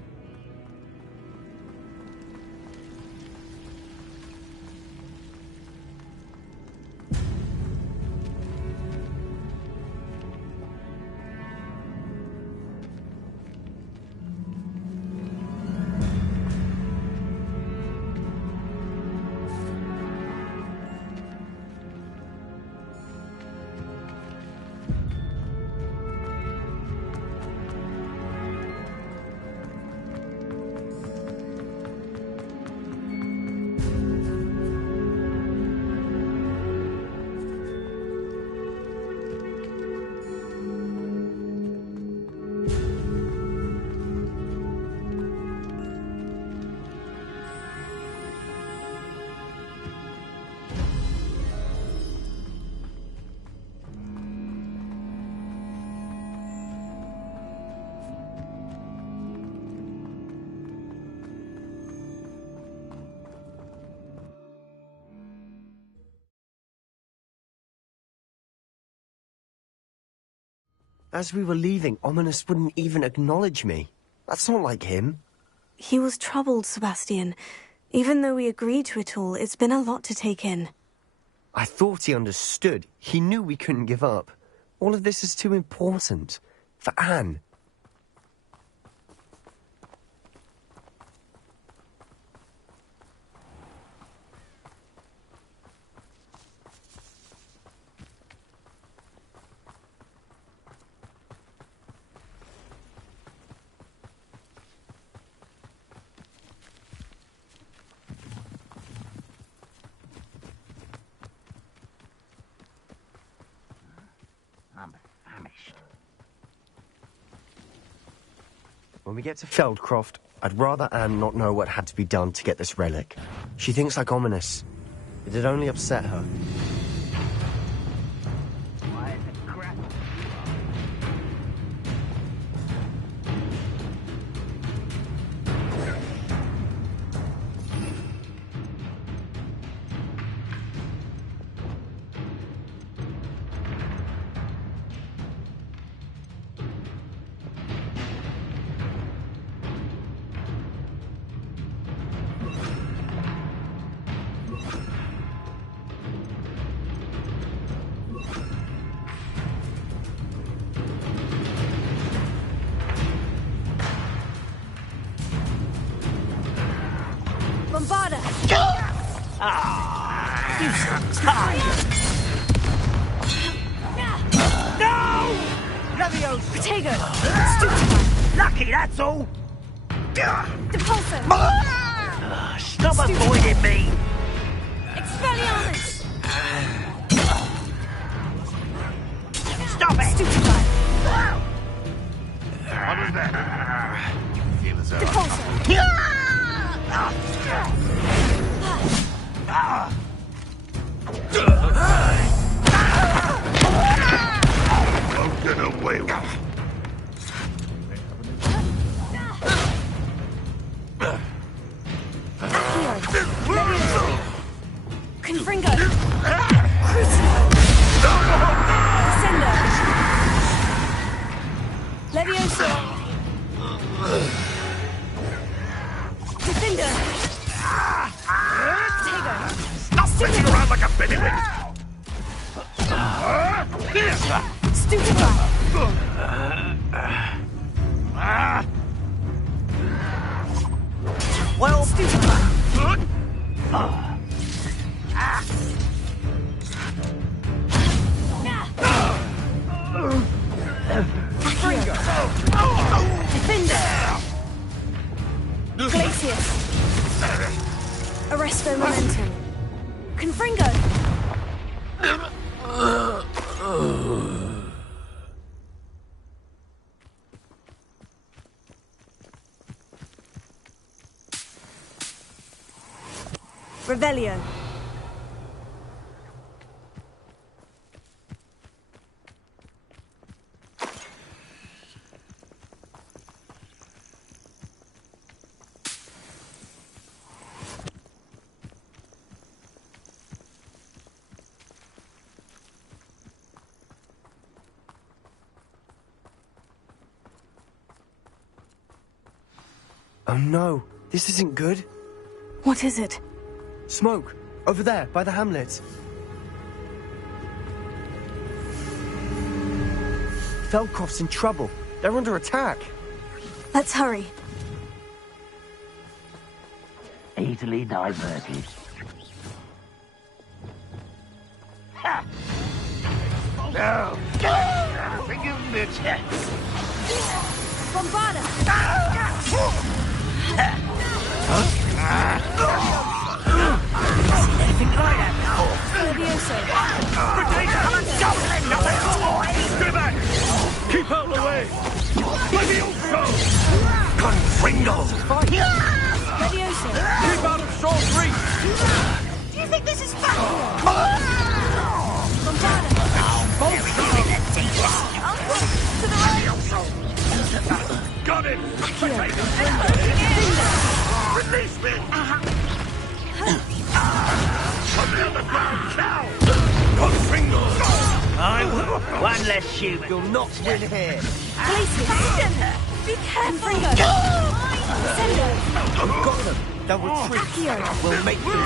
As we were leaving, Ominous wouldn't even acknowledge me. That's not like him. He was troubled, Sebastian. Even though we agreed to it all, it's been a lot to take in. I thought he understood. He knew we couldn't give up. All of this is too important. For Anne. When we get to Feldcroft, I'd rather Anne not know what had to be done to get this relic. She thinks like Ominous. It'd only upset her. Bombarda! No! Leviosa! Protego! Lucky, that's all! Depulso! Stop avoiding me! Expelliarmus! Stop it! Stupefy! What was that? Feel as though Depulso! won't get away with it. Confringo! Crucio! Descendo! Leviosa! Defender! Tego! Stop spinning around like a bellywig! Stupefy! Well, Stupefy! Defender! Glacius! Arresto momentum! Confringo! Revelio! Oh no, this isn't good. What is it? Smoke! Over there, by the hamlet. Feldcroft's in trouble. They're under attack. Let's hurry. Easily diverted. Ha! No! Think you bitch! Bombarda! anything like that before. Leviosa! Stay back! Keep out of the way! Leviosa! Confringo! Leviosa! Keep out of short reach! Do you think this is fun? Bombarda! To the right! Got him! Release me! From the underground cow! Confringo! I will One less shoot. You'll not win here. Policeman! Be careful! I've got them. They'll retreat. We'll make them.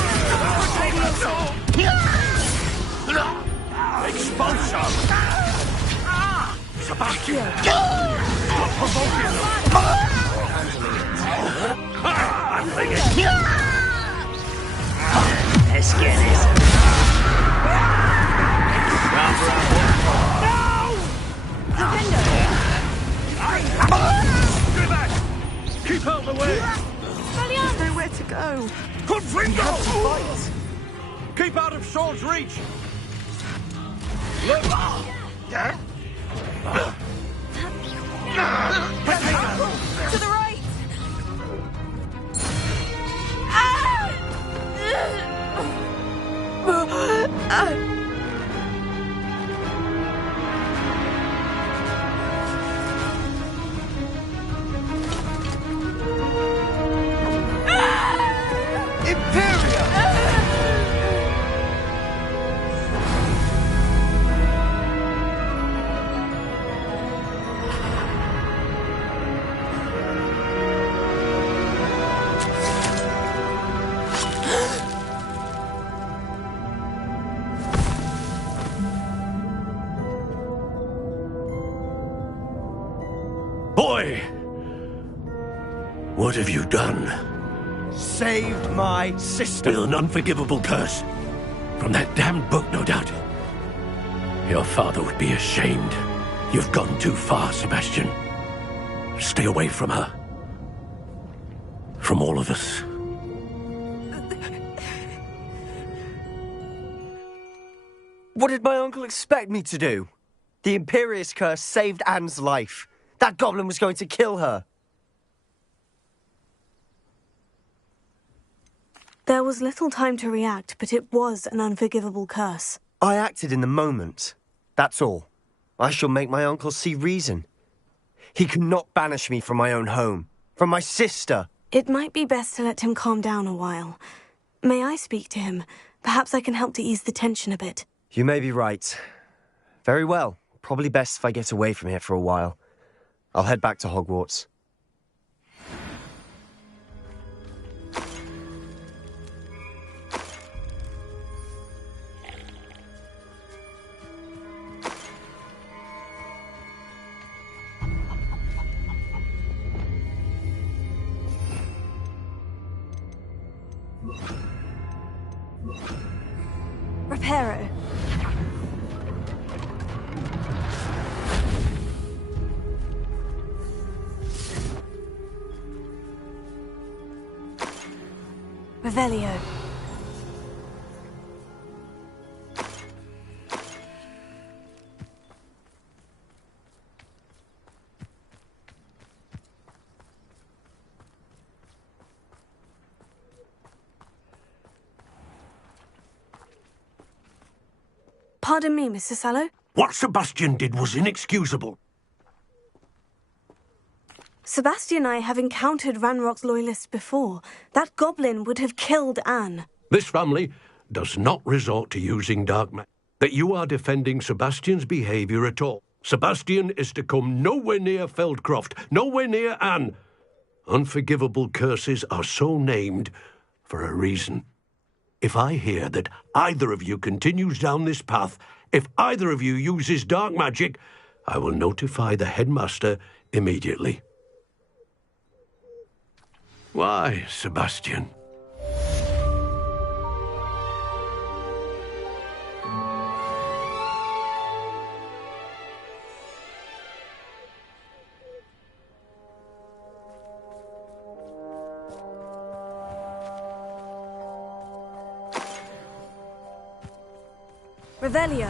Expulsion! Sebastian! Stop provoking them! I'm thinking. Let's get this. Stay back! Keep out of the way! There's nowhere to go. Confringo! Keep out of sword's reach! Look! To the right! Boy! What have you done? Saved my sister. With an unforgivable curse. From that damned book, no doubt. Your father would be ashamed. You've gone too far, Sebastian. Stay away from her. From all of us. What did my uncle expect me to do? The Imperious curse saved Anne's life. That goblin was going to kill her. There was little time to react, but it was an unforgivable curse. I acted in the moment. That's all. I shall make my uncle see reason. He cannot banish me from my own home, from my sister. It might be best to let him calm down a while. May I speak to him? Perhaps I can help to ease the tension a bit. You may be right. Very well. Probably best if I get away from here for a while. I'll head back to Hogwarts. Reparo. Revelio. Pardon me, Mr. Sallow. What Sebastian did was inexcusable. Sebastian and I have encountered Ranrock's loyalists before. That goblin would have killed Anne. This family does not resort to using dark magic. That you are defending Sebastian's behaviour at all. Sebastian is to come nowhere near Feldcroft, nowhere near Anne. Unforgivable curses are so named for a reason. If I hear that either of you continues down this path, if either of you uses dark magic, I will notify the headmaster immediately. Why, Sebastian? Revelio.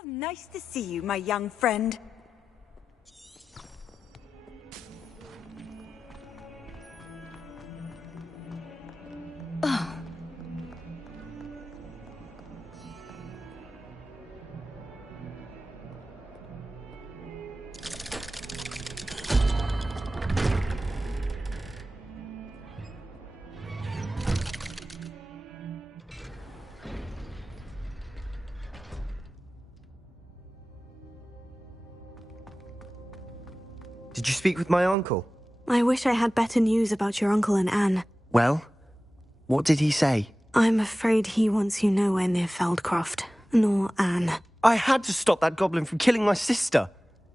How nice to see you, my young friend. Did you speak with my uncle? I wish I had better news about your uncle and Anne. Well, what did he say? I'm afraid he wants you nowhere near Feldcroft, nor Anne. I had to stop that goblin from killing my sister.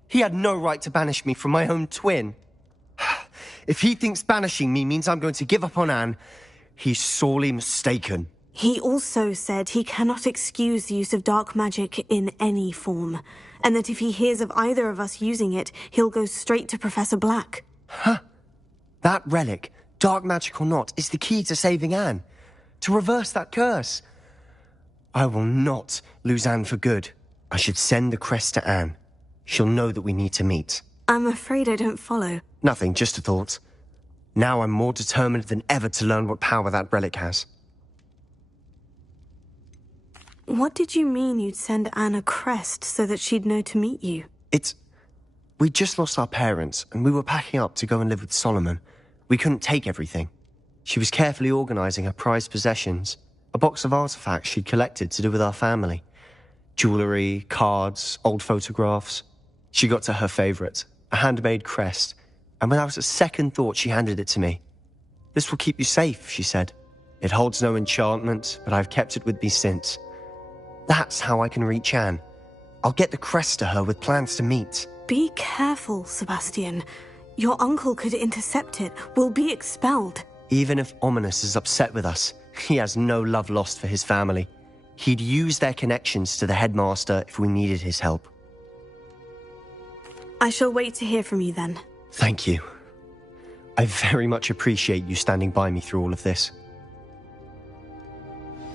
He had no right to banish me from my own twin. If he thinks banishing me means I'm going to give up on Anne, he's sorely mistaken. He also said he cannot excuse the use of dark magic in any form, and that if he hears of either of us using it, he'll go straight to Professor Black. Huh? That relic, dark magic or not, is the key to saving Anne. To reverse that curse. I will not lose Anne for good. I should send the crest to Anne. She'll know that we need to meet. I'm afraid I don't follow. Nothing, just a thought. Now I'm more determined than ever to learn what power that relic has. What did you mean you'd send Anne a crest so that she'd know to meet you? We'd just lost our parents, and we were packing up to go and live with Solomon. We couldn't take everything. She was carefully organising her prized possessions, a box of artifacts she'd collected to do with our family. Jewellery, cards, old photographs. She got to her favourite, a handmade crest, and without a second thought she handed it to me. "This will keep you safe," she said. "It holds no enchantment, but I've kept it with me since. That's how I can reach Anne. I'll get the crest to her with plans to meet." Be careful, Sebastian. Your uncle could intercept it. We'll be expelled. Even if Ominous is upset with us, he has no love lost for his family. He'd use their connections to the headmaster if we needed his help. I shall wait to hear from you then. Thank you. I very much appreciate you standing by me through all of this.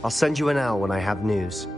I'll send you an owl when I have news.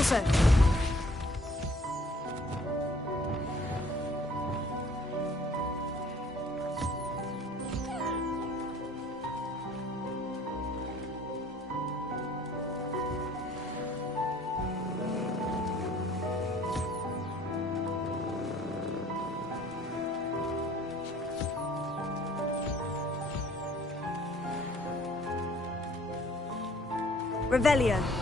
Also. Revelio.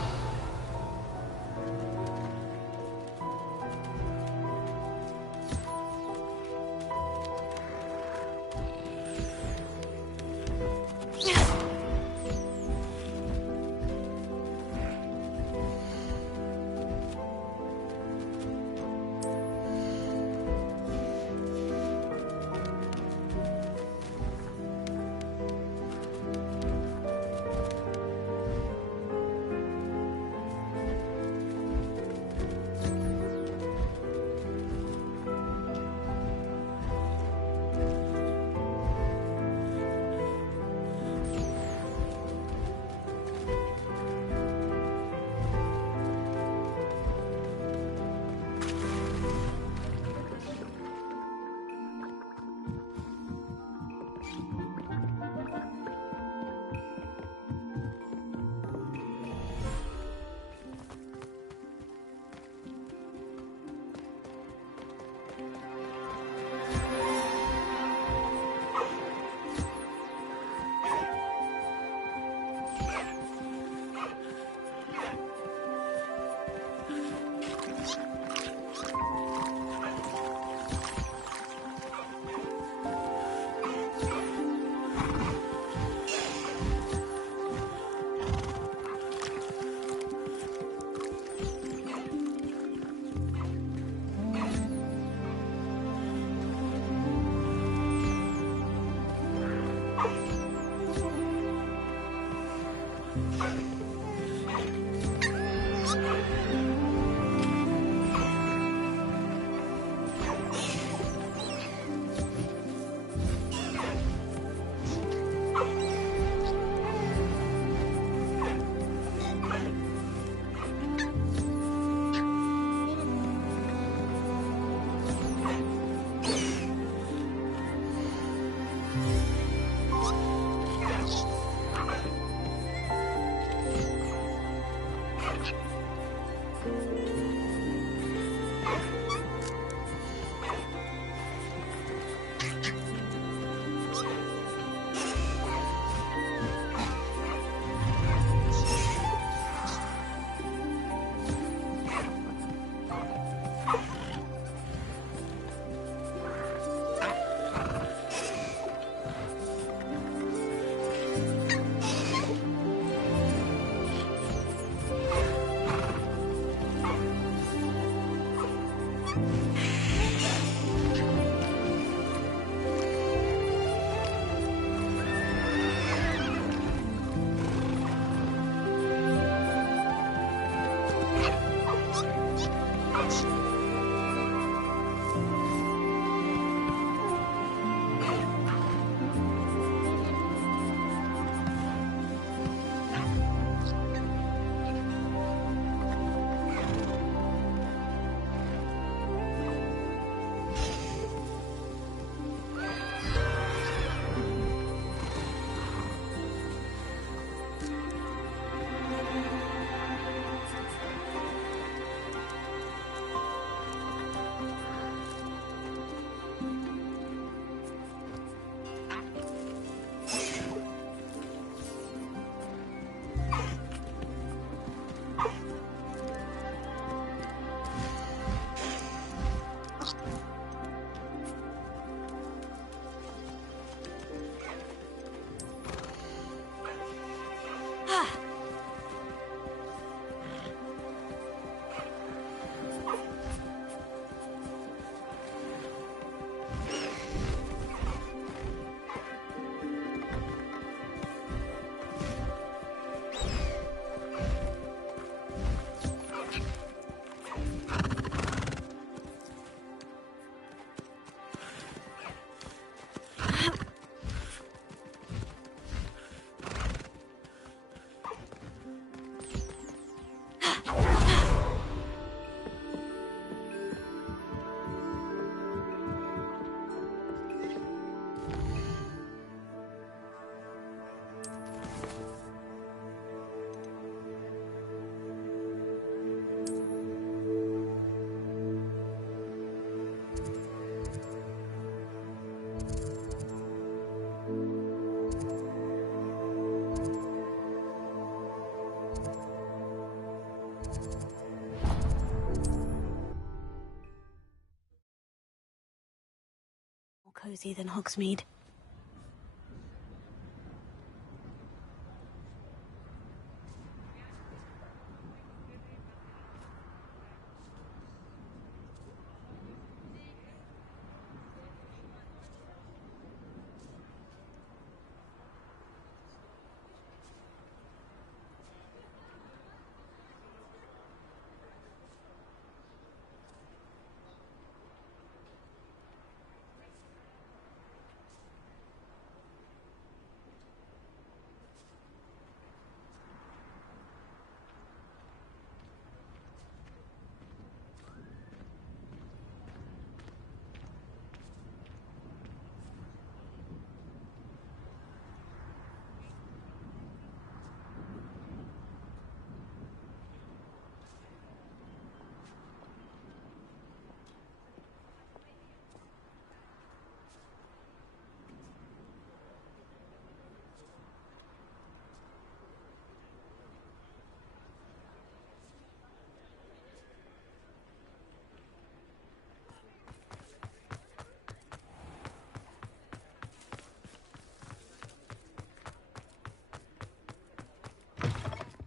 cozy than Hogsmeade.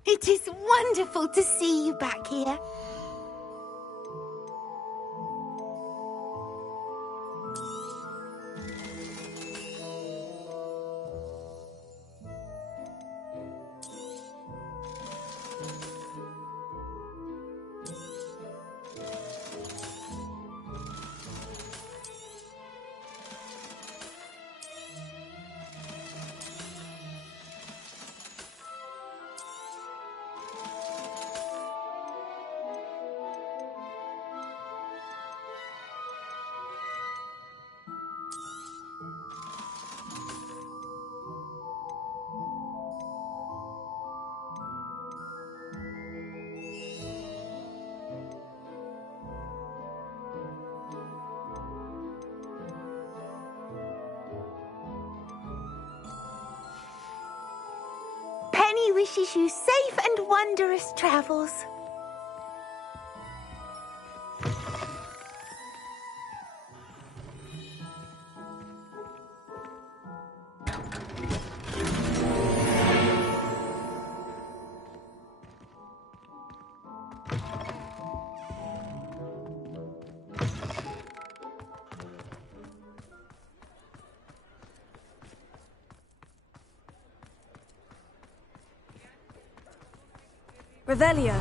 It is wonderful to see you back here. Penny wishes you safe and wondrous travels. Revelio.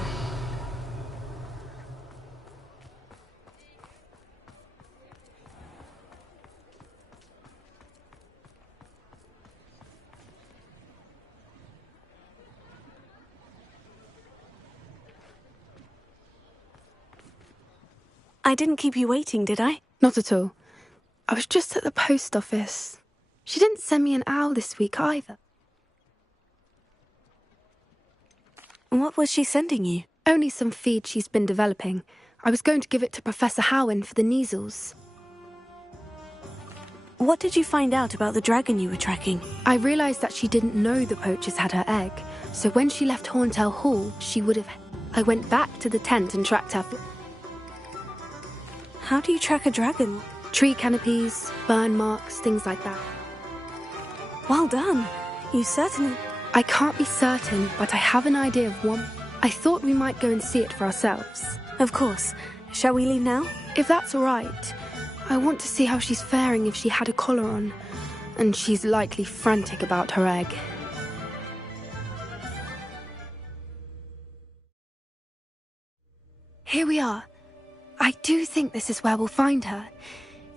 I didn't keep you waiting, did I? Not at all. I was just at the post office. She didn't send me an owl this week either. What was she sending you? Only some feed she's been developing. I was going to give it to Professor ㅍ₁ for the measles. What did you find out about the dragon you were tracking? I realised that she didn't know the poachers had her egg, so when she left Horntail Hall, she would have... I went back to the tent and tracked her... How do you track a dragon? Tree canopies, burn marks, things like that. Well done. You certainly... I can't be certain, but I have an idea of one. I thought we might go and see it for ourselves. Of course. Shall we leave now? If that's all right. I want to see how she's faring if she had a collar on. And she's likely frantic about her egg. Here we are. I do think this is where we'll find her.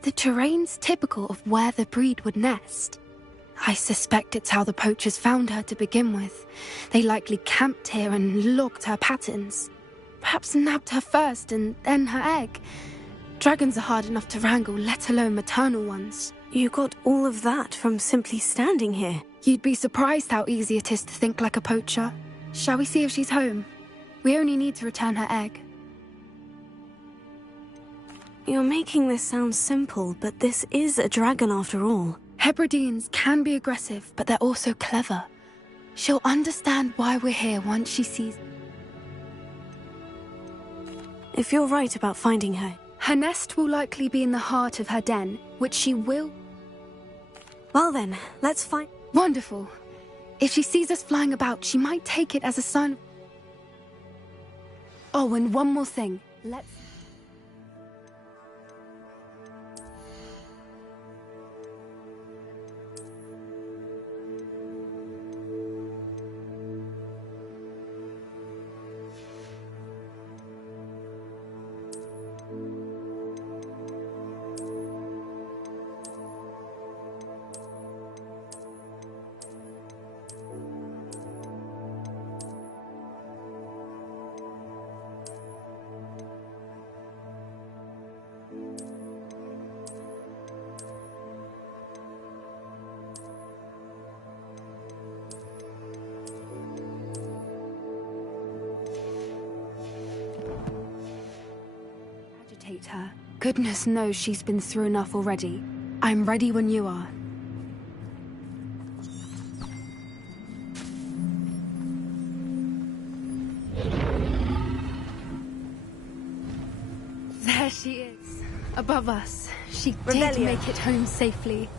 The terrain's typical of where the breed would nest. I suspect it's how the poachers found her to begin with. They likely camped here and logged her patterns. Perhaps nabbed her first and then her egg. Dragons are hard enough to wrangle, let alone maternal ones. You got all of that from simply standing here. You'd be surprised how easy it is to think like a poacher. Shall we see if she's home? We only need to return her egg. You're making this sound simple, but this is a dragon after all. Hebrideans can be aggressive, but they're also clever. She'll understand why we're here once she sees... If you're right about finding her... Her nest will likely be in the heart of her den, which she will... Well then, let's find... Wonderful. If she sees us flying about, she might take it as a sign... Oh, and one more thing. Let's... her. Goodness knows she's been through enough already. I'm ready when you are. There she is, above us. She did make it home safely.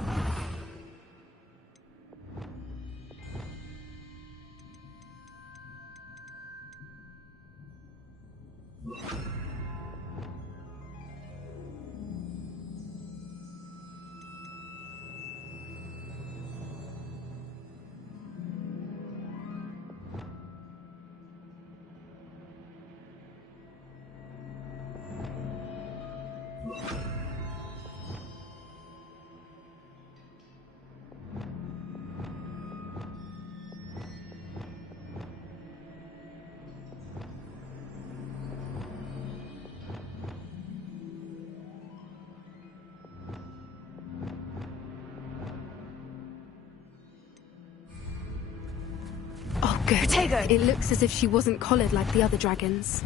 Oh, good. It looks as if she wasn't collared like the other dragons.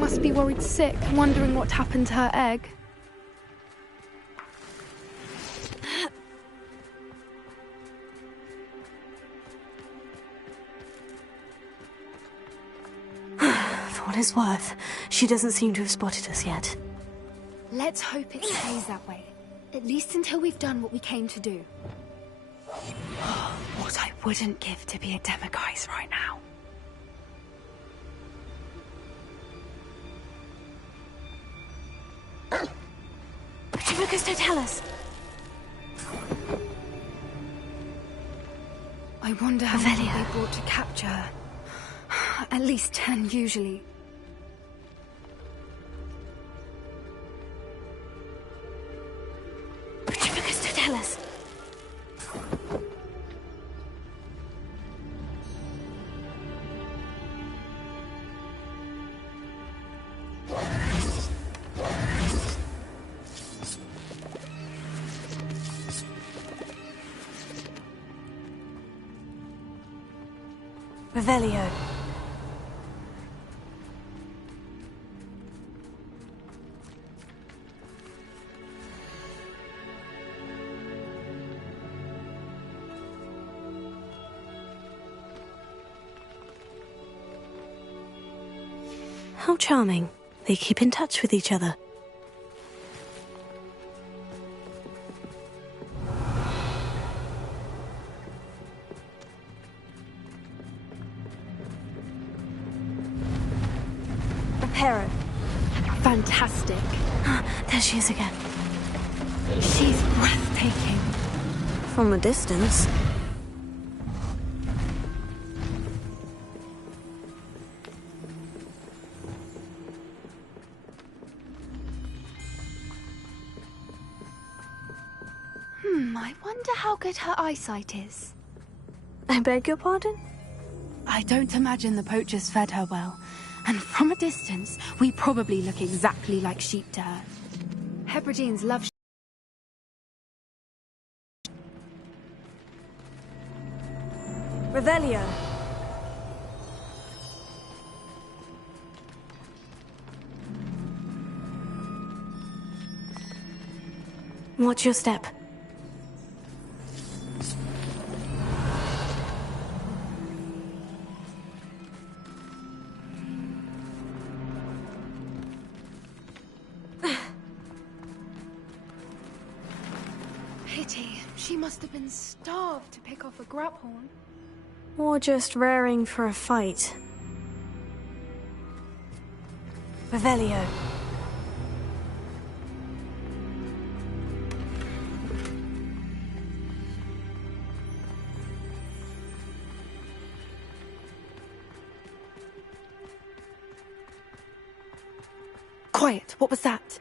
Must be worried sick, wondering what happened to her egg. For what it's worth, she doesn't seem to have spotted us yet. Let's hope it stays that way. At least until we've done what we came to do. What I wouldn't give to be a demiguise right now. Lucas, don't tell us. I wonder how many they brought to capture her. At least 10 usually. Lucas, don't tell us. Revelio. How charming. They keep in touch with each other. Fantastic. There she is again. She's breathtaking. From a distance. I wonder how good her eyesight is. I beg your pardon? I don't imagine the poachers fed her well. And from a distance, we probably look exactly like sheep to her. Hebrideans love Revelio. Watch your step. Pity. She must have been starved to pick off a grubhorn. Or just raring for a fight. Revelio. Quiet, what was that?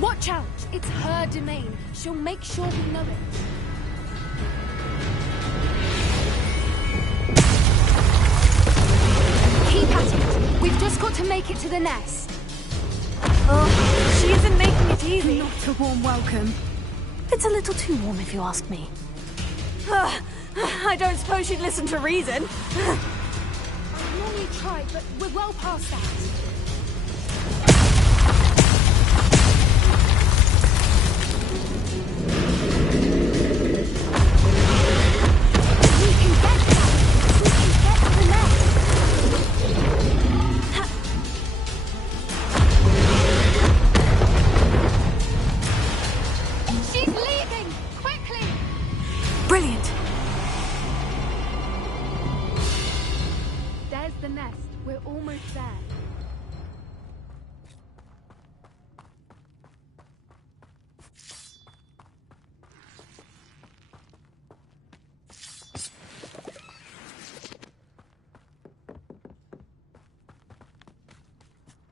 Watch out! It's her domain. She'll make sure we know it. Keep at it. We've just got to make it to the nest. Oh, she isn't making it easy. Not a warm welcome. It's a little too warm if you ask me. I don't suppose she'd listen to reason. I normally try, but we're well past that. Brilliant! There's the nest. We're almost there.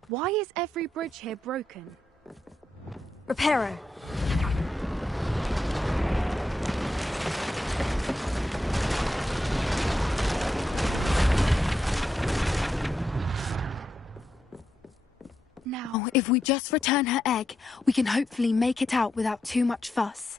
Why is every bridge here broken? Reparo. Now, if we just return her egg, we can hopefully make it out without too much fuss.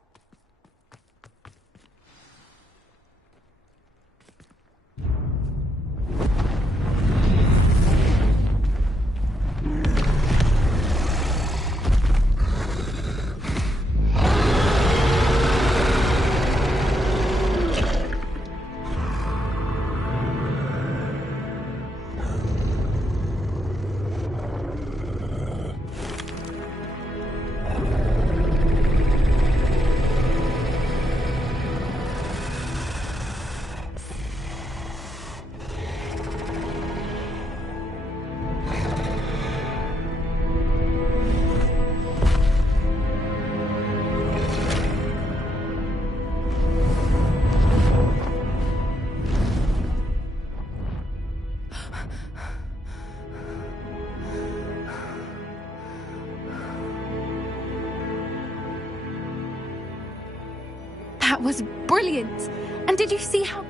That was brilliant! And did you see how...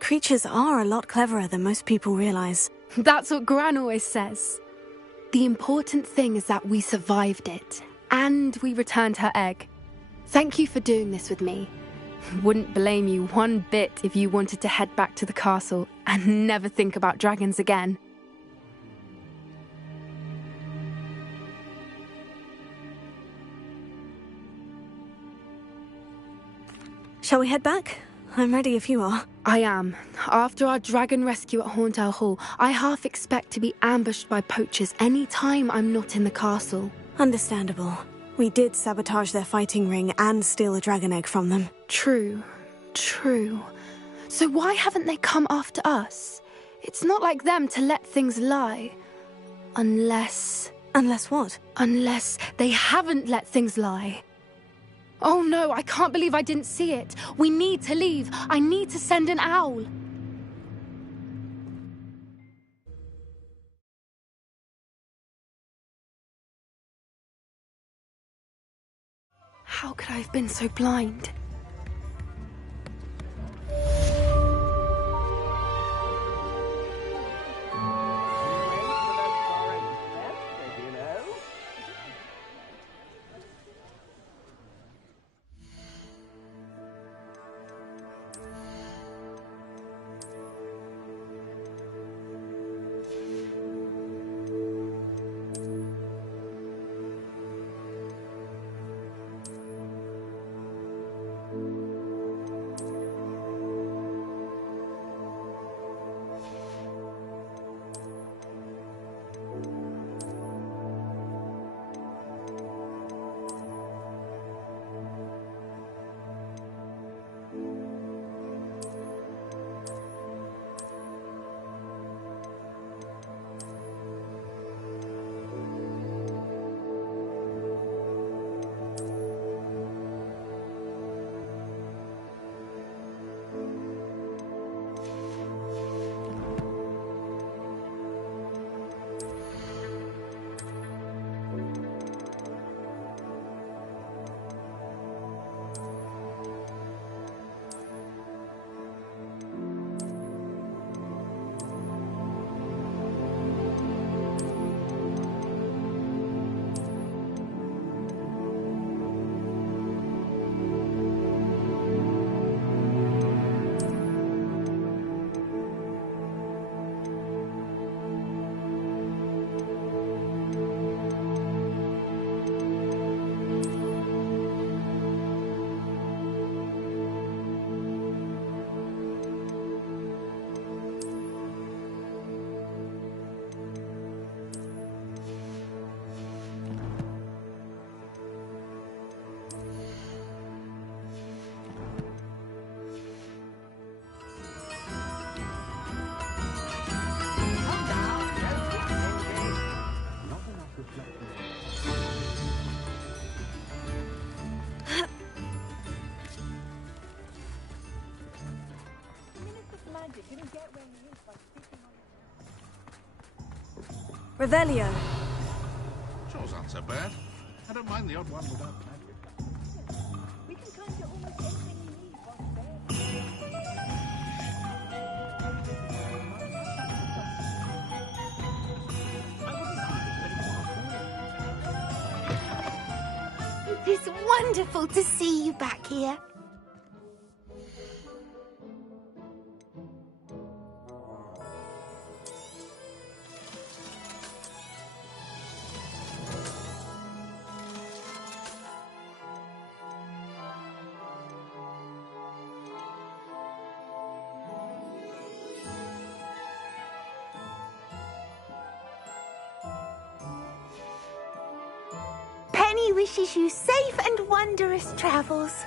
Creatures are a lot cleverer than most people realize. That's what Gran always says. The important thing is that we survived it, and we returned her egg. Thank you for doing this with me. Wouldn't blame you one bit if you wanted to head back to the castle and never think about dragons again. Shall we head back? I'm ready if you are. I am. After our dragon rescue at Hauntel Hall, I half expect to be ambushed by poachers any time I'm not in the castle. Understandable. We did sabotage their fighting ring and steal a dragon egg from them. True. True. So why haven't they come after us? It's not like them to let things lie. Unless... Unless what? Unless they haven't let things lie. Oh no, I can't believe I didn't see it. We need to leave. I need to send an owl. How could I have been so blind? Revelio. Chores aren't so bad. I don't mind the odd one without magic. We can conjure almost anything we need whilst It is wonderful to see you back here. Penny wishes you safe and wondrous travels.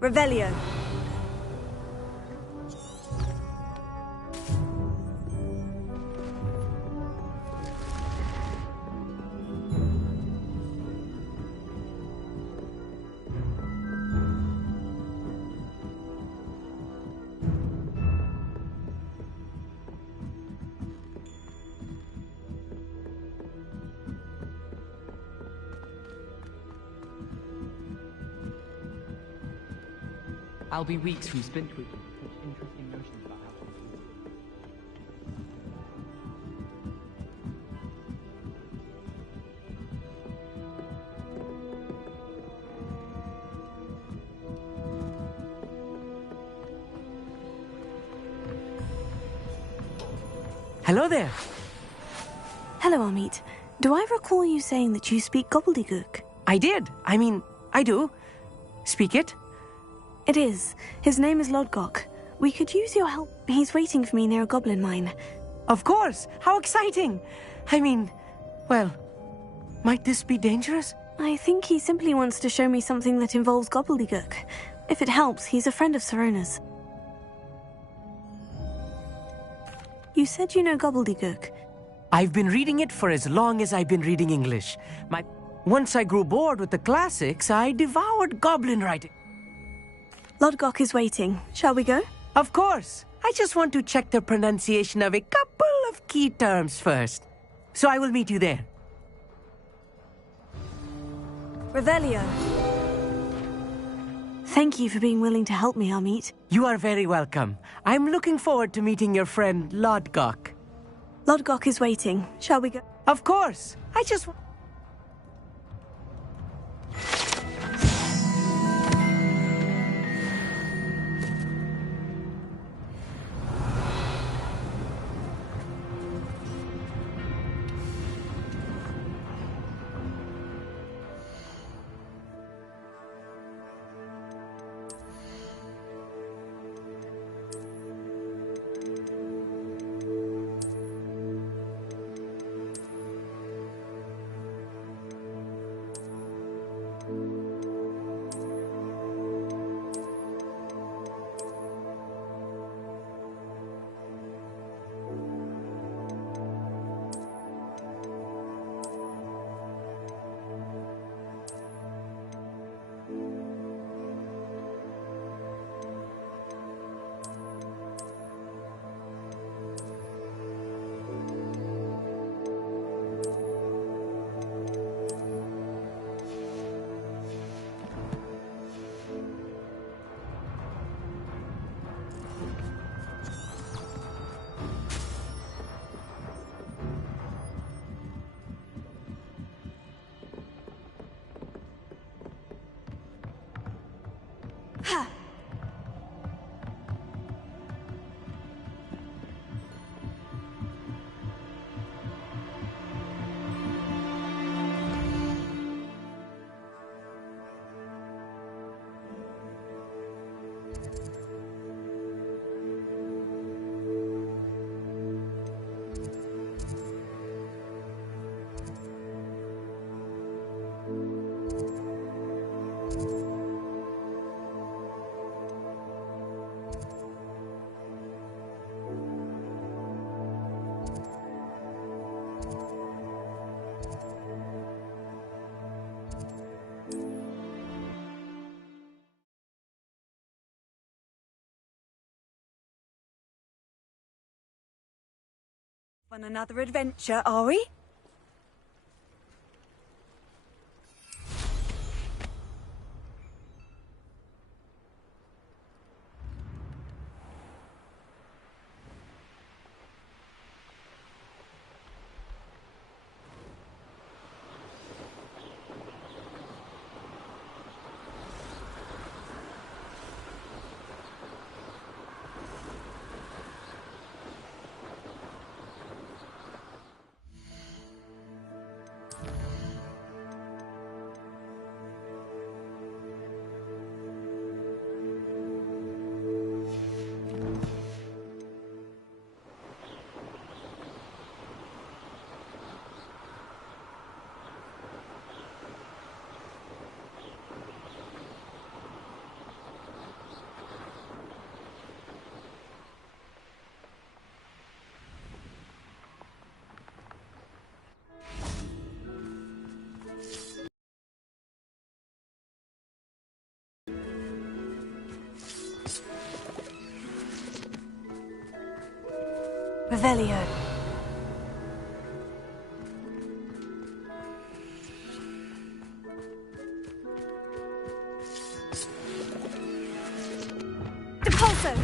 Revelio. I'll be weeks from spin tweaking. Such interesting notions about how to... Hello there. Hello, Amit. Do I recall you saying that you speak gobbledygook? I did. I mean, I do. Speak it. It is. His name is ㅍㄍ. We could use your help. He's waiting for me near a goblin mine. Of course. How exciting. I mean, well, might this be dangerous? I think he simply wants to show me something that involves gobbledygook. If it helps, he's a friend of Sirona's. You said you know gobbledygook. I've been reading it for as long as I've been reading English. Once I grew bored with the classics, I devoured goblin writing. ㅍㄍ is waiting. Shall we go? Of course. I just want to check the pronunciation of a couple of key terms first. So I will meet you there. Revelio. Thank you for being willing to help me, Amit. You are very welcome. I'm looking forward to meeting your friend ㅍㄍ. ㅍㄍ is waiting. Shall we go? Of course. I just... On another adventure, are we? Revelio. Depulso!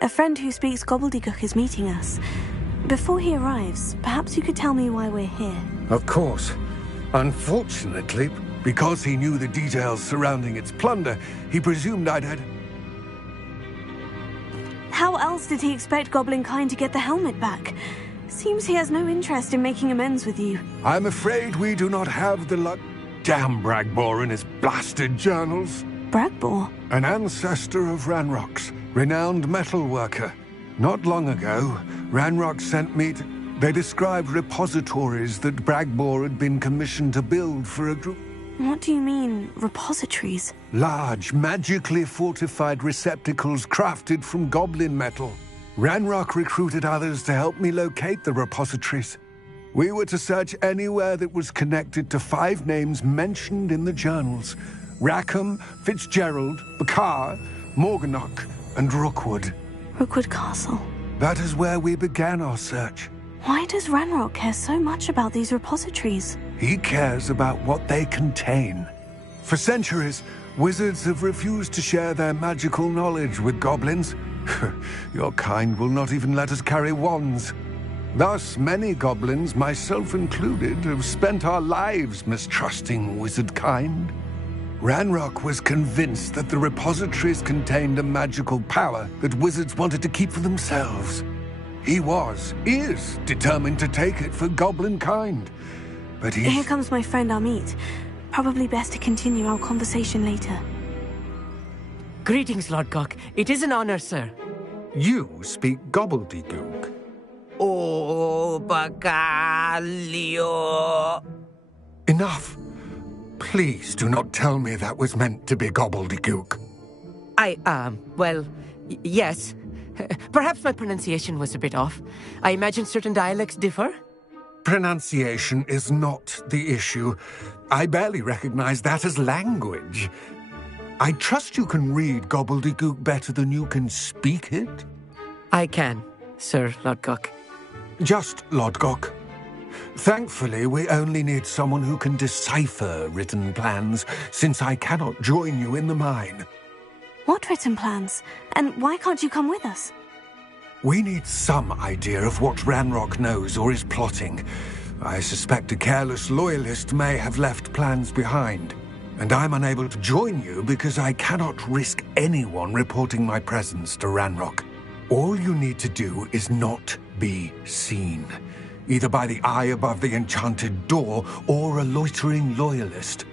A friend who speaks gobbledygook is meeting us. Before he arrives, perhaps you could tell me why we're here. Of course. Unfortunately, because he knew the details surrounding its plunder, he presumed I'd had... How else did he expect Goblinkind to get the helmet back? Seems he has no interest in making amends with you. I'm afraid we do not have the luck... Damn Bragbor and his blasted journals. Bragbor? An ancestor of Ranrock's, renowned metal worker. Not long ago, Ranrock sent me to... They described repositories that Bragbor had been commissioned to build for a group. What do you mean, repositories? Large, magically fortified receptacles crafted from goblin metal. Ranrock recruited others to help me locate the repositories. We were to search anywhere that was connected to 5 names mentioned in the journals. Rackham, Fitzgerald, Bakar, Morganach, and Rookwood. Rookwood Castle. That is where we began our search. Why does Ranrock care so much about these repositories? He cares about what they contain. For centuries, wizards have refused to share their magical knowledge with goblins. Your kind will not even let us carry wands. Thus, many goblins, myself included, have spent our lives mistrusting wizard kind. Ranrock was convinced that the repositories contained a magical power that wizards wanted to keep for themselves. He is determined to take it for goblin kind. But Here comes my friend Amit. Probably best to continue our conversation later. Greetings, Lord Cock. It is an honor, sir. You speak gobbledygook. Oh, Bacalio. Enough. Please do not tell me that was meant to be gobbledygook. Well, yes. Perhaps my pronunciation was a bit off. I imagine certain dialects differ. Pronunciation is not the issue. I barely recognize that as language. I trust you can read gobbledygook better than you can speak it? I can, Sir Lodgok. Just Lodgok. Thankfully, we only need someone who can decipher written plans, since I cannot join you in the mine. What written plans? And why can't you come with us? We need some idea of what Ranrock knows or is plotting. I suspect a careless loyalist may have left plans behind. And I'm unable to join you because I cannot risk anyone reporting my presence to Ranrock. All you need to do is not be seen, either by the eye above the enchanted door or a loitering loyalist.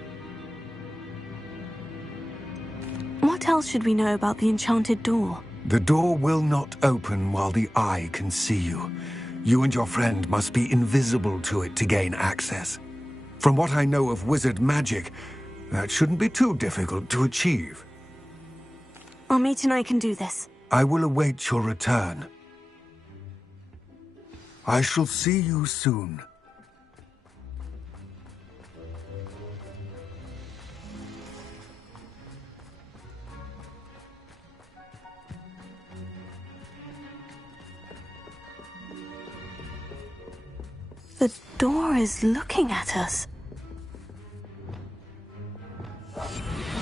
What else should we know about the enchanted door? The door will not open while the eye can see you. You and your friend must be invisible to it to gain access. From what I know of wizard magic, that shouldn't be too difficult to achieve. Amit and I can do this. I will await your return. I shall see you soon. The door is looking at us.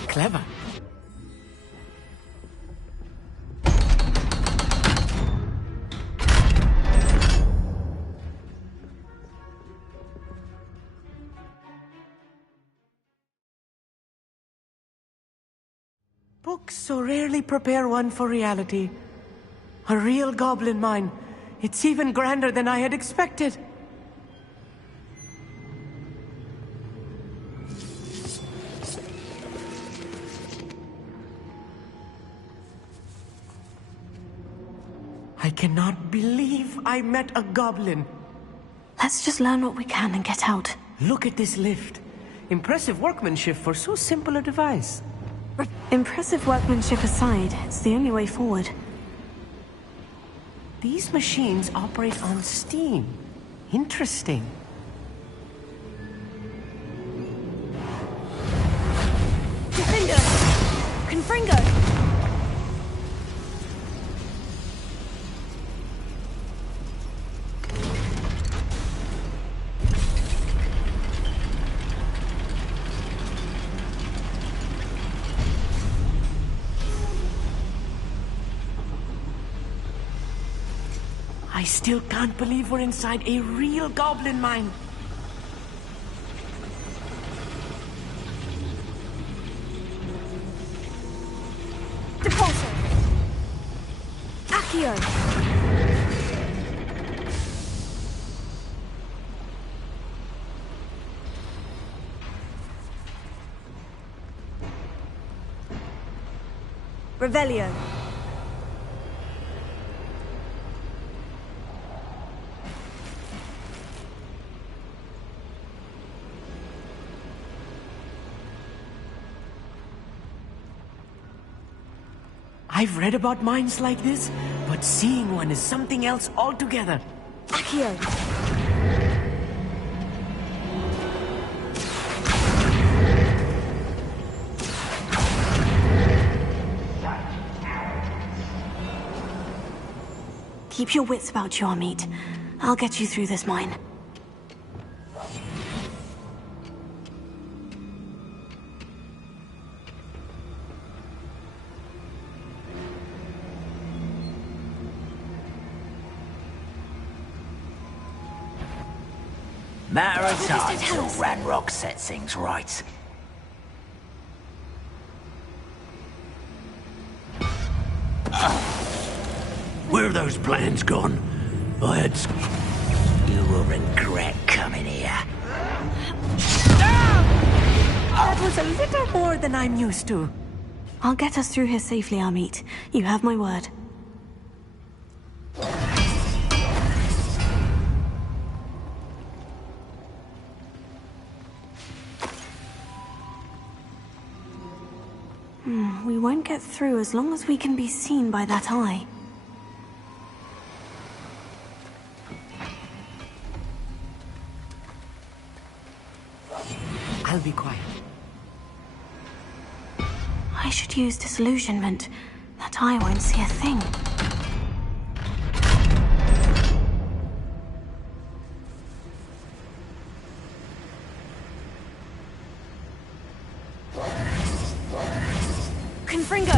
Clever. Books so rarely prepare one for reality. A real goblin mine. It's even grander than I had expected. I cannot believe I met a goblin. Let's just learn what we can and get out. Look at this lift. Impressive workmanship for so simple a device. Impressive workmanship aside, it's the only way forward. These machines operate on steam. Interesting. Defender! Confringo! I still can't believe we're inside a real goblin mine. Depulso! Accio! Revelio! I've read about mines like this, but seeing one is something else altogether. Accio! Keep your wits about you, Amit. I'll get you through this mine. Matter of time till Ranrock sets things right. Where are those plans gone? I had... You will regret coming here. That was a little more than I'm used to. I'll get us through here safely, Amit. You have my word. We won't get through as long as we can be seen by that eye. I'll be quiet. I should use disillusionment. That eye won't see a thing. Confringo!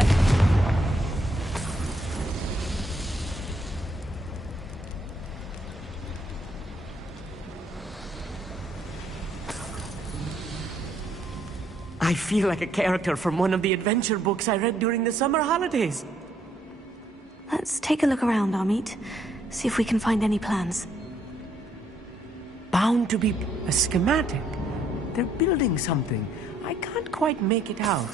I feel like a character from one of the adventure books I read during the summer holidays. Let's take a look around, Amit. See if we can find any plans. Bound to be a schematic. They're building something. I can't quite make it out.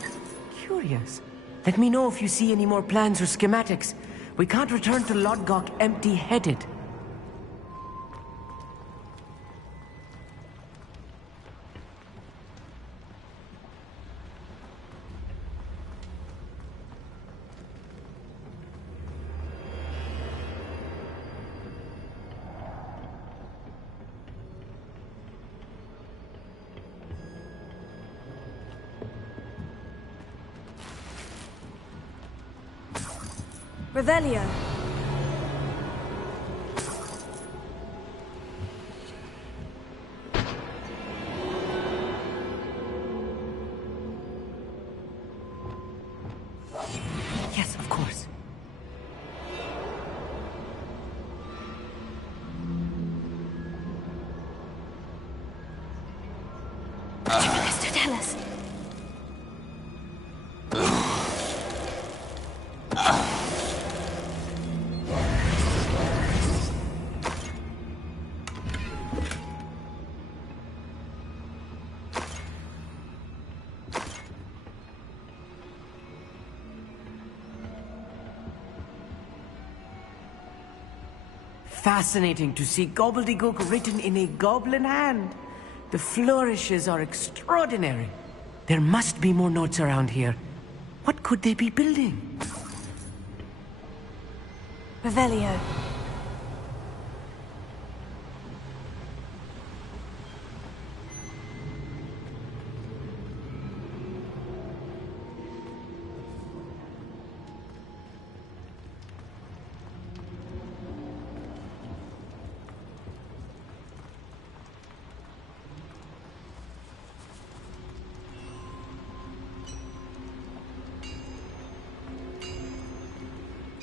Curious. Let me know if you see any more plans or schematics. We can't return to ㅊㄠchk empty-headed. Revelio! Yes, of course. Tell us. Fascinating to see gobbledygook written in a goblin hand. The flourishes are extraordinary. There must be more notes around here. could they be building? Revelio.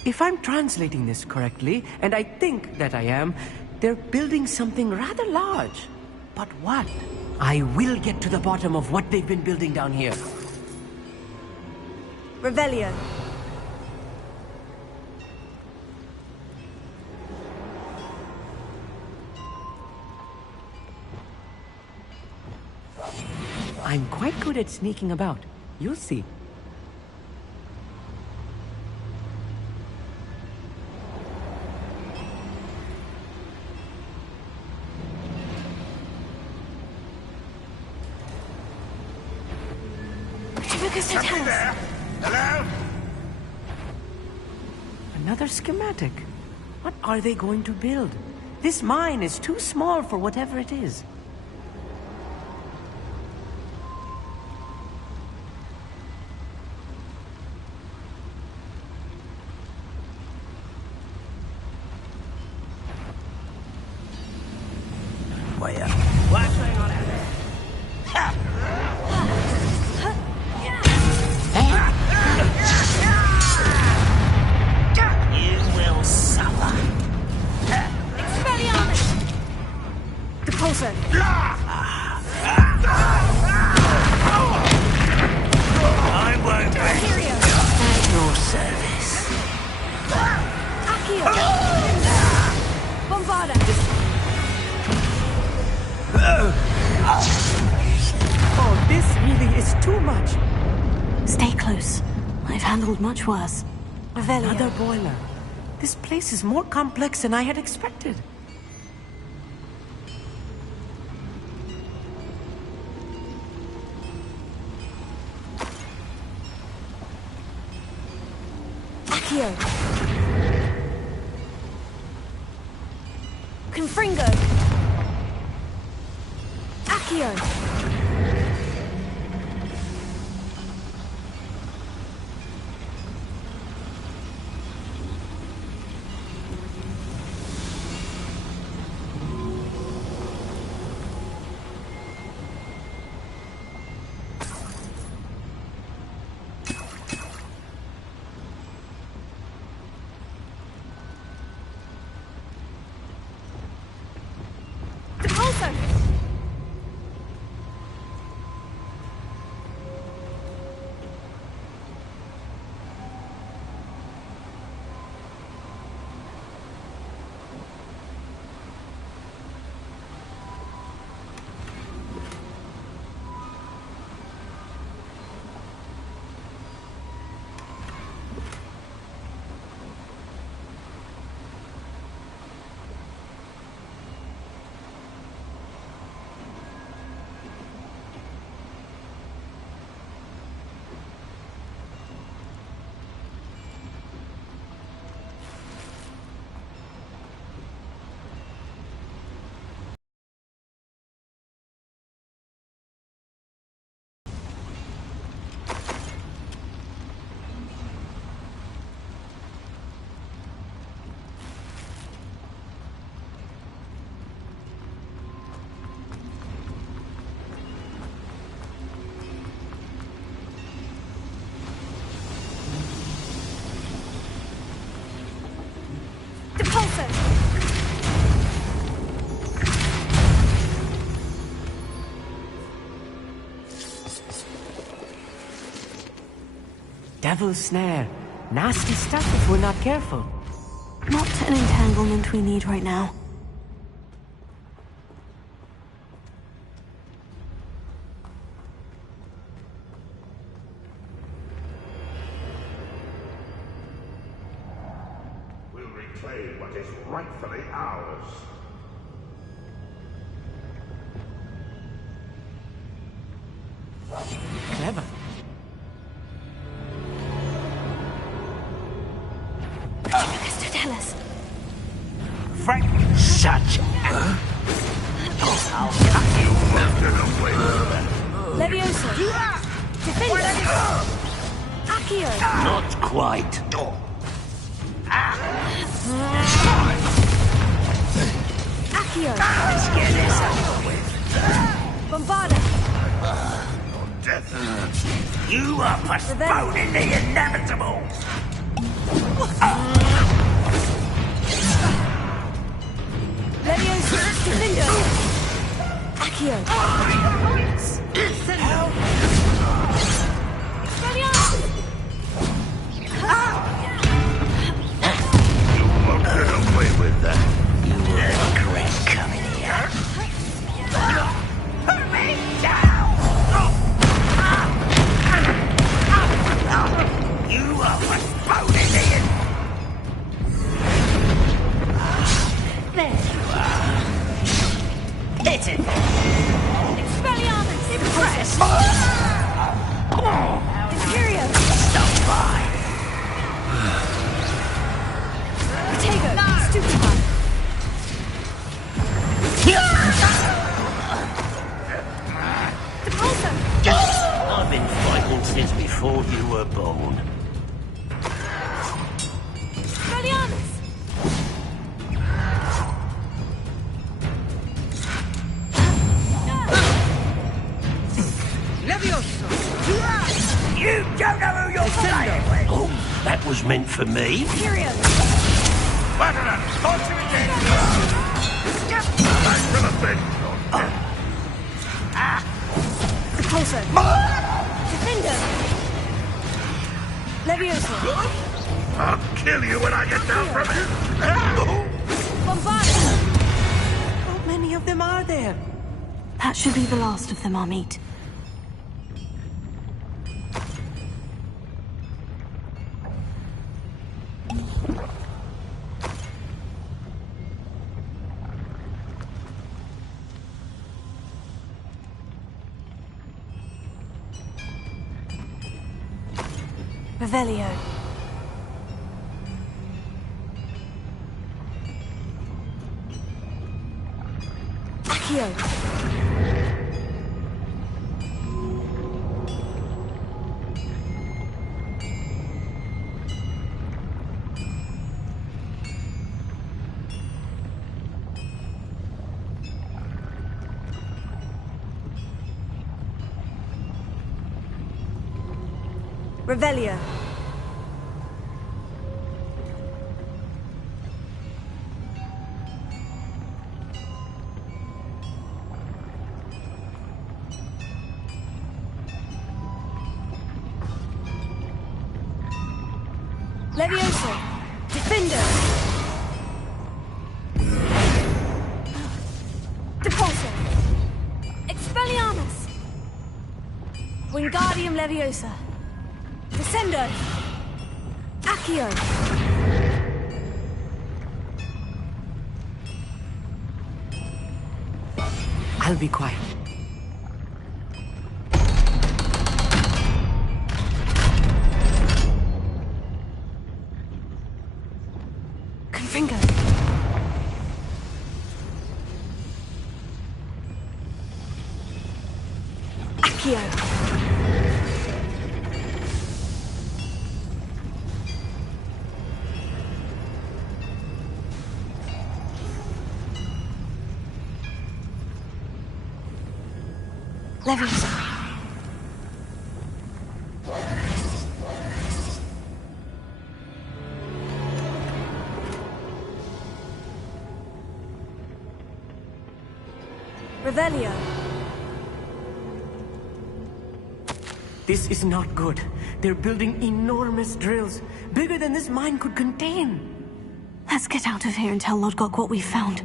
If I'm translating this correctly, and I think that I am, they're building something rather large. But what? I will get to the bottom of what they've been building down here. Revelio. I'm quite good at sneaking about. You'll see. Somebody there? Hello? Another schematic. What are they going to build? This mine is too small for whatever it is. What's going on out there? You will suffer. Expelliarmus! Depulso! I won't be at your service. Accio! Bombarda! Oh, this really is too much. Stay close. I've handled much worse. Revelio. Another boiler. This place is more complex than I had expected. Accio! Confringo! Accio! Devil's snare. Nasty stuff if we're not careful. Not an entanglement we need right now. We'll reclaim what is rightfully ours. Clever. Yes. Frank, such I'll cut you Leviosa! Defender! Accio! Not quite. Accio! Let's get this over with. Bombarda! Death. You are postponing the inevitable. Leviosa! Defender! Accio! You won't get away with that. You will regret coming here. Put me down! You are postponing the There you are. Hit it! Expelliarmus! Impressed! Imperio! Stop by! Protego! Stupefy! Depulso! I've been fighting since before you were born. Expelliarmus! Leviosa! You don't know who you're playing with! Oh, that was meant for me. Imperio! Battler, launch him again! Back to the bed. Depulso! Defender! Leviosa! I'll kill you when I get down from it. Bombarda! How many of them are there? That should be the last of them, Amit. Revelio. Accio. Revelio. Leviosa! Defender! Depulso! Expelliarmus! Wingardium Leviosa! Descendo! Accio! I'll be quiet. Confringo. Accio! Leviosa. Revelio. This is not good. They're building enormous drills, bigger than this mine could contain. Let's get out of here and tell Lodgok what we found.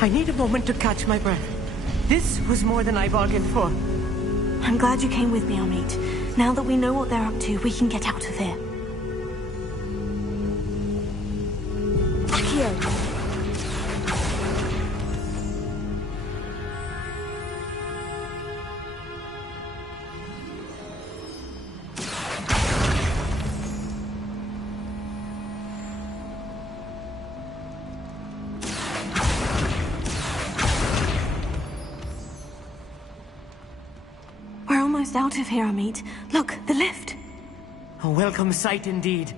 I need a moment to catch my breath. This was more than I bargained for. I'm glad you came with me, Amit. Now that we know what they're up to, we can get out of here. Revelio. We're almost out of here, Amit. Look, the lift. A welcome sight indeed.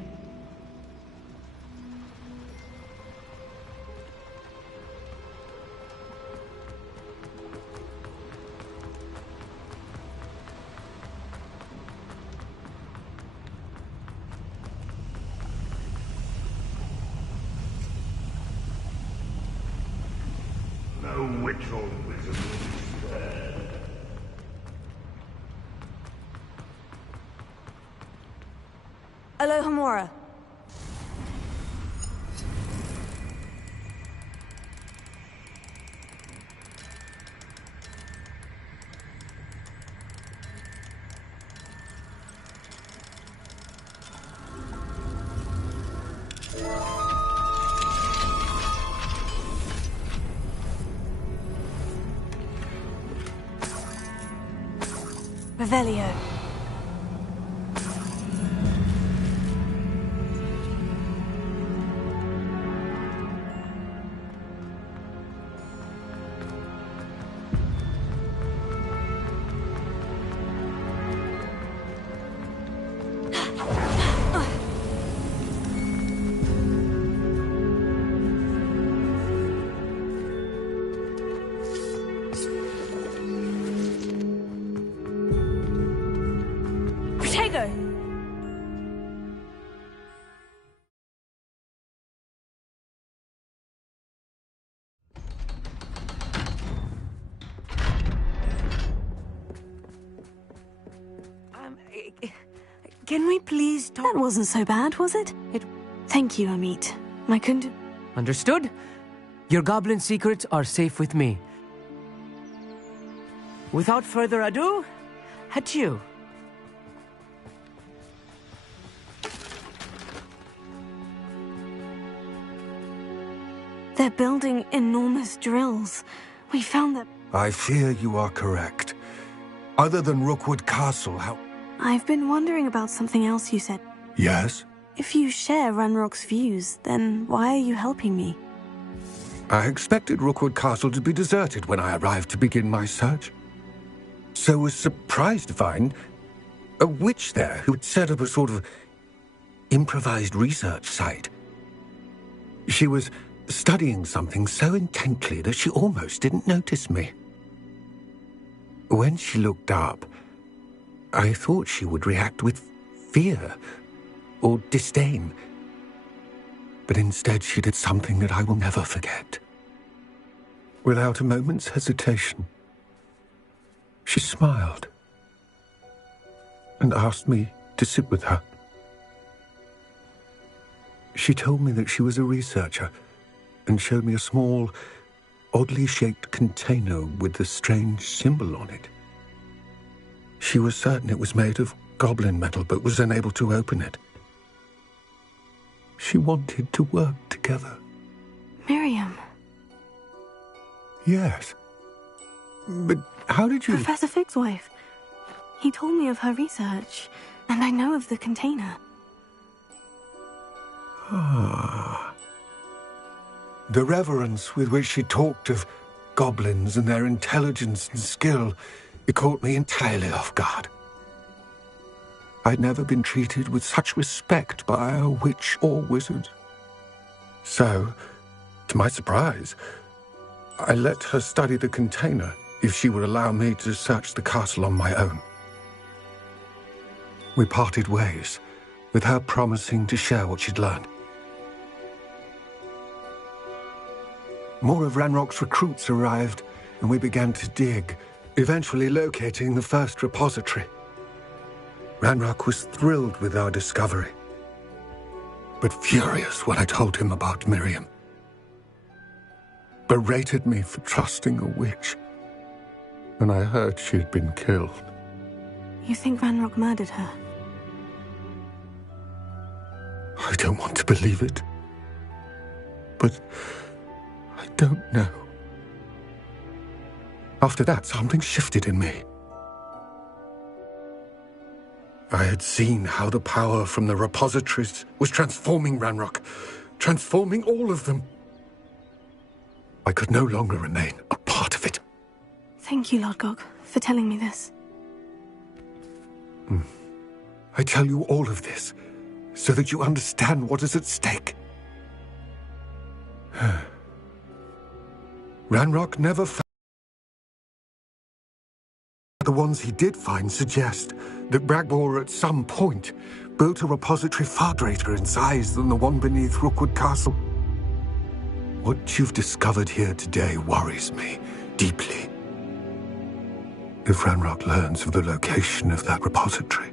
No witch or wizard will be spared. Alohamora. Revelio. Protego! Can we please talk? That wasn't so bad, was it? Thank you, Amit. I couldn't... Understood? Your goblin secrets are safe with me. Without further ado, adieu. They're building enormous drills. We found that... I fear you are correct. Other than Rookwood Castle, how... I've been wondering about something else you said. Yes? If you share Ranrock's views, then why are you helping me? I expected Rookwood Castle to be deserted when I arrived to begin my search. So was surprised to find a witch there who had set up a sort of improvised research site. She was studying something so intently that she almost didn't notice me. When she looked up, I thought she would react with fear or disdain. But instead she did something that I will never forget. Without a moment's hesitation, she smiled and asked me to sit with her. She told me that she was a researcher and showed me a small, oddly shaped container with a strange symbol on it. She was certain it was made of goblin metal, but was unable to open it. She wanted to work together. Miriam. Yes. But how did you... Professor Fig's wife. He told me of her research, and I know of the container. Ah. The reverence with which she talked of goblins and their intelligence and skill, it caught me entirely off guard. I'd never been treated with such respect by a witch or wizard. So, to my surprise, I let her study the container if she would allow me to search the castle on my own. We parted ways, with her promising to share what she'd learned. More of Ranrock's recruits arrived, and we began to dig, eventually locating the first repository. Ranrock was thrilled with our discovery, but furious when I told him about Miriam. Berated me for trusting a witch, and I heard she had been killed. You think Ranrock murdered her? I don't want to believe it, but I don't know. After that, something shifted in me. I had seen how the power from the repositories was transforming Ranrock, transforming all of them. I could no longer remain a part of it. Thank you, Lodgok, for telling me this. I tell you all of this so that you understand what is at stake. Ranrock never found. The ones he did find suggest that Bragbor at some point built a repository far greater in size than the one beneath Rookwood Castle. What you've discovered here today worries me deeply. If Ranrock learns of the location of that repository,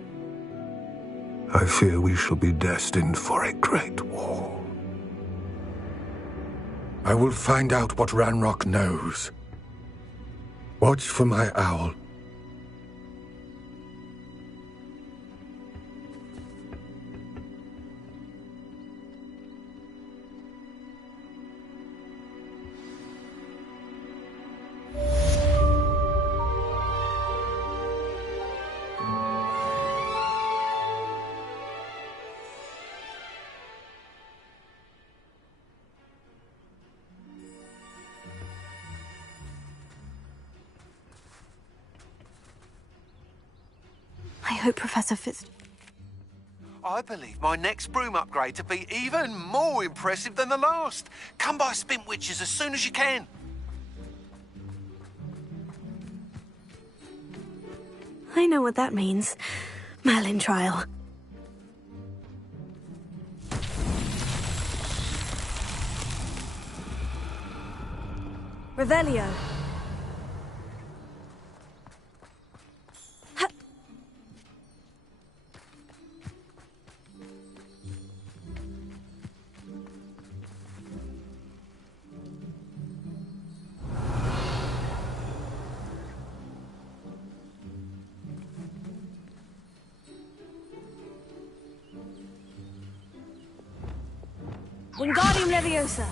I fear we shall be destined for a great war. I will find out what Ranrock knows. Watch for my owl. I hope Professor Fitz... I believe my next broom upgrade to be even more impressive than the last. Come by Spintwitches as soon as you can. I know what that means. Merlin trial. Revelio. Wingardium Leviosa.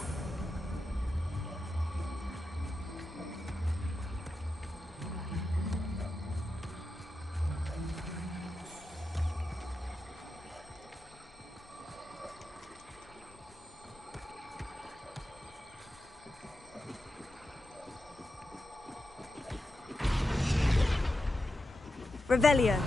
Revelio.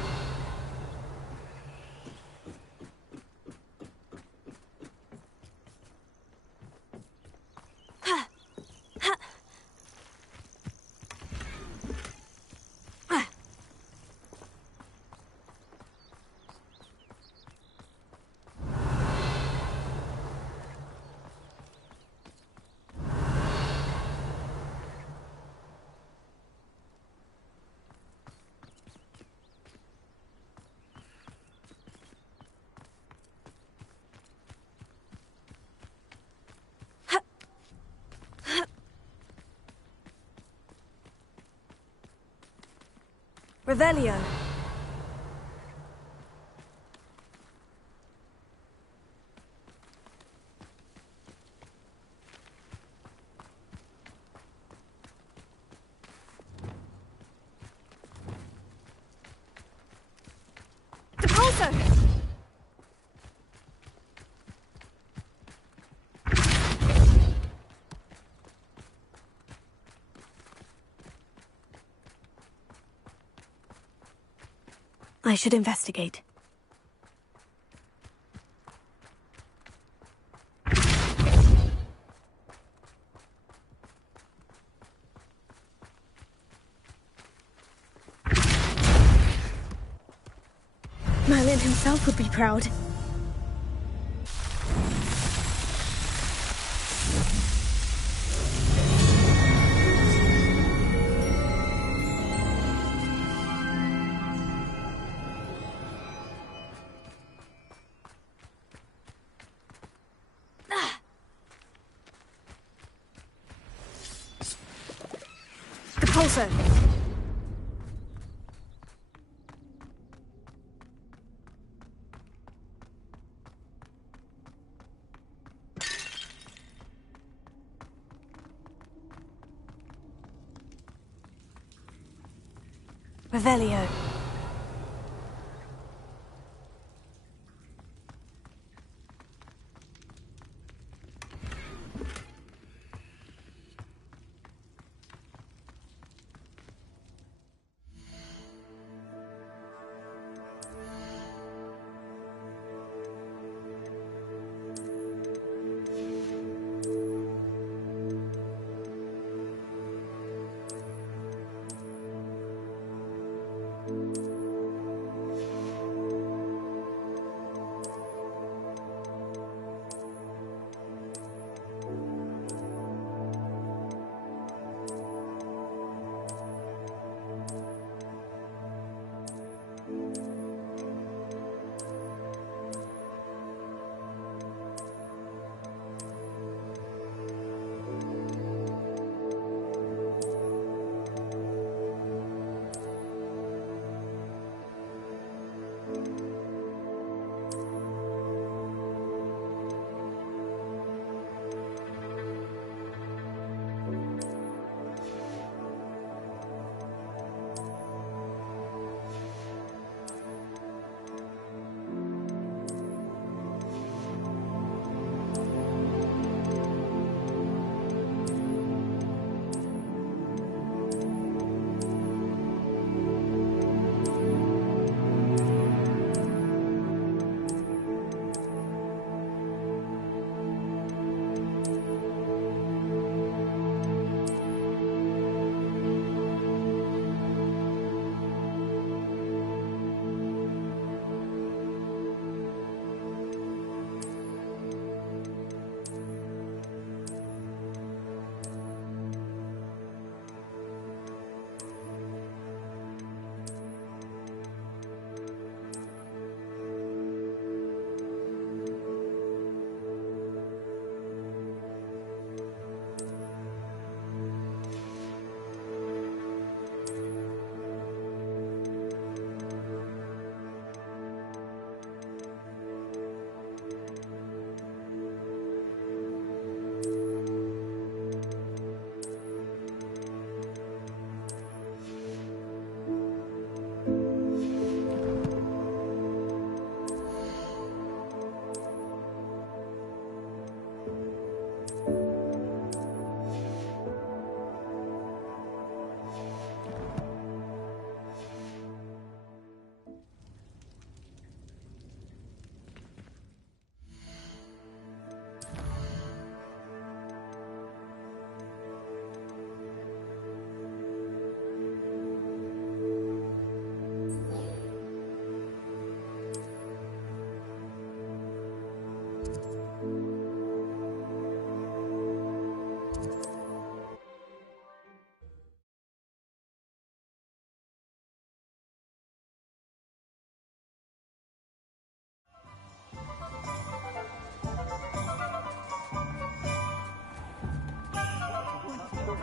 Revelio. Depulso. I should investigate. Merlin himself would be proud. Depulso. Revelio.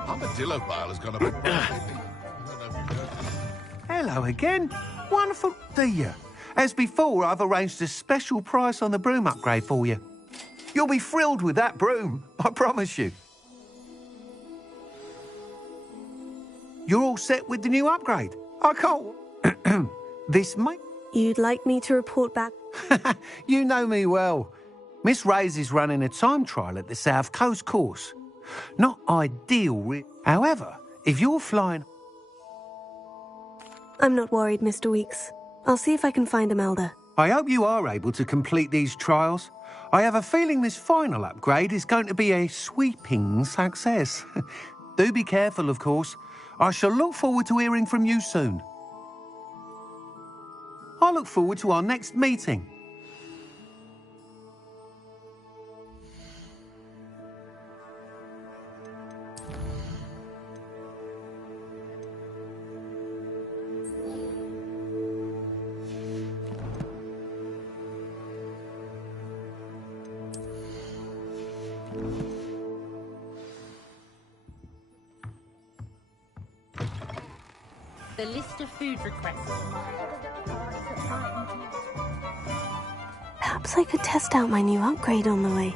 Armadillo Bile has gone a bit wild. Hello again. Wonderful to see you. As before, I've arranged a special price on the broom upgrade for you. You'll be thrilled with that broom, I promise you. You're all set with the new upgrade. I can't... This might... You'd like me to report back? You know me well. Miss Reyes is running a time trial at the South Coast course. Not ideal, however, if you're flying... I'm not worried, Mr. Weeks. I'll see if I can find Imelda. I hope you are able to complete these trials. I have a feeling this final upgrade is going to be a sweeping success. Do be careful, of course. I shall look forward to hearing from you soon. I look forward to our next meeting. The list of food requests. Perhaps I could test out my new upgrade on the way.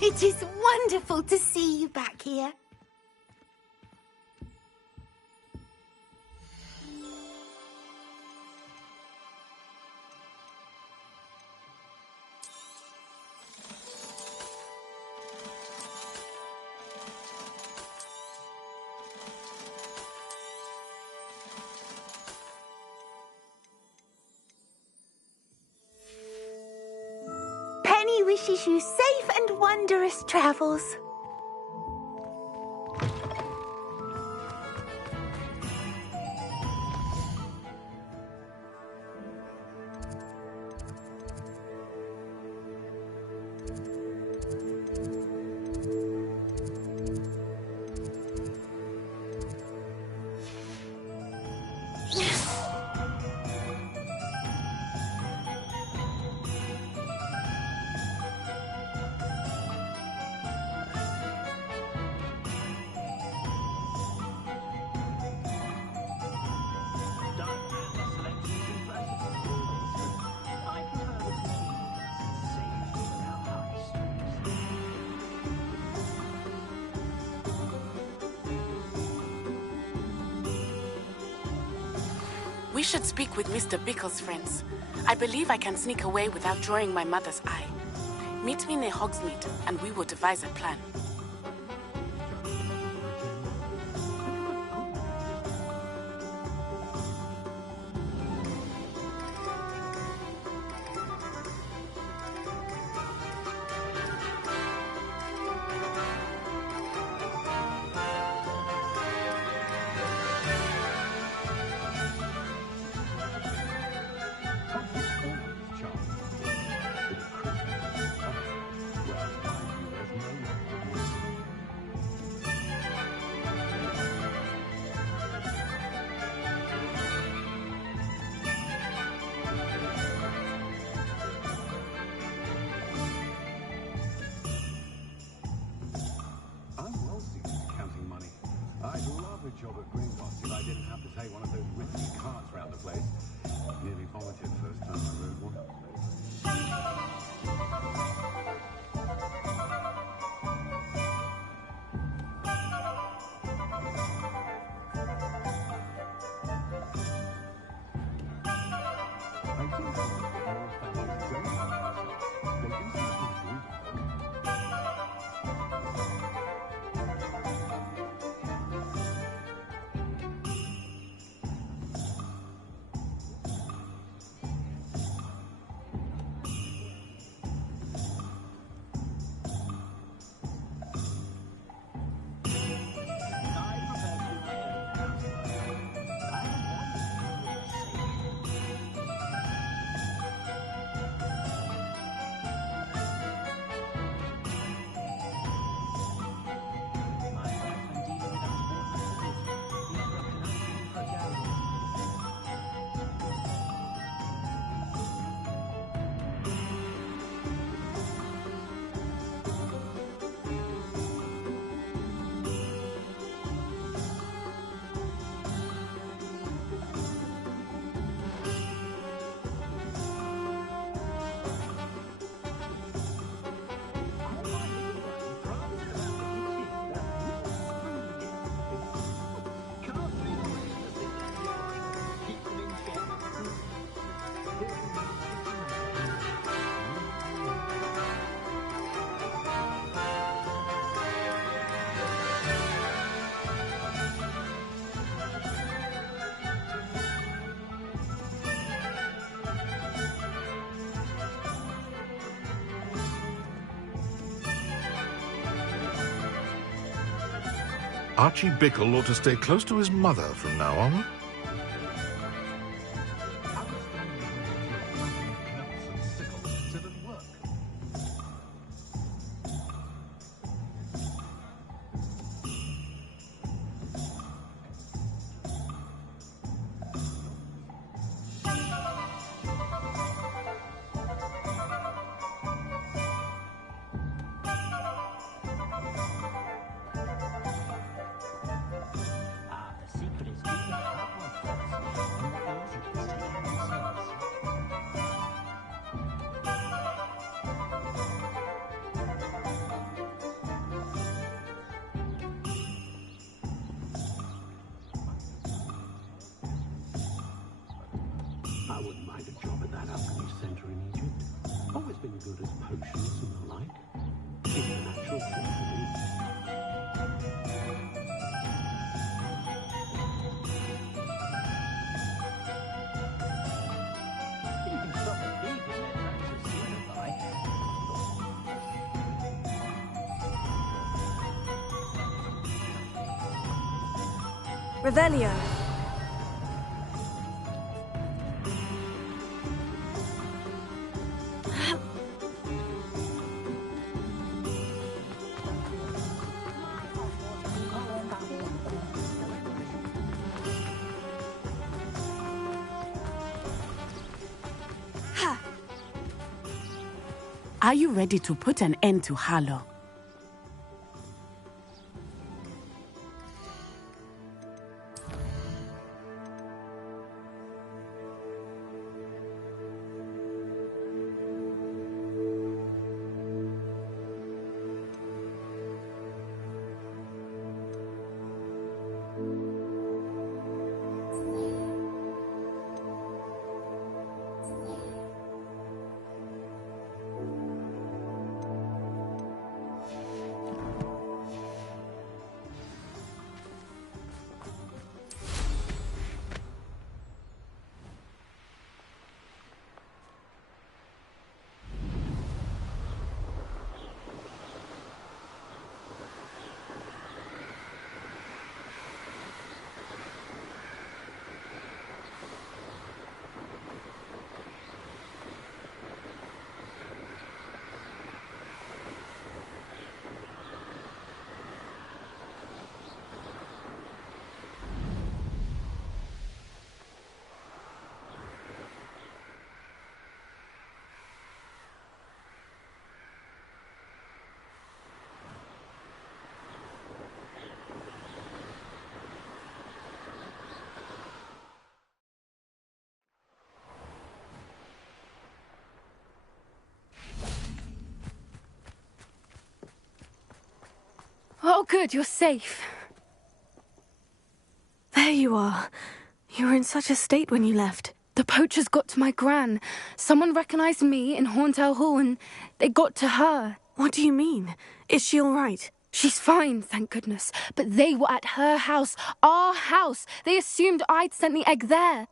It is wonderful to see you back here. He wishes you safe and wondrous travels. We should speak with Mr. Bickle's friends. I believe I can sneak away without drawing my mother's eye. Meet me near Hogsmeade, and we will devise a plan. Archie Bickle ought to stay close to his mother from now on. I wouldn't mind a job at that alchemy centre in Egypt. Always been good at potions and the like. It's a natural fit for me. You can stop at Vegan and practice a Revelio. Are you ready to put an end to Harlow? Oh, good, you're safe. There you are. You were in such a state when you left. The poachers got to my gran. Someone recognized me in Horntail Hall and they got to her. What do you mean? Is she all right? She's fine, thank goodness. But they were at her house, our house. They assumed I'd sent the egg there.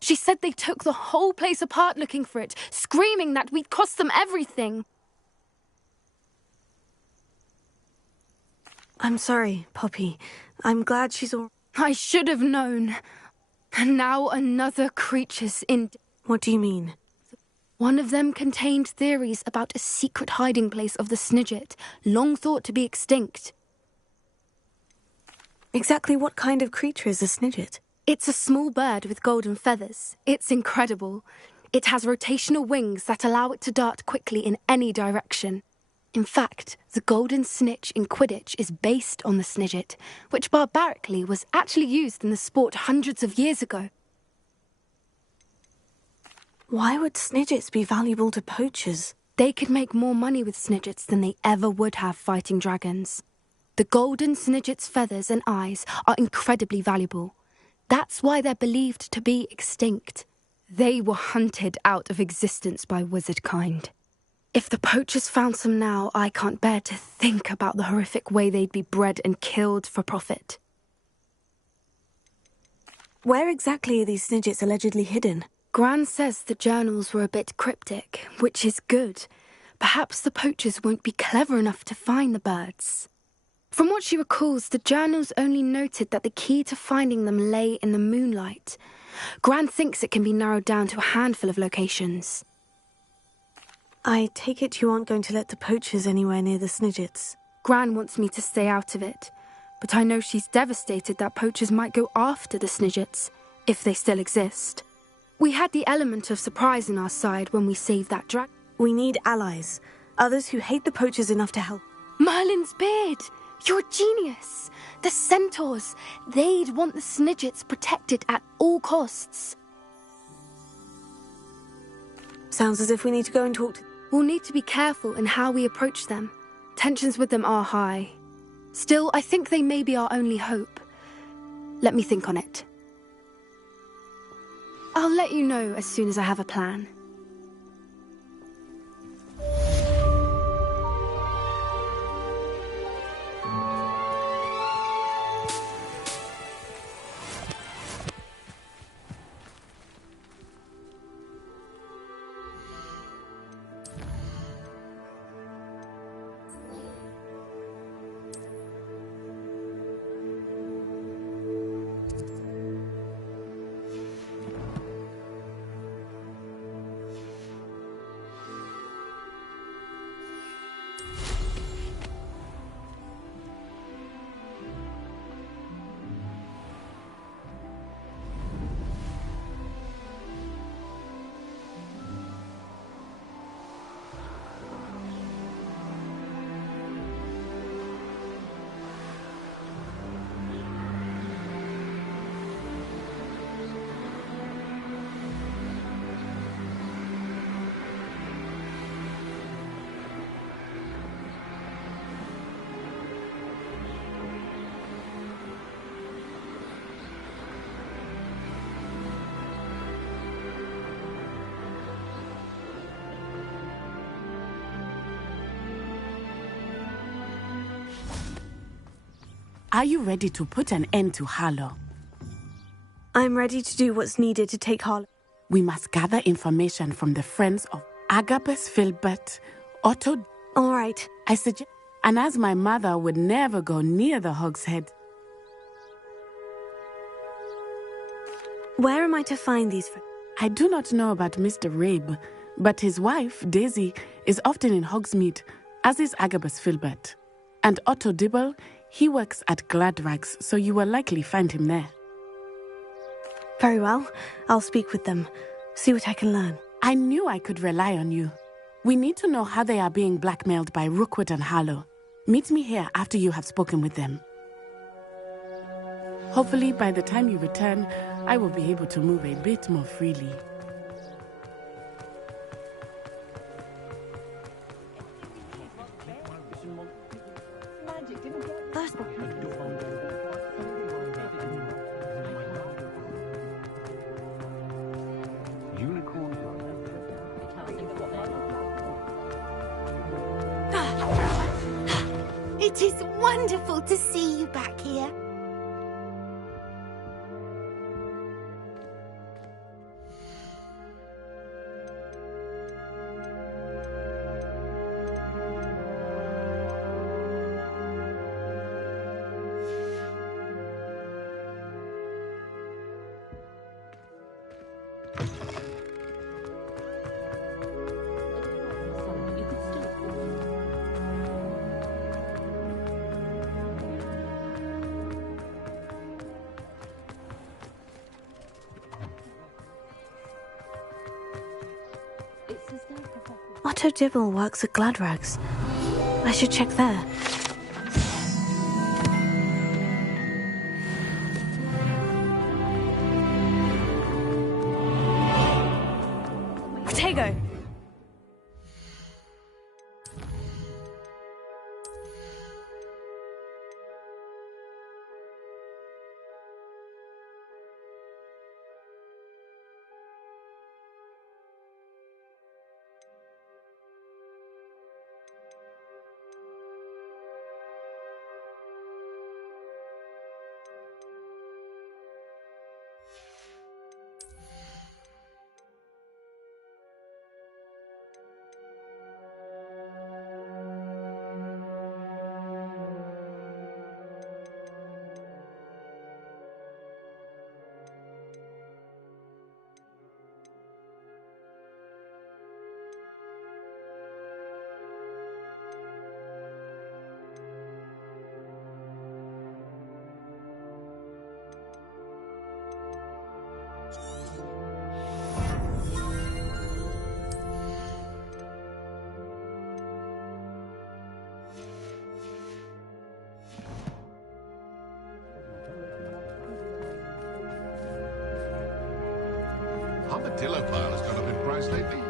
She said they took the whole place apart looking for it, screaming that we'd cost them everything. I'm sorry, Poppy. I'm glad she's all... I should have known. And now another creature's in... What do you mean? One of them contained theories about a secret hiding place of the Snidget, long thought to be extinct. Exactly what kind of creature is a Snidget? It's a small bird with golden feathers. It's incredible. It has rotational wings that allow it to dart quickly in any direction. In fact, the golden snitch in Quidditch is based on the Snidget, which barbarically was actually used in the sport hundreds of years ago. Why would Snidgets be valuable to poachers? They could make more money with Snidgets than they ever would have fighting dragons. The golden Snidget's feathers and eyes are incredibly valuable. That's why they're believed to be extinct. They were hunted out of existence by wizard kind. If the poachers found some now, I can't bear to think about the horrific way they'd be bred and killed for profit. Where exactly are these Snidgets allegedly hidden? Gran says the journals were a bit cryptic, which is good. Perhaps the poachers won't be clever enough to find the birds. From what she recalls, the journals only noted that the key to finding them lay in the moonlight. Gran thinks it can be narrowed down to a handful of locations. I take it you aren't going to let the poachers anywhere near the Snidgets. Gran wants me to stay out of it, but I know she's devastated that poachers might go after the Snidgets, if they still exist. We had the element of surprise on our side when we saved that dragon. We need allies, others who hate the poachers enough to help. Merlin's beard! You're a genius! The centaurs, they'd want the Snidgets protected at all costs. Sounds as if we need to go and talk to... We'll need to be careful in how we approach them. Tensions with them are high. Still, I think they may be our only hope. Let me think on it. I'll let you know as soon as I have a plan. Are you ready to put an end to Harlow? I'm ready to do what's needed to take Harlow. We must gather information from the friends of Agabus Filbert, Otto. All right. I suggest, and as my mother would never go near the Hogshead. Where am I to find these friends? I do not know about Mr. Rabe, but his wife, Daisy, is often in Hogsmeade, as is Agabus Filbert. And Otto Dibble, he works at Gladrags, so you will likely find him there. Very well. I'll speak with them. See what I can learn. I knew I could rely on you. We need to know how they are being blackmailed by Rookwood and Harlow. Meet me here after you have spoken with them. Hopefully, by the time you return, I will be able to move a bit more freely. It is wonderful to see you back here. Otto Dibble works at Gladrags. I should check there. Potato! Armadillo pile has gone up in price lately.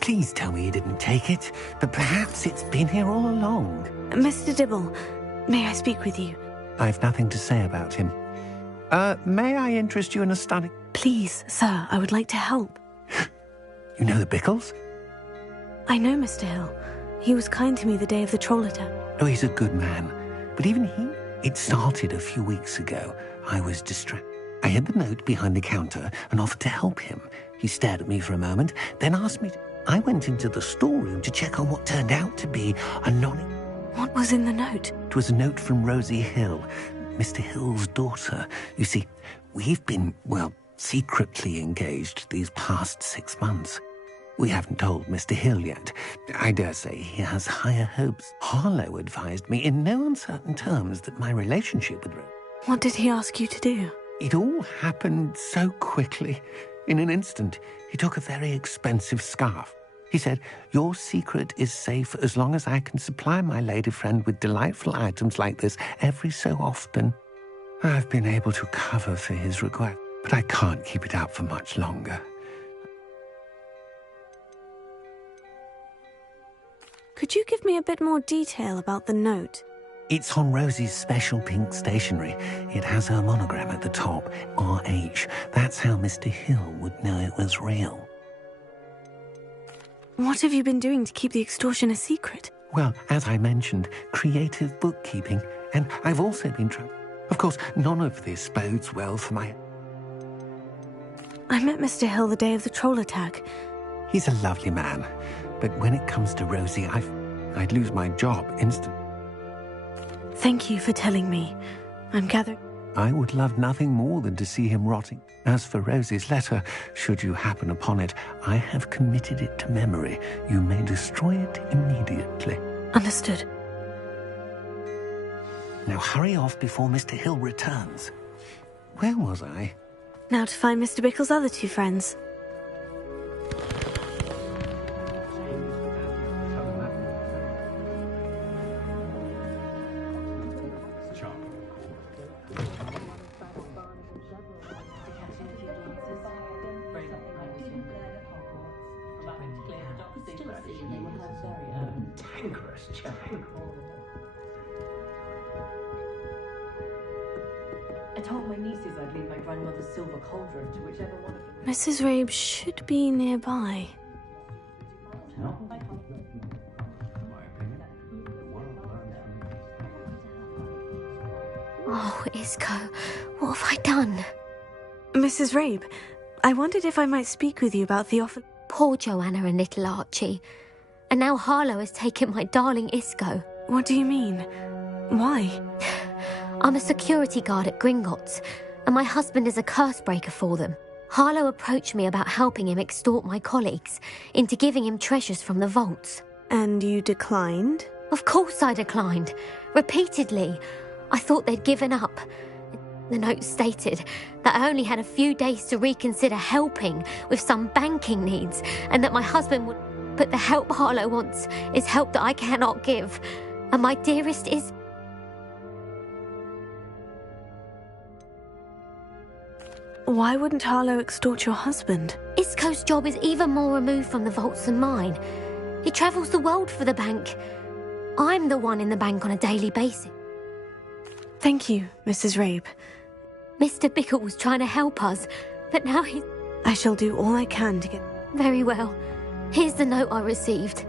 Please tell me you didn't take it, but perhaps it's been here all along. Mr. Dibble, may I speak with you? I've nothing to say about him. May I interest you in a stunning... Please, sir, I would like to help. You know the Bickles? I know Mr. Hill. He was kind to me the day of the troll attack. Oh, he's a good man. But even he... It started a few weeks ago. I was distracted. I hid the note behind the counter and offered to help him. He stared at me for a moment, then asked me to... I went into the storeroom to check on what turned out to be a What was in the note? It was a note from Rosie Hill, Mr. Hill's daughter. You see, we've been, well, secretly engaged these past 6 months. We haven't told Mr. Hill yet. I dare say he has higher hopes. Harlow advised me in no uncertain terms that my relationship with Rosie... What did he ask you to do? It all happened so quickly. In an instant, he took a very expensive scarf. He said, "Your secret is safe as long as I can supply my lady friend with delightful items like this every so often." I've been able to cover for his request, but I can't keep it out for much longer. Could you give me a bit more detail about the note? It's on Rosie's special pink stationery. It has her monogram at the top, RH. That's how Mr. Hill would know it was real. What have you been doing to keep the extortion a secret? Well, as I mentioned, creative bookkeeping. And I've also been trying... Of course, none of this bodes well for my... I met Mr. Hill the day of the troll attack. He's a lovely man. But when it comes to Rosie, I'd lose my job instantly. Thank you for telling me. I'm gathering... I would love nothing more than to see him rotting. As for Rosie's letter, should you happen upon it, I have committed it to memory. You may destroy it immediately. Understood. Now hurry off before Mr. Hill returns. Where was I? Now to find Mr. Bickle's other two friends. I told my nieces I'd leave my grandmother's silver cauldron to whichever one of them. Mrs. Rabe should be nearby. Oh, Isco, what have I done? Mrs. Rabe, I wondered if I might speak with you about ㅍㄱ... Poor Joanna and little Archie. And now Harlow has taken my darling Isco. What do you mean? Why? I'm a security guard at Gringotts, and my husband is a curse breaker for them. Harlow approached me about helping him extort my colleagues into giving him treasures from the vaults. And you declined? Of course I declined. Repeatedly. I thought they'd given up. The note stated that I only had a few days to reconsider helping with some banking needs, and that my husband would... But the help Harlow wants is help that I cannot give. And my dearest is... Why wouldn't Harlow extort your husband? Isco's job is even more removed from the vaults than mine. He travels the world for the bank. I'm the one in the bank on a daily basis. Thank you, Mrs. Rabe. Mr. Bickle was trying to help us, but now he's... I shall do all I can to get... Very well. Here's the note I received.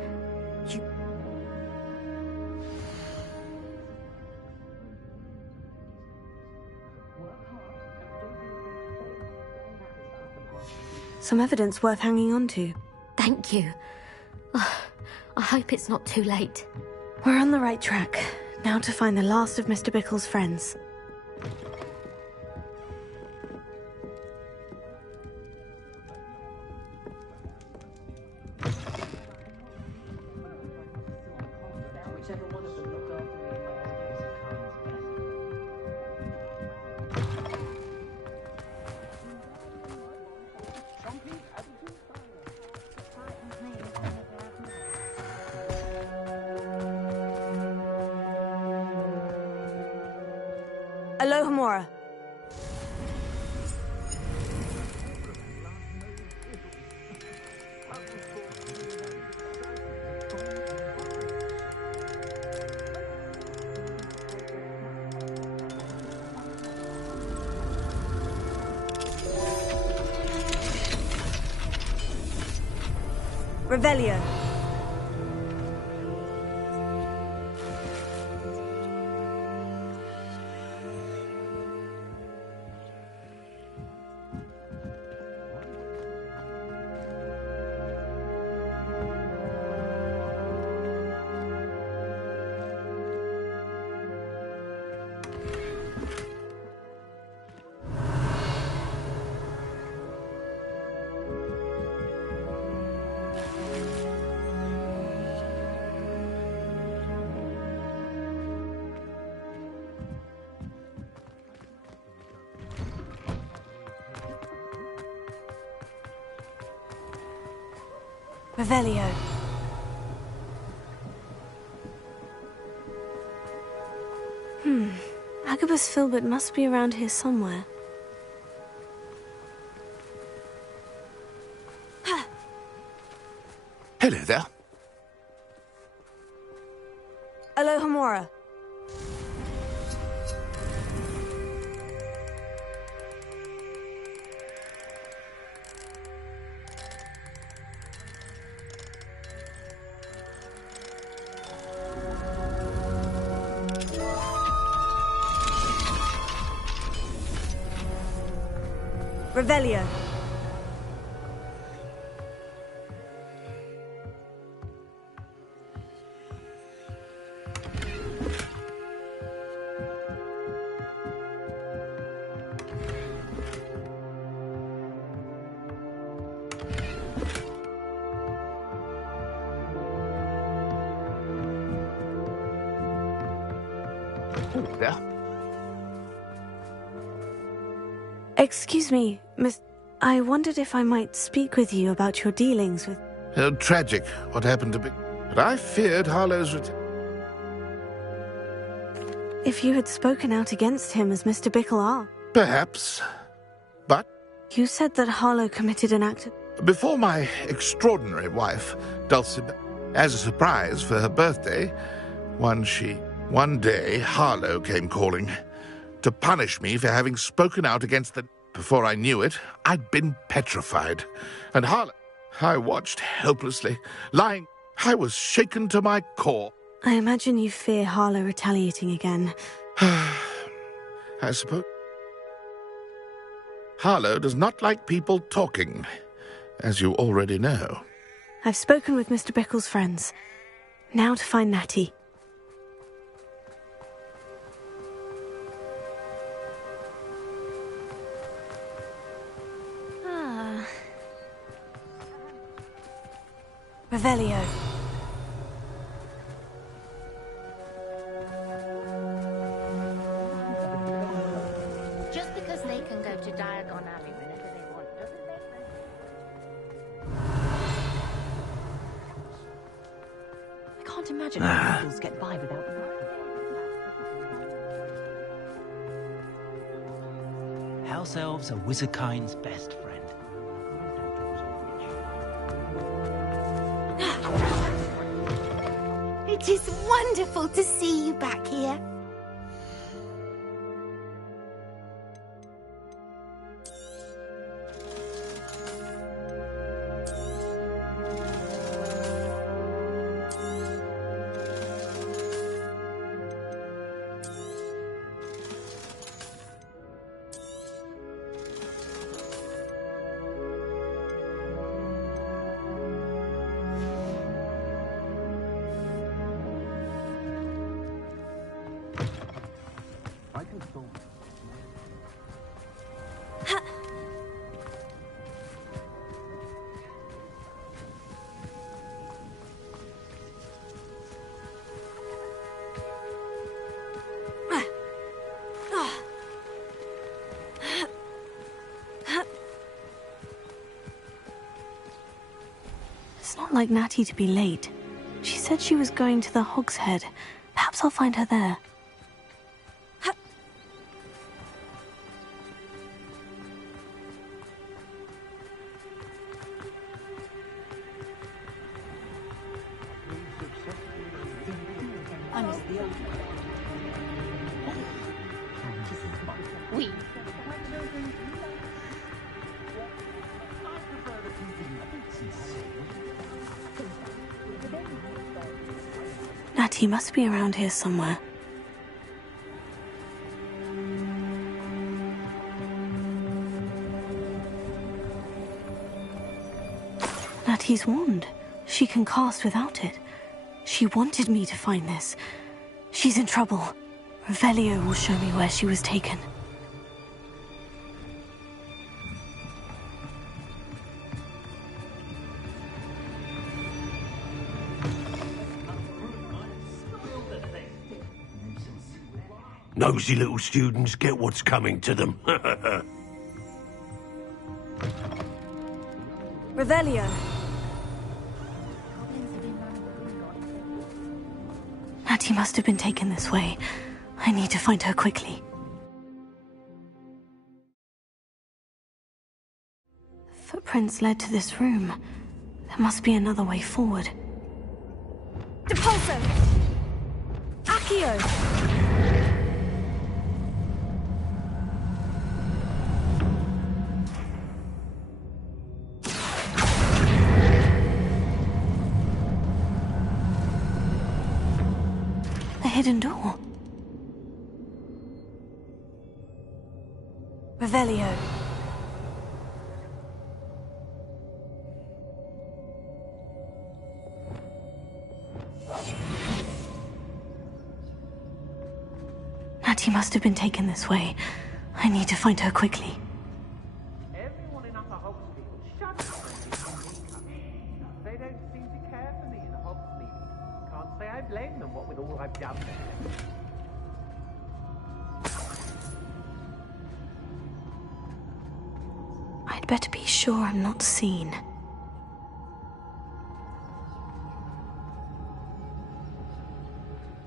Some evidence worth hanging on to. Thank you. I hope it's not too late. We're on the right track. Now to find the last of Mr. Bickle's friends. Whichever one of them looked after me in my Alohamora. Revelio. Revelio. Agabus Filbert must be around here somewhere. Hello there. Alohamora. Revelio. There. Excuse me, Miss... I wondered if I might speak with you about your dealings with... Tragic, what happened to me. But I feared Harlow's return. If you had spoken out against him as Mr. Bickle. Perhaps. But You said that Harlow committed an act of... before my extraordinary wife, Dulcie, as a surprise for her birthday, one day Harlow came calling to punish me for having spoken out against the... Before I knew it, I'd been petrified. And Harlow... I watched helplessly, lying... I was shaken to my core. I imagine you fear Harlow retaliating again. I suppose... Harlow does not like people talking, as you already know. I've spoken with Mr. Bickle's friends. Now to find Natty. Revelio. Just because they can go to Diagon Abbey whenever they want, doesn't make them... I can't imagine how locals get by without them. House elves are Wizardkind's best friend. It is wonderful to see you back here. It's not like Natty to be late. She said she was going to the Hog's Head. Perhaps I'll find her there. Natty must be around here somewhere. Natty's wand. She can cast without it. She wanted me to find this. She's in trouble. Revelio will show me where she was taken. Nosy little students get what's coming to them. Revelio. Natty must have been taken this way. I need to find her quickly. Footprints led to this room. There must be another way forward. Depulso! Accio! The hidden door. Revelio. Natty must have been taken this way. I need to find her quickly. Everyone in Upper Hogsmeade, shut up. They don't seem to care for me in Hogsmeade. Can't say I blame them, what with all I've done there. I'd better be sure I'm not seen.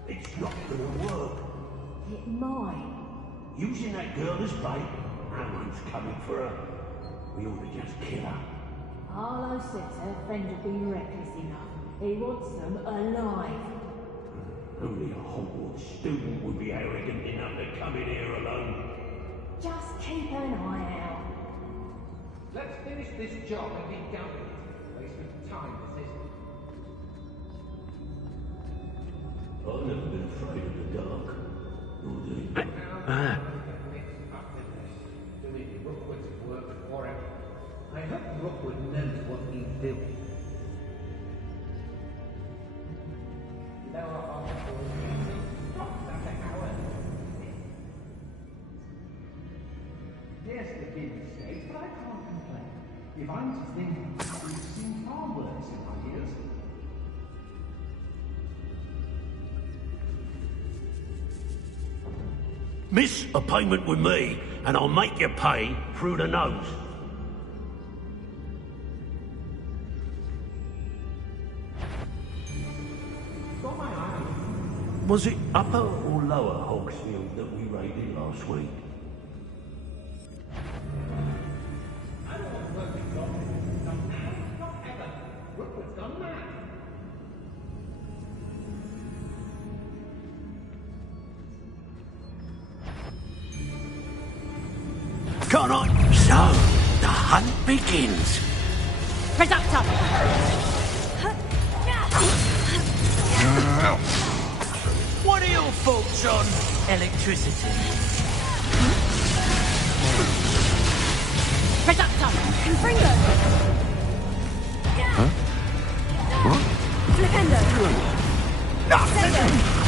It's not gonna work. It might. Using that girl as bait, no one's coming for her. We ought to just kill her. Arlo says her friend will be reckless enough. He wants them alive. Only a Hogwarts student would be arrogant enough to come in here alone. Just keep an eye out. Let's finish this job and be done with it. Waste of time, this isn't. I've never been afraid of the dark. Nor do you. Doing Rookwood's work for him. I hope Rookwood knows what he's doing. There are articles stopped at the hour. Yes, the kid mistakes, but I can't complain. If I'm to think, we've seen far worse in my years. Miss a payment with me, and I'll make you pay through the nose. Was it upper or lower Hogsfield that we raided last week? I don't want to work with Goblins. Not now, not ever. Rookwood's gone mad. Can't I? So, the hunt begins. Reductor! What are your thoughts on electricity? Reductor! Confringo! Huh? What? Flipendo!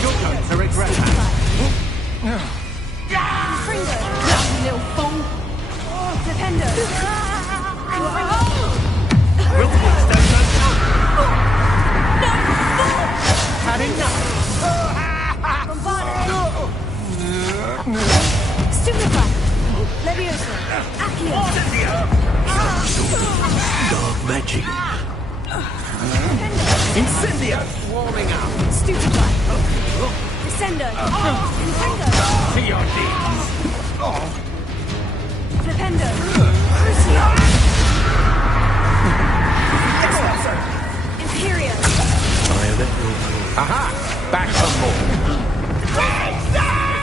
Your turn to regret that. Confringo! You little fool! Flipendo! Rookwood's done Had enough. Bombardo! Stupefy! Leviosa! Accio! Dark magic. Incendio! Warming up. Stupefy! Descendo! Confringo! To your knees. Flipendo! Crucio! Imperio! Aha! Back some more.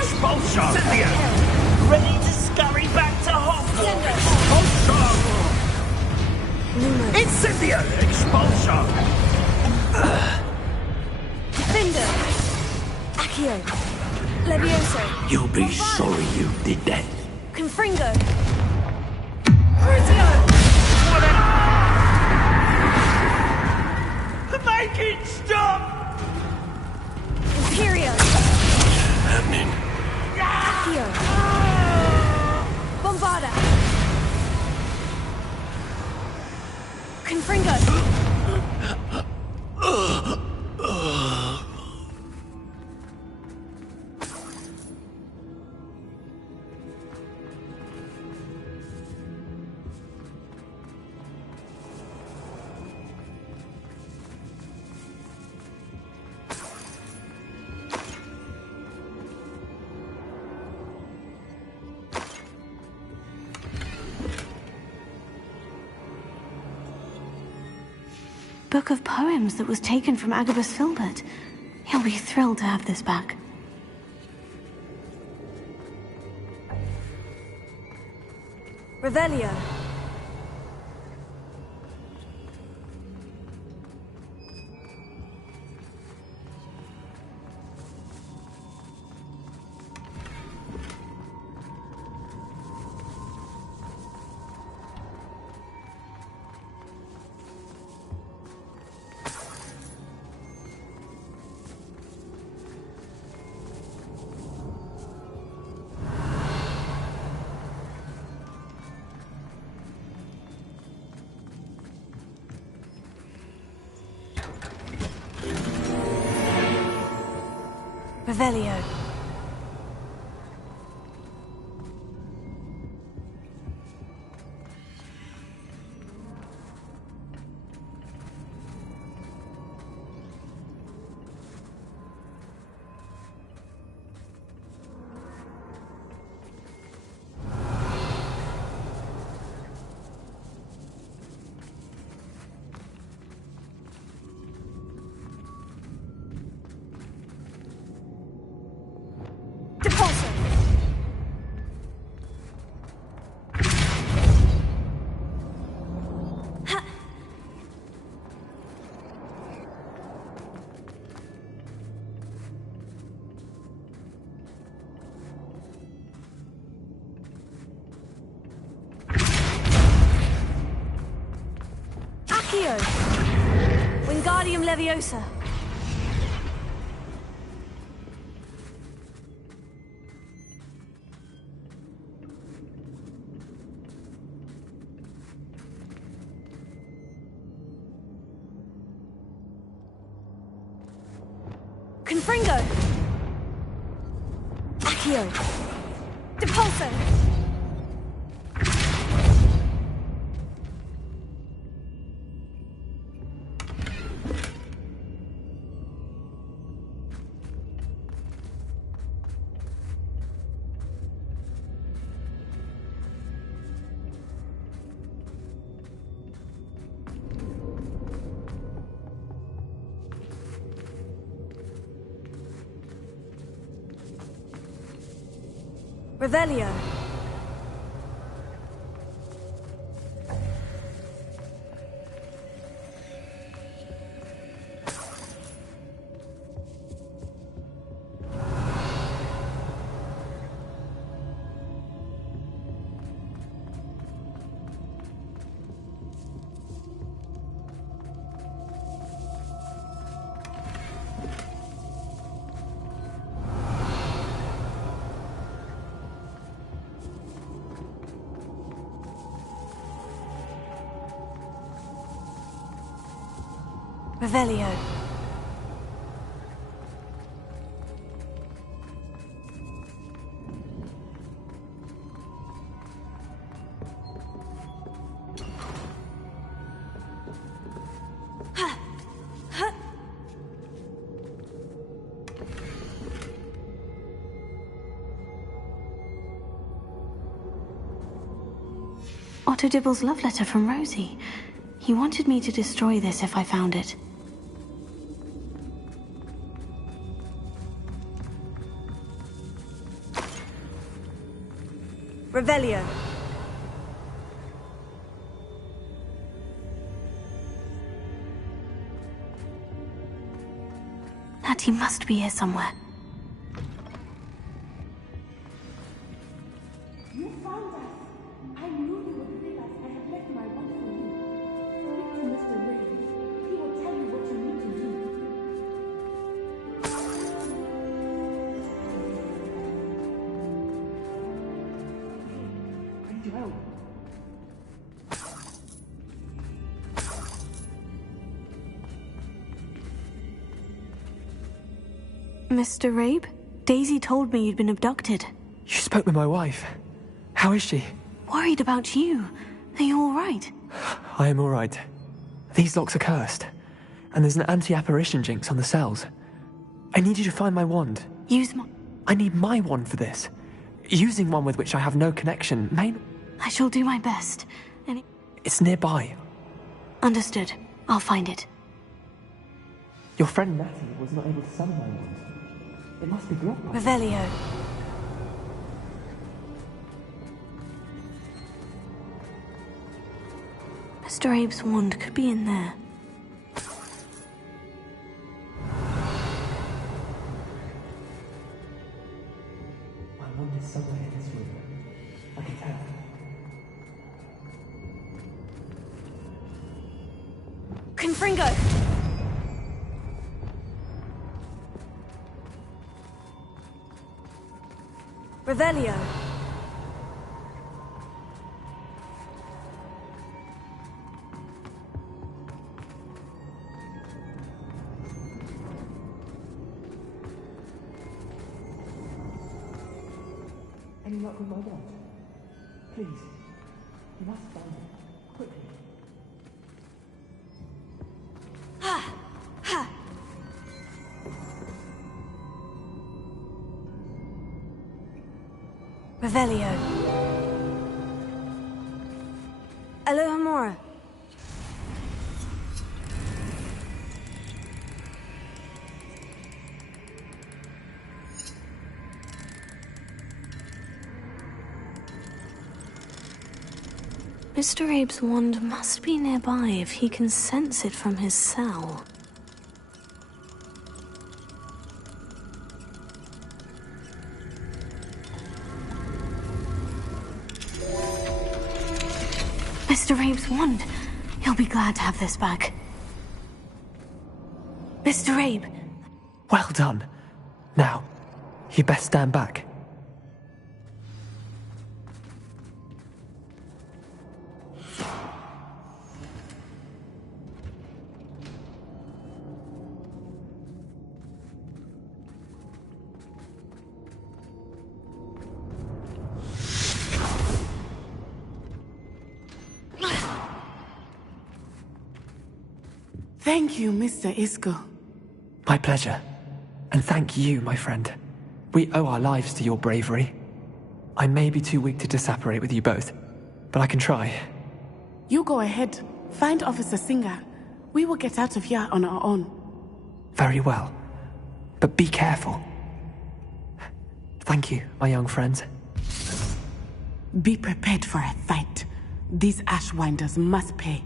Expulsion! Incendio! Ready to scurry back to Hogwarts! Expulsion! Incendio! Expulsion! Defender! Accio. Levioso. You'll be sorry you did that. Confringo. Crucio! Make it stop! Imperio. Happening. Accio. Bombarda. Confringo. Book of poems that was taken from Agabus Filbert. He'll be thrilled to have this back. Revelio. Revelio. Accio. Wingardium Leviosa. Confringo. Accio. Depulso. Revelio. Revelio. Otto Dibble's love letter from Rosie. He wanted me to destroy this if I found it. Revelio. That he must be here somewhere. Mr. Rabe? Daisy told me you'd been abducted. You spoke with my wife. How is she? Worried about you. Are you all right? I am all right. These locks are cursed, and there's an anti-apparition jinx on the cells. I need you to find my wand. Use my... I need my wand for this. Using one with which I have no connection may... I shall do my best. It's nearby. Understood. I'll find it. Your friend Natty was not able to summon my wand. It must be blocked by... Revelio. Mr. Abe's wand could be in there. My wand is somewhere in this room. I can tell. Confringo! Revelio. Any luck with my wand? Please. You must find it. Quickly. Ha! Ha! Revelio. Alohamora. Mr. Abe's wand must be nearby if he can sense it from his cell. Mr. Abe's wand. He'll be glad to have this back. Mr. Abe. Well done. Now, you best stand back. Thank you, Mr. Isco. My pleasure. And thank you, my friend. We owe our lives to your bravery. I may be too weak to disapparate with you both, but I can try. You go ahead. Find Officer Singer. We will get out of here on our own. Very well. But be careful. Thank you, my young friends. Be prepared for a fight. These Ashwinders must pay.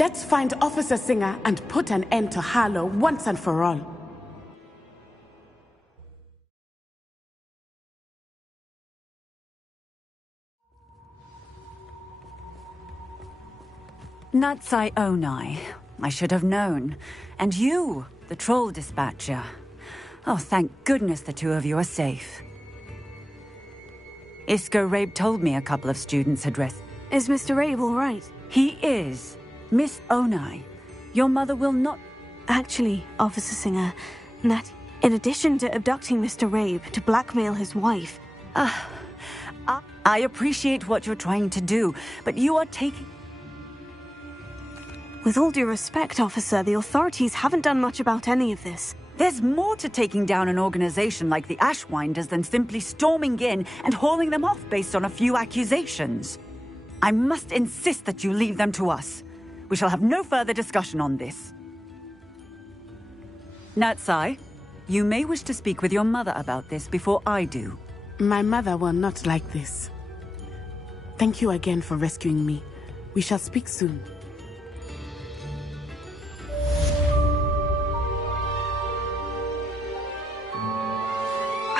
Let's find Officer Singer and put an end to Harlow once and for all. ㅎㄱန့. I should have known. And you, the troll dispatcher. Oh, thank goodness the two of you are safe. ㅎㄱ뾱ᵰ told me a couple of students had rescued. Is Mr. Rabe all right? He is. Miss Onai, your mother will not... Actually, Officer Singer, that in addition to abducting Mr. Rabe to blackmail his wife... I appreciate what you're trying to do, but you are taking... With all due respect, officer, the authorities haven't done much about any of this. There's more to taking down an organization like the Ashwinders than simply storming in and hauling them off based on a few accusations. I must insist that you leave them to us. We shall have no further discussion on this. Natsai, you may wish to speak with your mother about this before I do. My mother will not like this. Thank you again for rescuing me. We shall speak soon.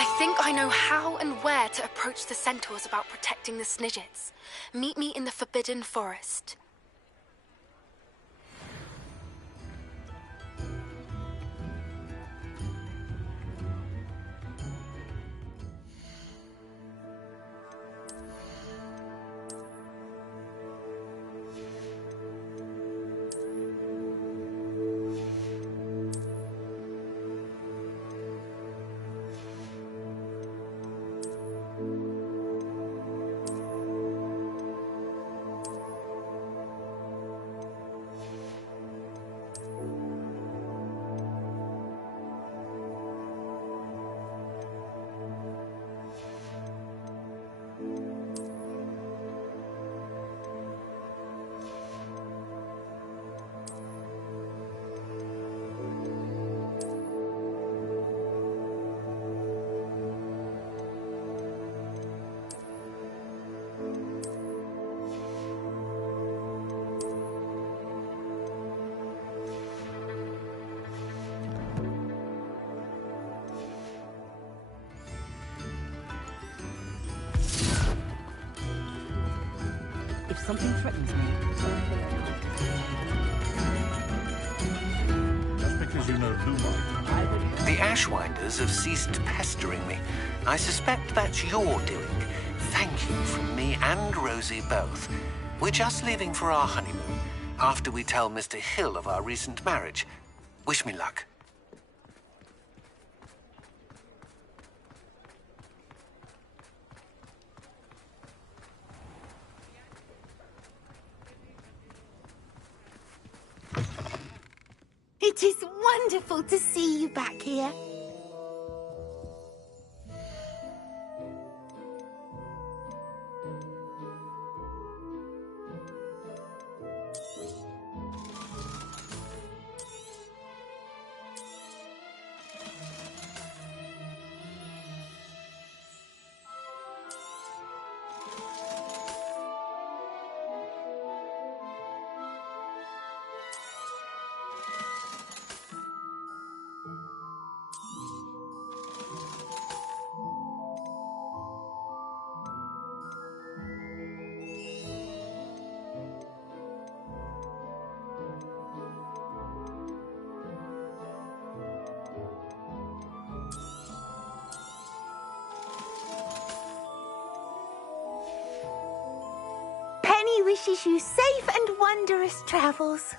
I think I know how and where to approach the centaurs about protecting the Snidgets. Meet me in the Forbidden Forest. If something threatens me... Just because you know Lumar. The Ashwinders have ceased pestering me. I suspect that's your doing. Thank you from me and Rosie both. We're just leaving for our honeymoon, after we tell Mr. Hill of our recent marriage. Wish me luck. It is wonderful to see you back here. Penny wishes you safe and wondrous travels.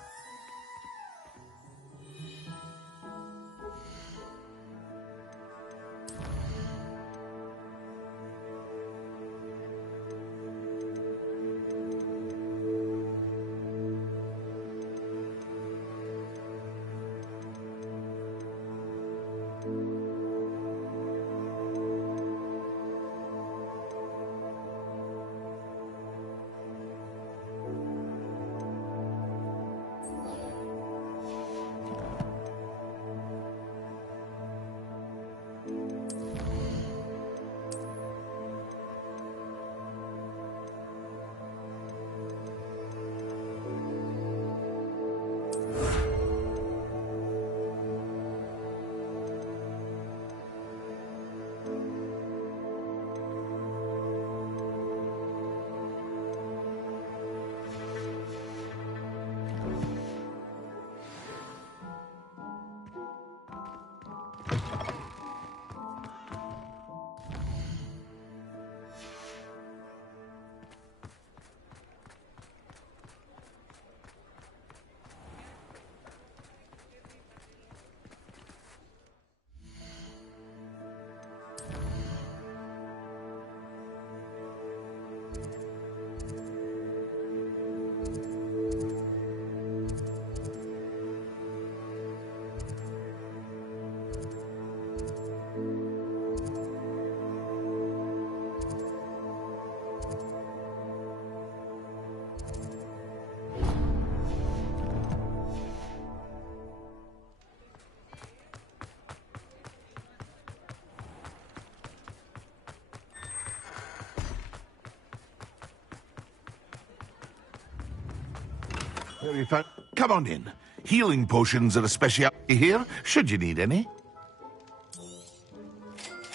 Very fine. Come on in. Healing potions are a specialty here, should you need any.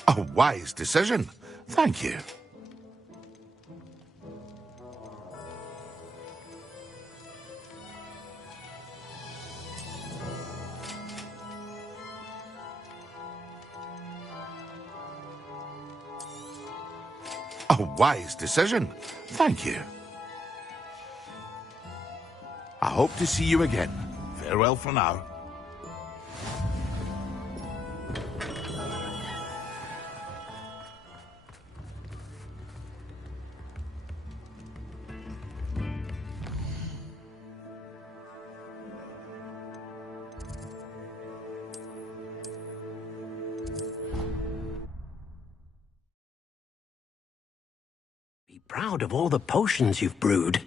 A wise decision. Thank you. A wise decision. Thank you. I hope to see you again. Farewell for now. Be proud of all the potions you've brewed.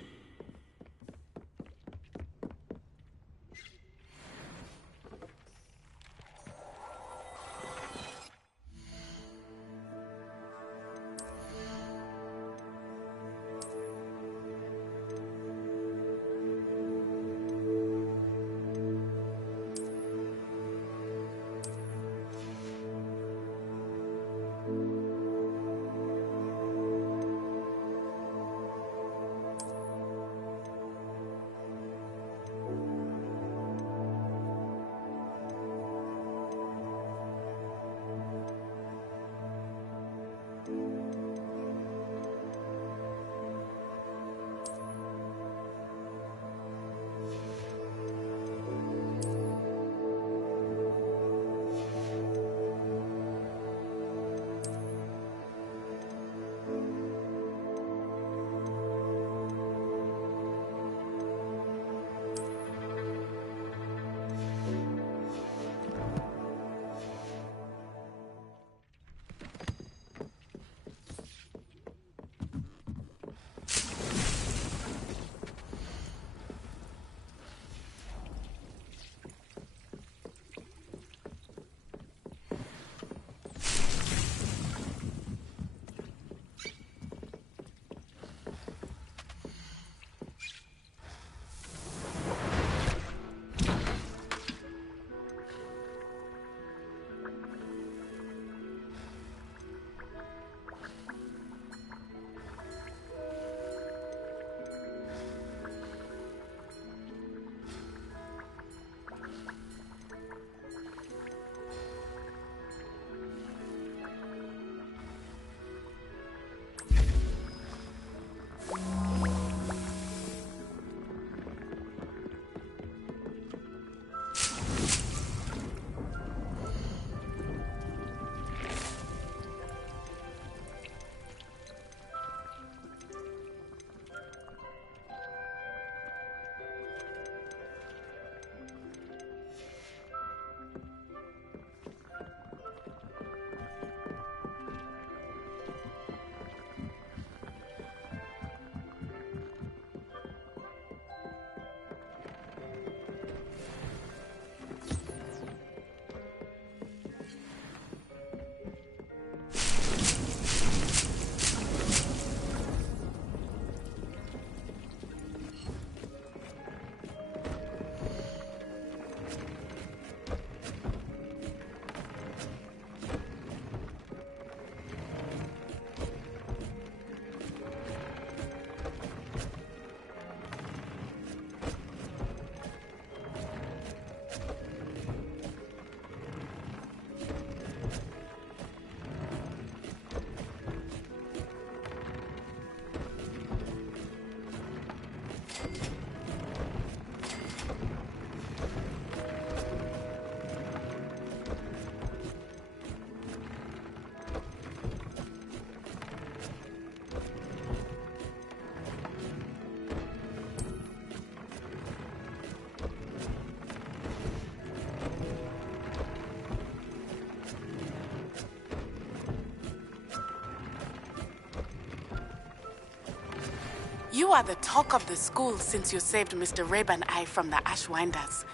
You are the talk of the school since you saved Mr. Rib and I from the Ashwinders.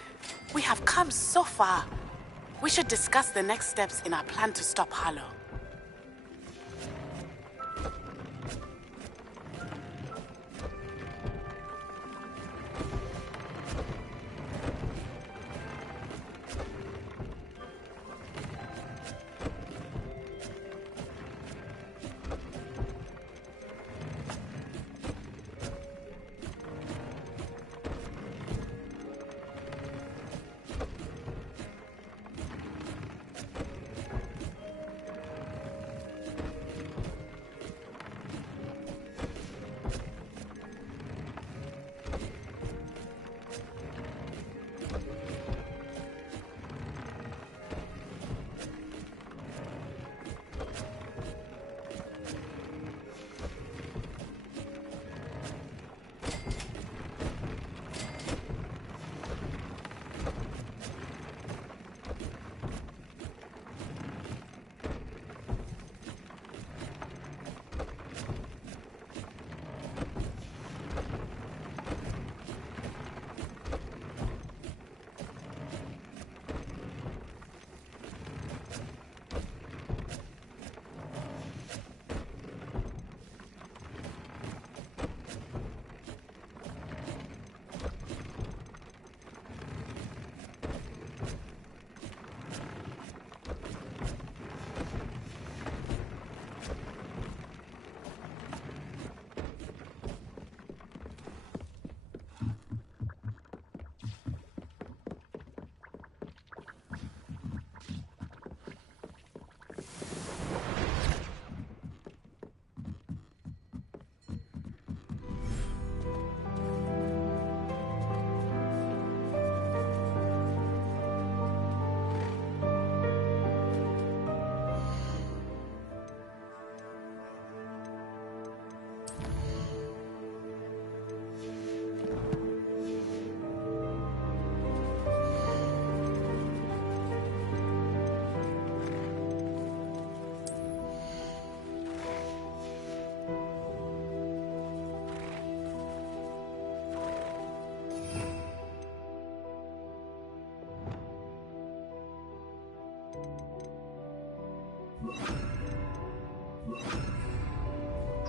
We have come so far. We should discuss the next steps in our plan to stop Harlow.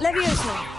Levioso!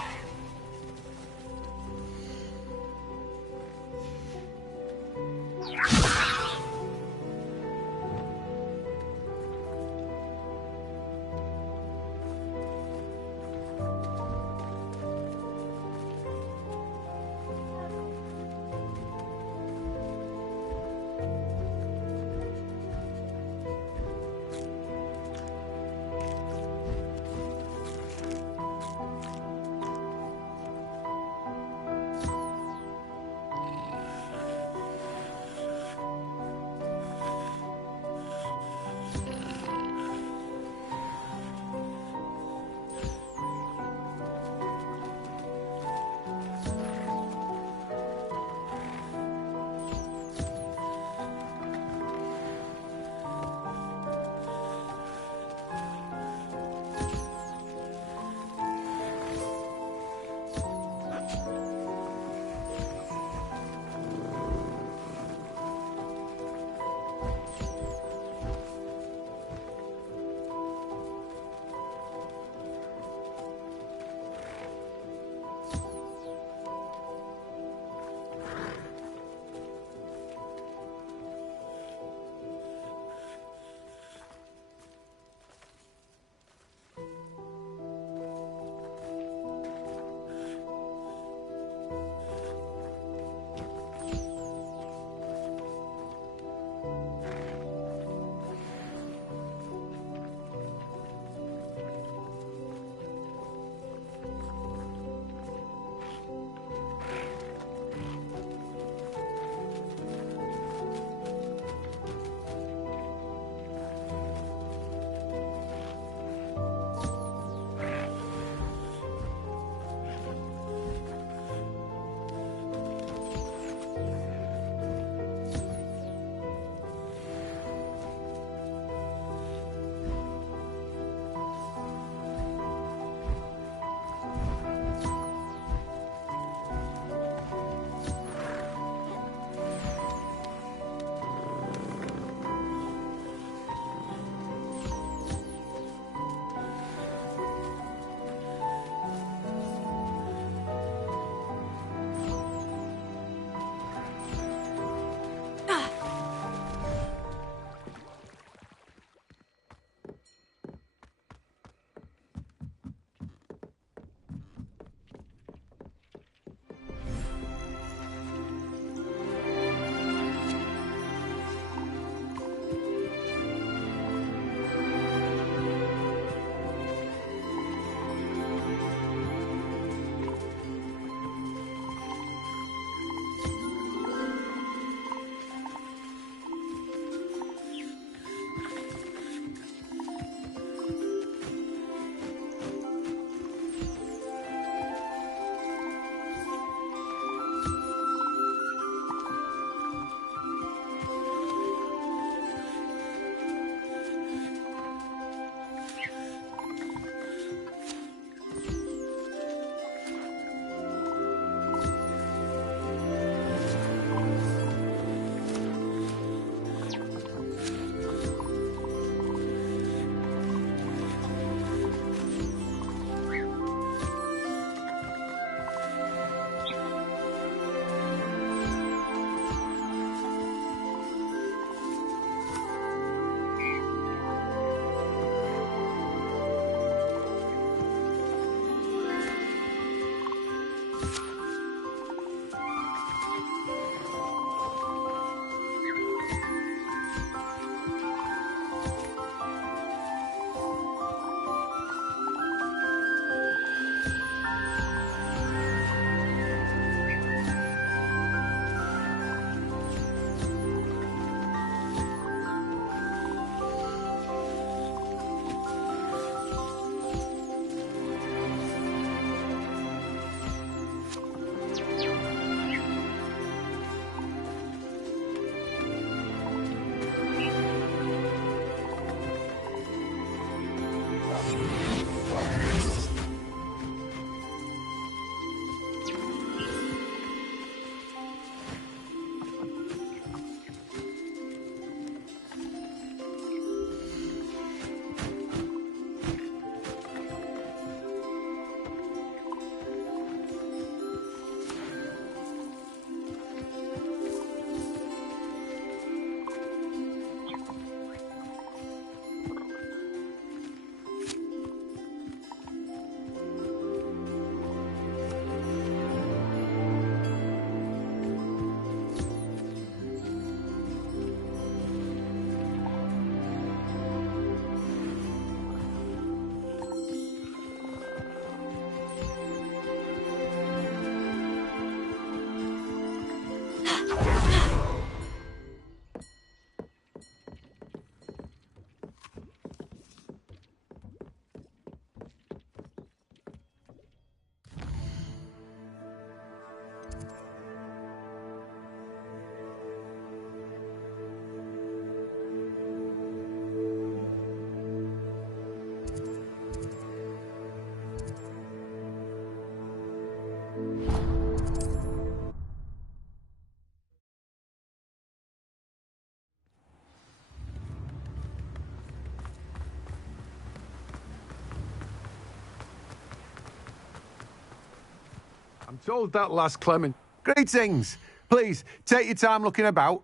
I'm told that last Clement. Greetings. Please, take your time looking about.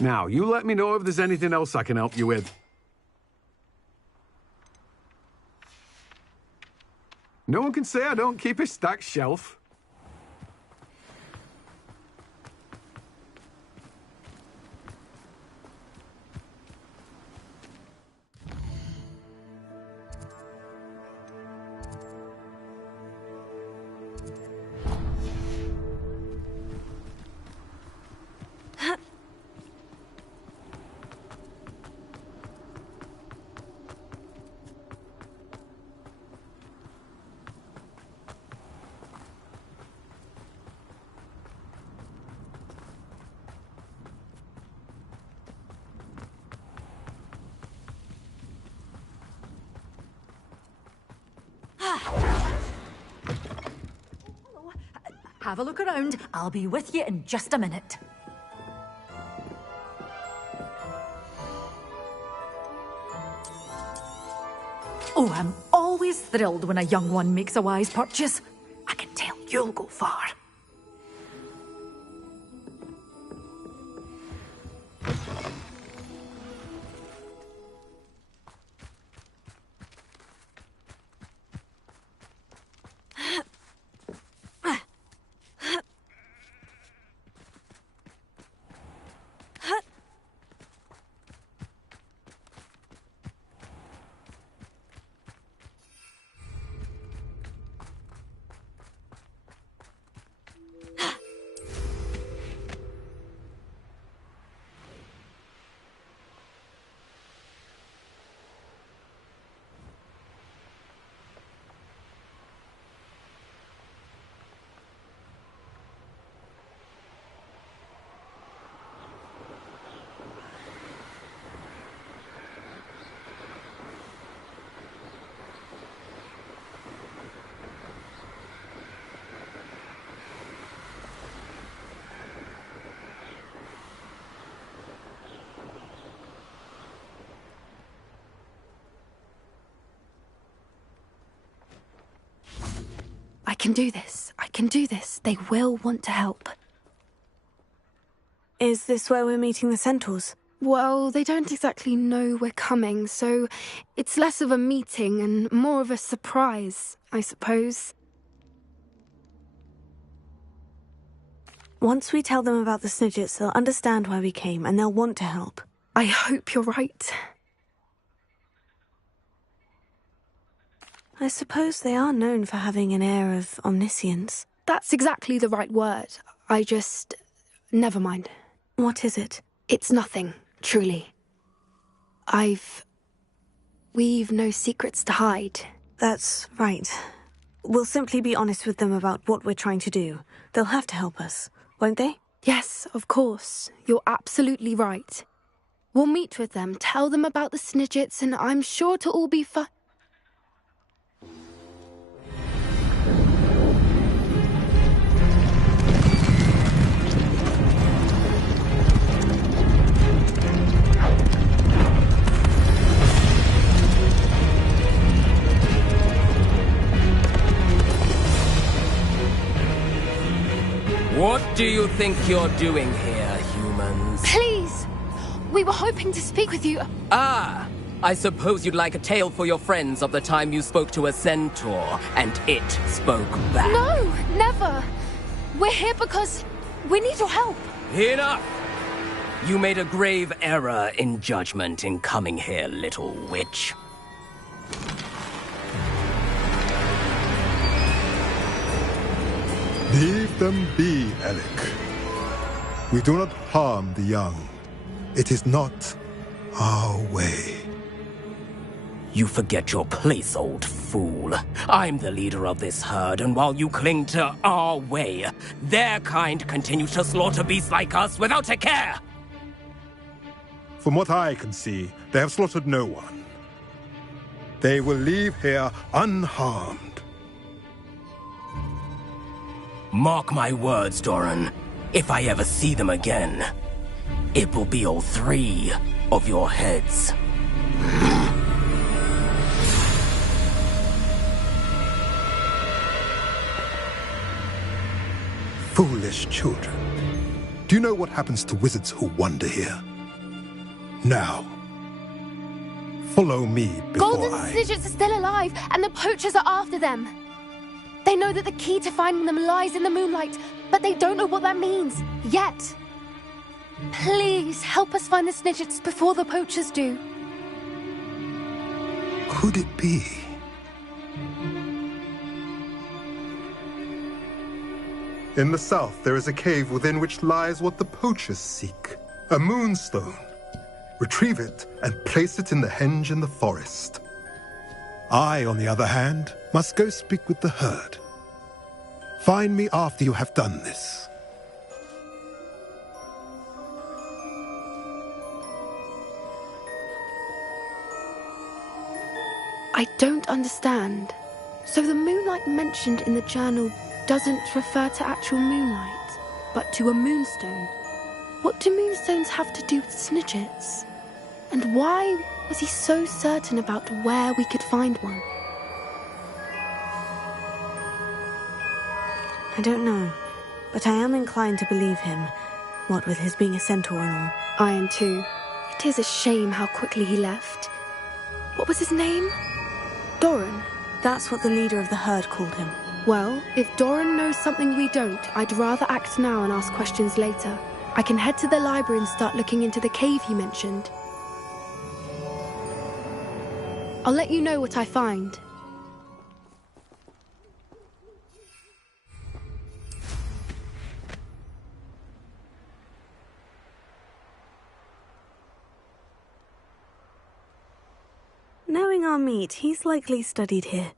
Now, you let me know if there's anything else I can help you with. No one can say I don't keep a stacked shelf. Have a look around. I'll be with you in just a minute. Oh, I'm always thrilled when a young one makes a wise purchase. I can tell you'll go far. I can do this. I can do this. They will want to help. Is this where we're meeting the centaurs? Well, they don't exactly know we're coming, so it's less of a meeting and more of a surprise, I suppose. Once we tell them about the Snidgets, they'll understand why we came and they'll want to help. I hope you're right. I suppose they are known for having an air of omniscience. That's exactly the right word. Never mind. What is it? It's nothing, truly. We've no secrets to hide. That's right. We'll simply be honest with them about what we're trying to do. They'll have to help us, won't they? Yes, of course. You're absolutely right. We'll meet with them, tell them about the Snidgets, and I'm sure to all be fine. What do you think you're doing here, humans? Please! We were hoping to speak with you. Ah! I suppose you'd like a tale for your friends of the time you spoke to a centaur, and it spoke back. No! Never! We're here because we need your help. Enough! You made a grave error in judgment in coming here, little witch. Leave them be, Alec. We do not harm the young. It is not our way. You forget your place, old fool. I'm the leader of this herd, and while you cling to our way, their kind continue to slaughter beasts like us without a care! From what I can see, they have slaughtered no one. They will leave here unharmed. Mark my words, Doran. If I ever see them again, it will be all 3 of your heads. Foolish children. Do you know what happens to wizards who wander here? Now, follow me before Golden Snidgets are still alive, and the poachers are after them. They know that the key to finding them lies in the moonlight, but they don't know what that means, yet. Please, help us find the Snidgets before the poachers do. Could it be? In the south, there is a cave within which lies what the poachers seek. A moonstone. Retrieve it and place it in the henge in the forest. I, on the other hand, must go speak with the herd. Find me after you have done this. I don't understand. So the moonlight mentioned in the journal doesn't refer to actual moonlight, but to a moonstone. What do moonstones have to do with Snidgets? And why was he so certain about where we could find one? I don't know, but I am inclined to believe him, what with his being a centaur and all. I am too. It is a shame how quickly he left. What was his name? Doran? That's what the leader of the herd called him. Well, if Doran knows something we don't, I'd rather act now and ask questions later. I can head to the library and start looking into the cave he mentioned. I'll let you know what I find. Knowing our meat, he's likely studied here.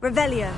Revelio.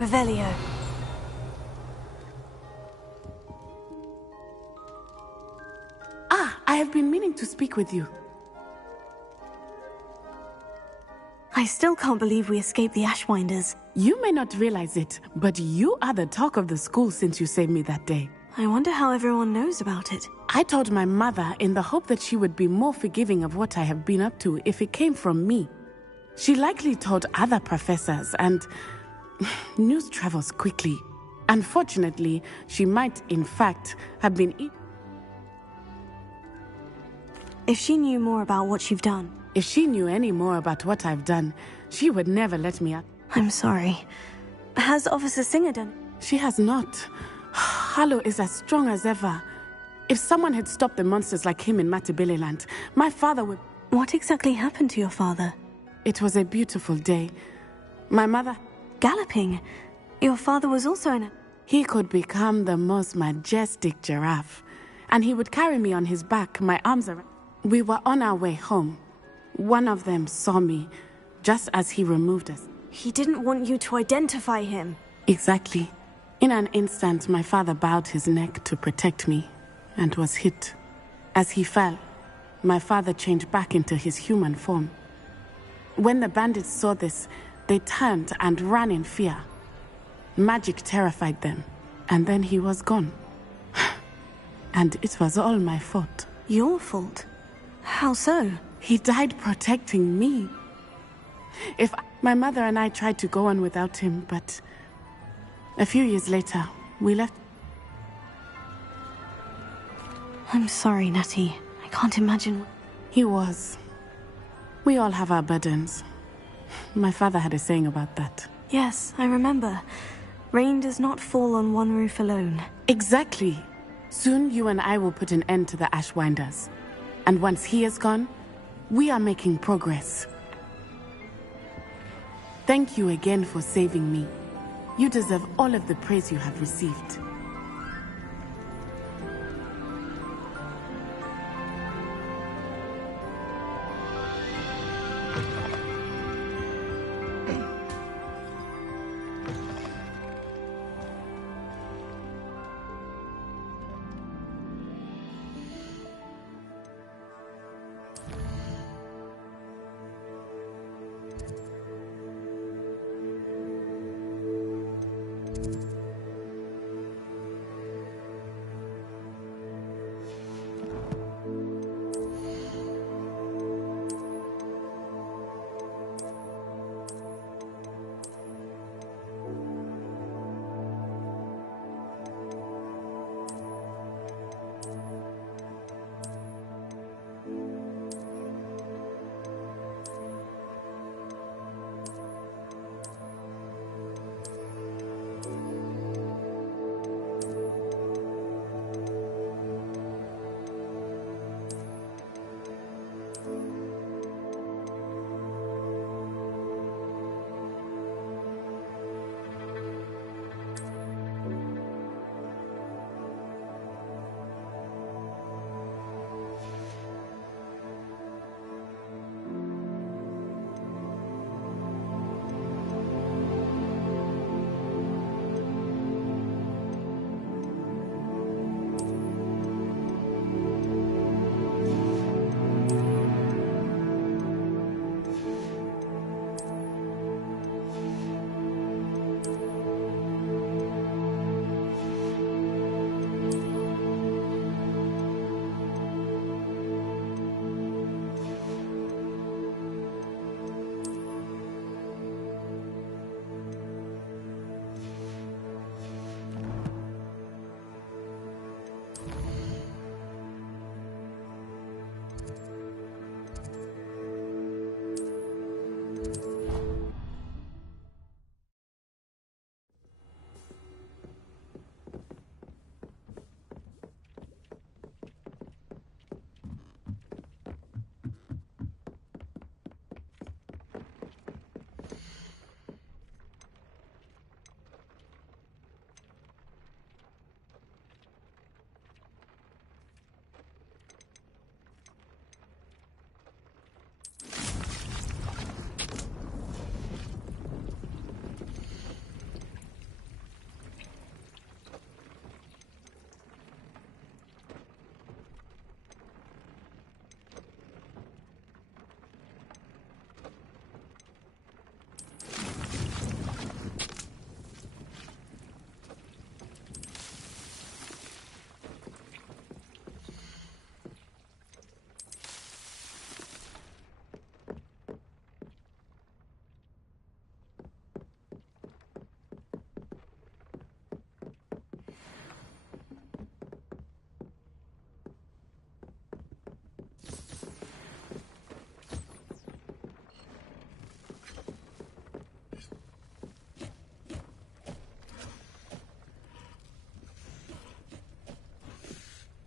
Revelio. Ah, I have been meaning to speak with you. I still can't believe we escaped the Ashwinders. You may not realize it, but you are the talk of the school since you saved me that day. I wonder how everyone knows about it. I told my mother in the hope that she would be more forgiving of what I have been up to if it came from me. She likely told other professors, and news travels quickly. Unfortunately, she might, in fact, have been... If she knew more about what you've done, If she knew any more about what I've done, she would never let me out. I'm sorry. Has Officer Singer done? She has not. Harlow is as strong as ever. If someone had stopped the monsters like him in Matabeleland, my father would... What exactly happened to your father? It was a beautiful day. My mother... Galloping? Your father was also in a... He could become the most majestic giraffe. And he would carry me on his back, my arms around... We were on our way home. One of them saw me, just as he removed us. He didn't want you to identify him. Exactly. In an instant, my father bowed his neck to protect me, and was hit. As he fell, my father changed back into his human form. When the bandits saw this, they turned and ran in fear. Magic terrified them, and then he was gone. And it was all my fault. Your fault? How so? He died protecting me. My mother and I tried to go on without him, but a few years later, we left. I'm sorry, Natty. I can't imagine. He was. We all have our burdens. My father had a saying about that. Yes, I remember. Rain does not fall on one roof alone. Exactly. Soon you and I will put an end to the Ashwinders. And once he is gone, we are making progress. Thank you again for saving me. You deserve all of the praise you have received.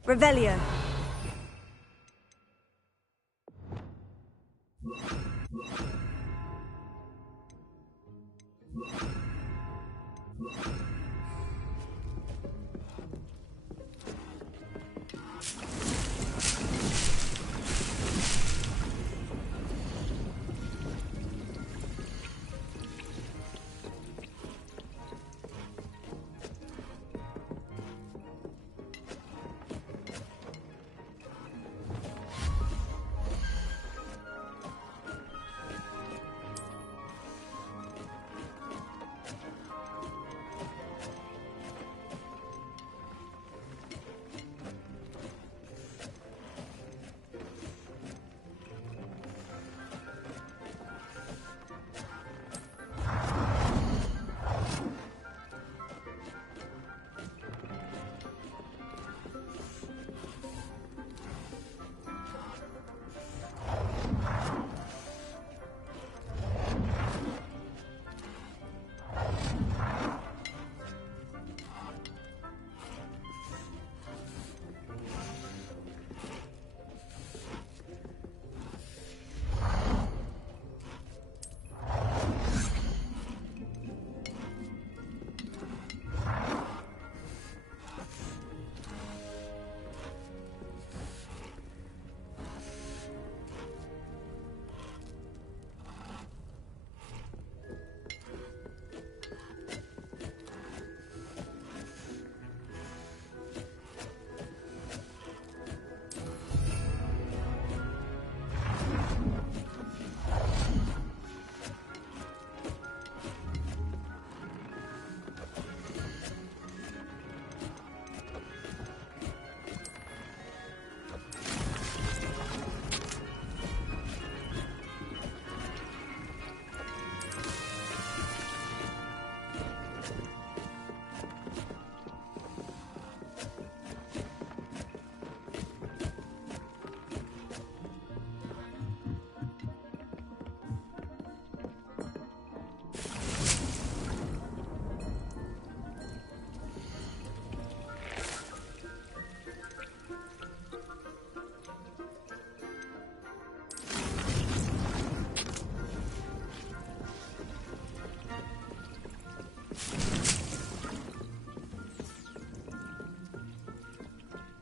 Revelio.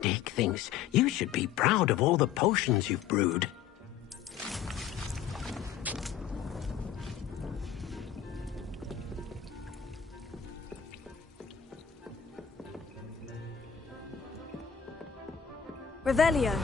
Dick thinks you should be proud of all the potions you've brewed. Revelio.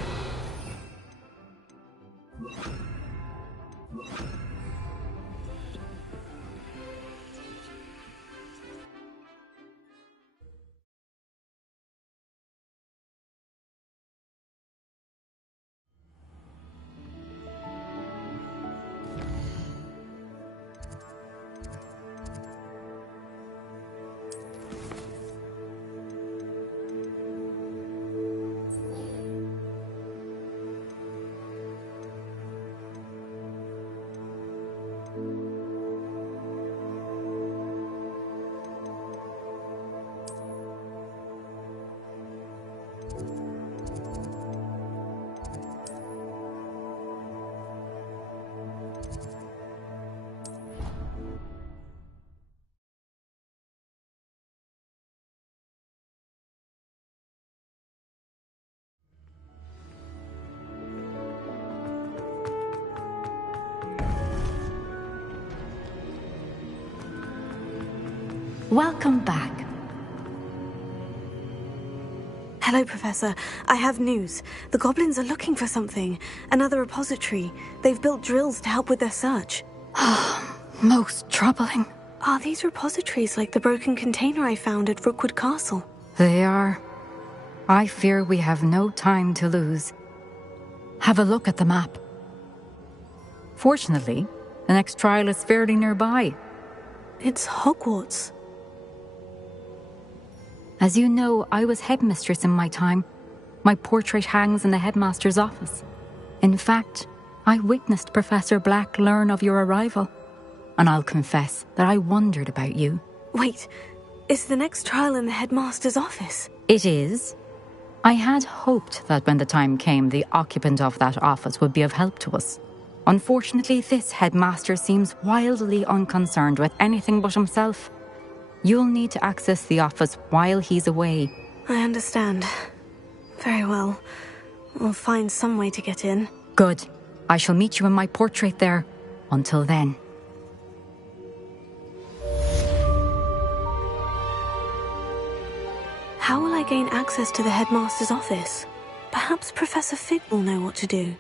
Welcome back. Hello, Professor. I have news. The goblins are looking for something. Another repository. They've built drills to help with their search. Most troubling. Are these repositories like the broken container I found at Rookwood Castle? They are. I fear we have no time to lose. Have a look at the map. Fortunately, the next trial is fairly nearby. It's Hogwarts. As you know, I was headmistress in my time. My portrait hangs in the headmaster's office. In fact, I witnessed Professor Black learn of your arrival. And I'll confess that I wondered about you. Wait, is the next trial in the headmaster's office? It is. I had hoped that when the time came, the occupant of that office would be of help to us. Unfortunately, this headmaster seems wildly unconcerned with anything but himself. You'll need to access the office while he's away. I understand. Very well. We'll find some way to get in. Good. I shall meet you in my portrait there. Until then. How will I gain access to the headmaster's office? Perhaps Professor Fig will know what to do.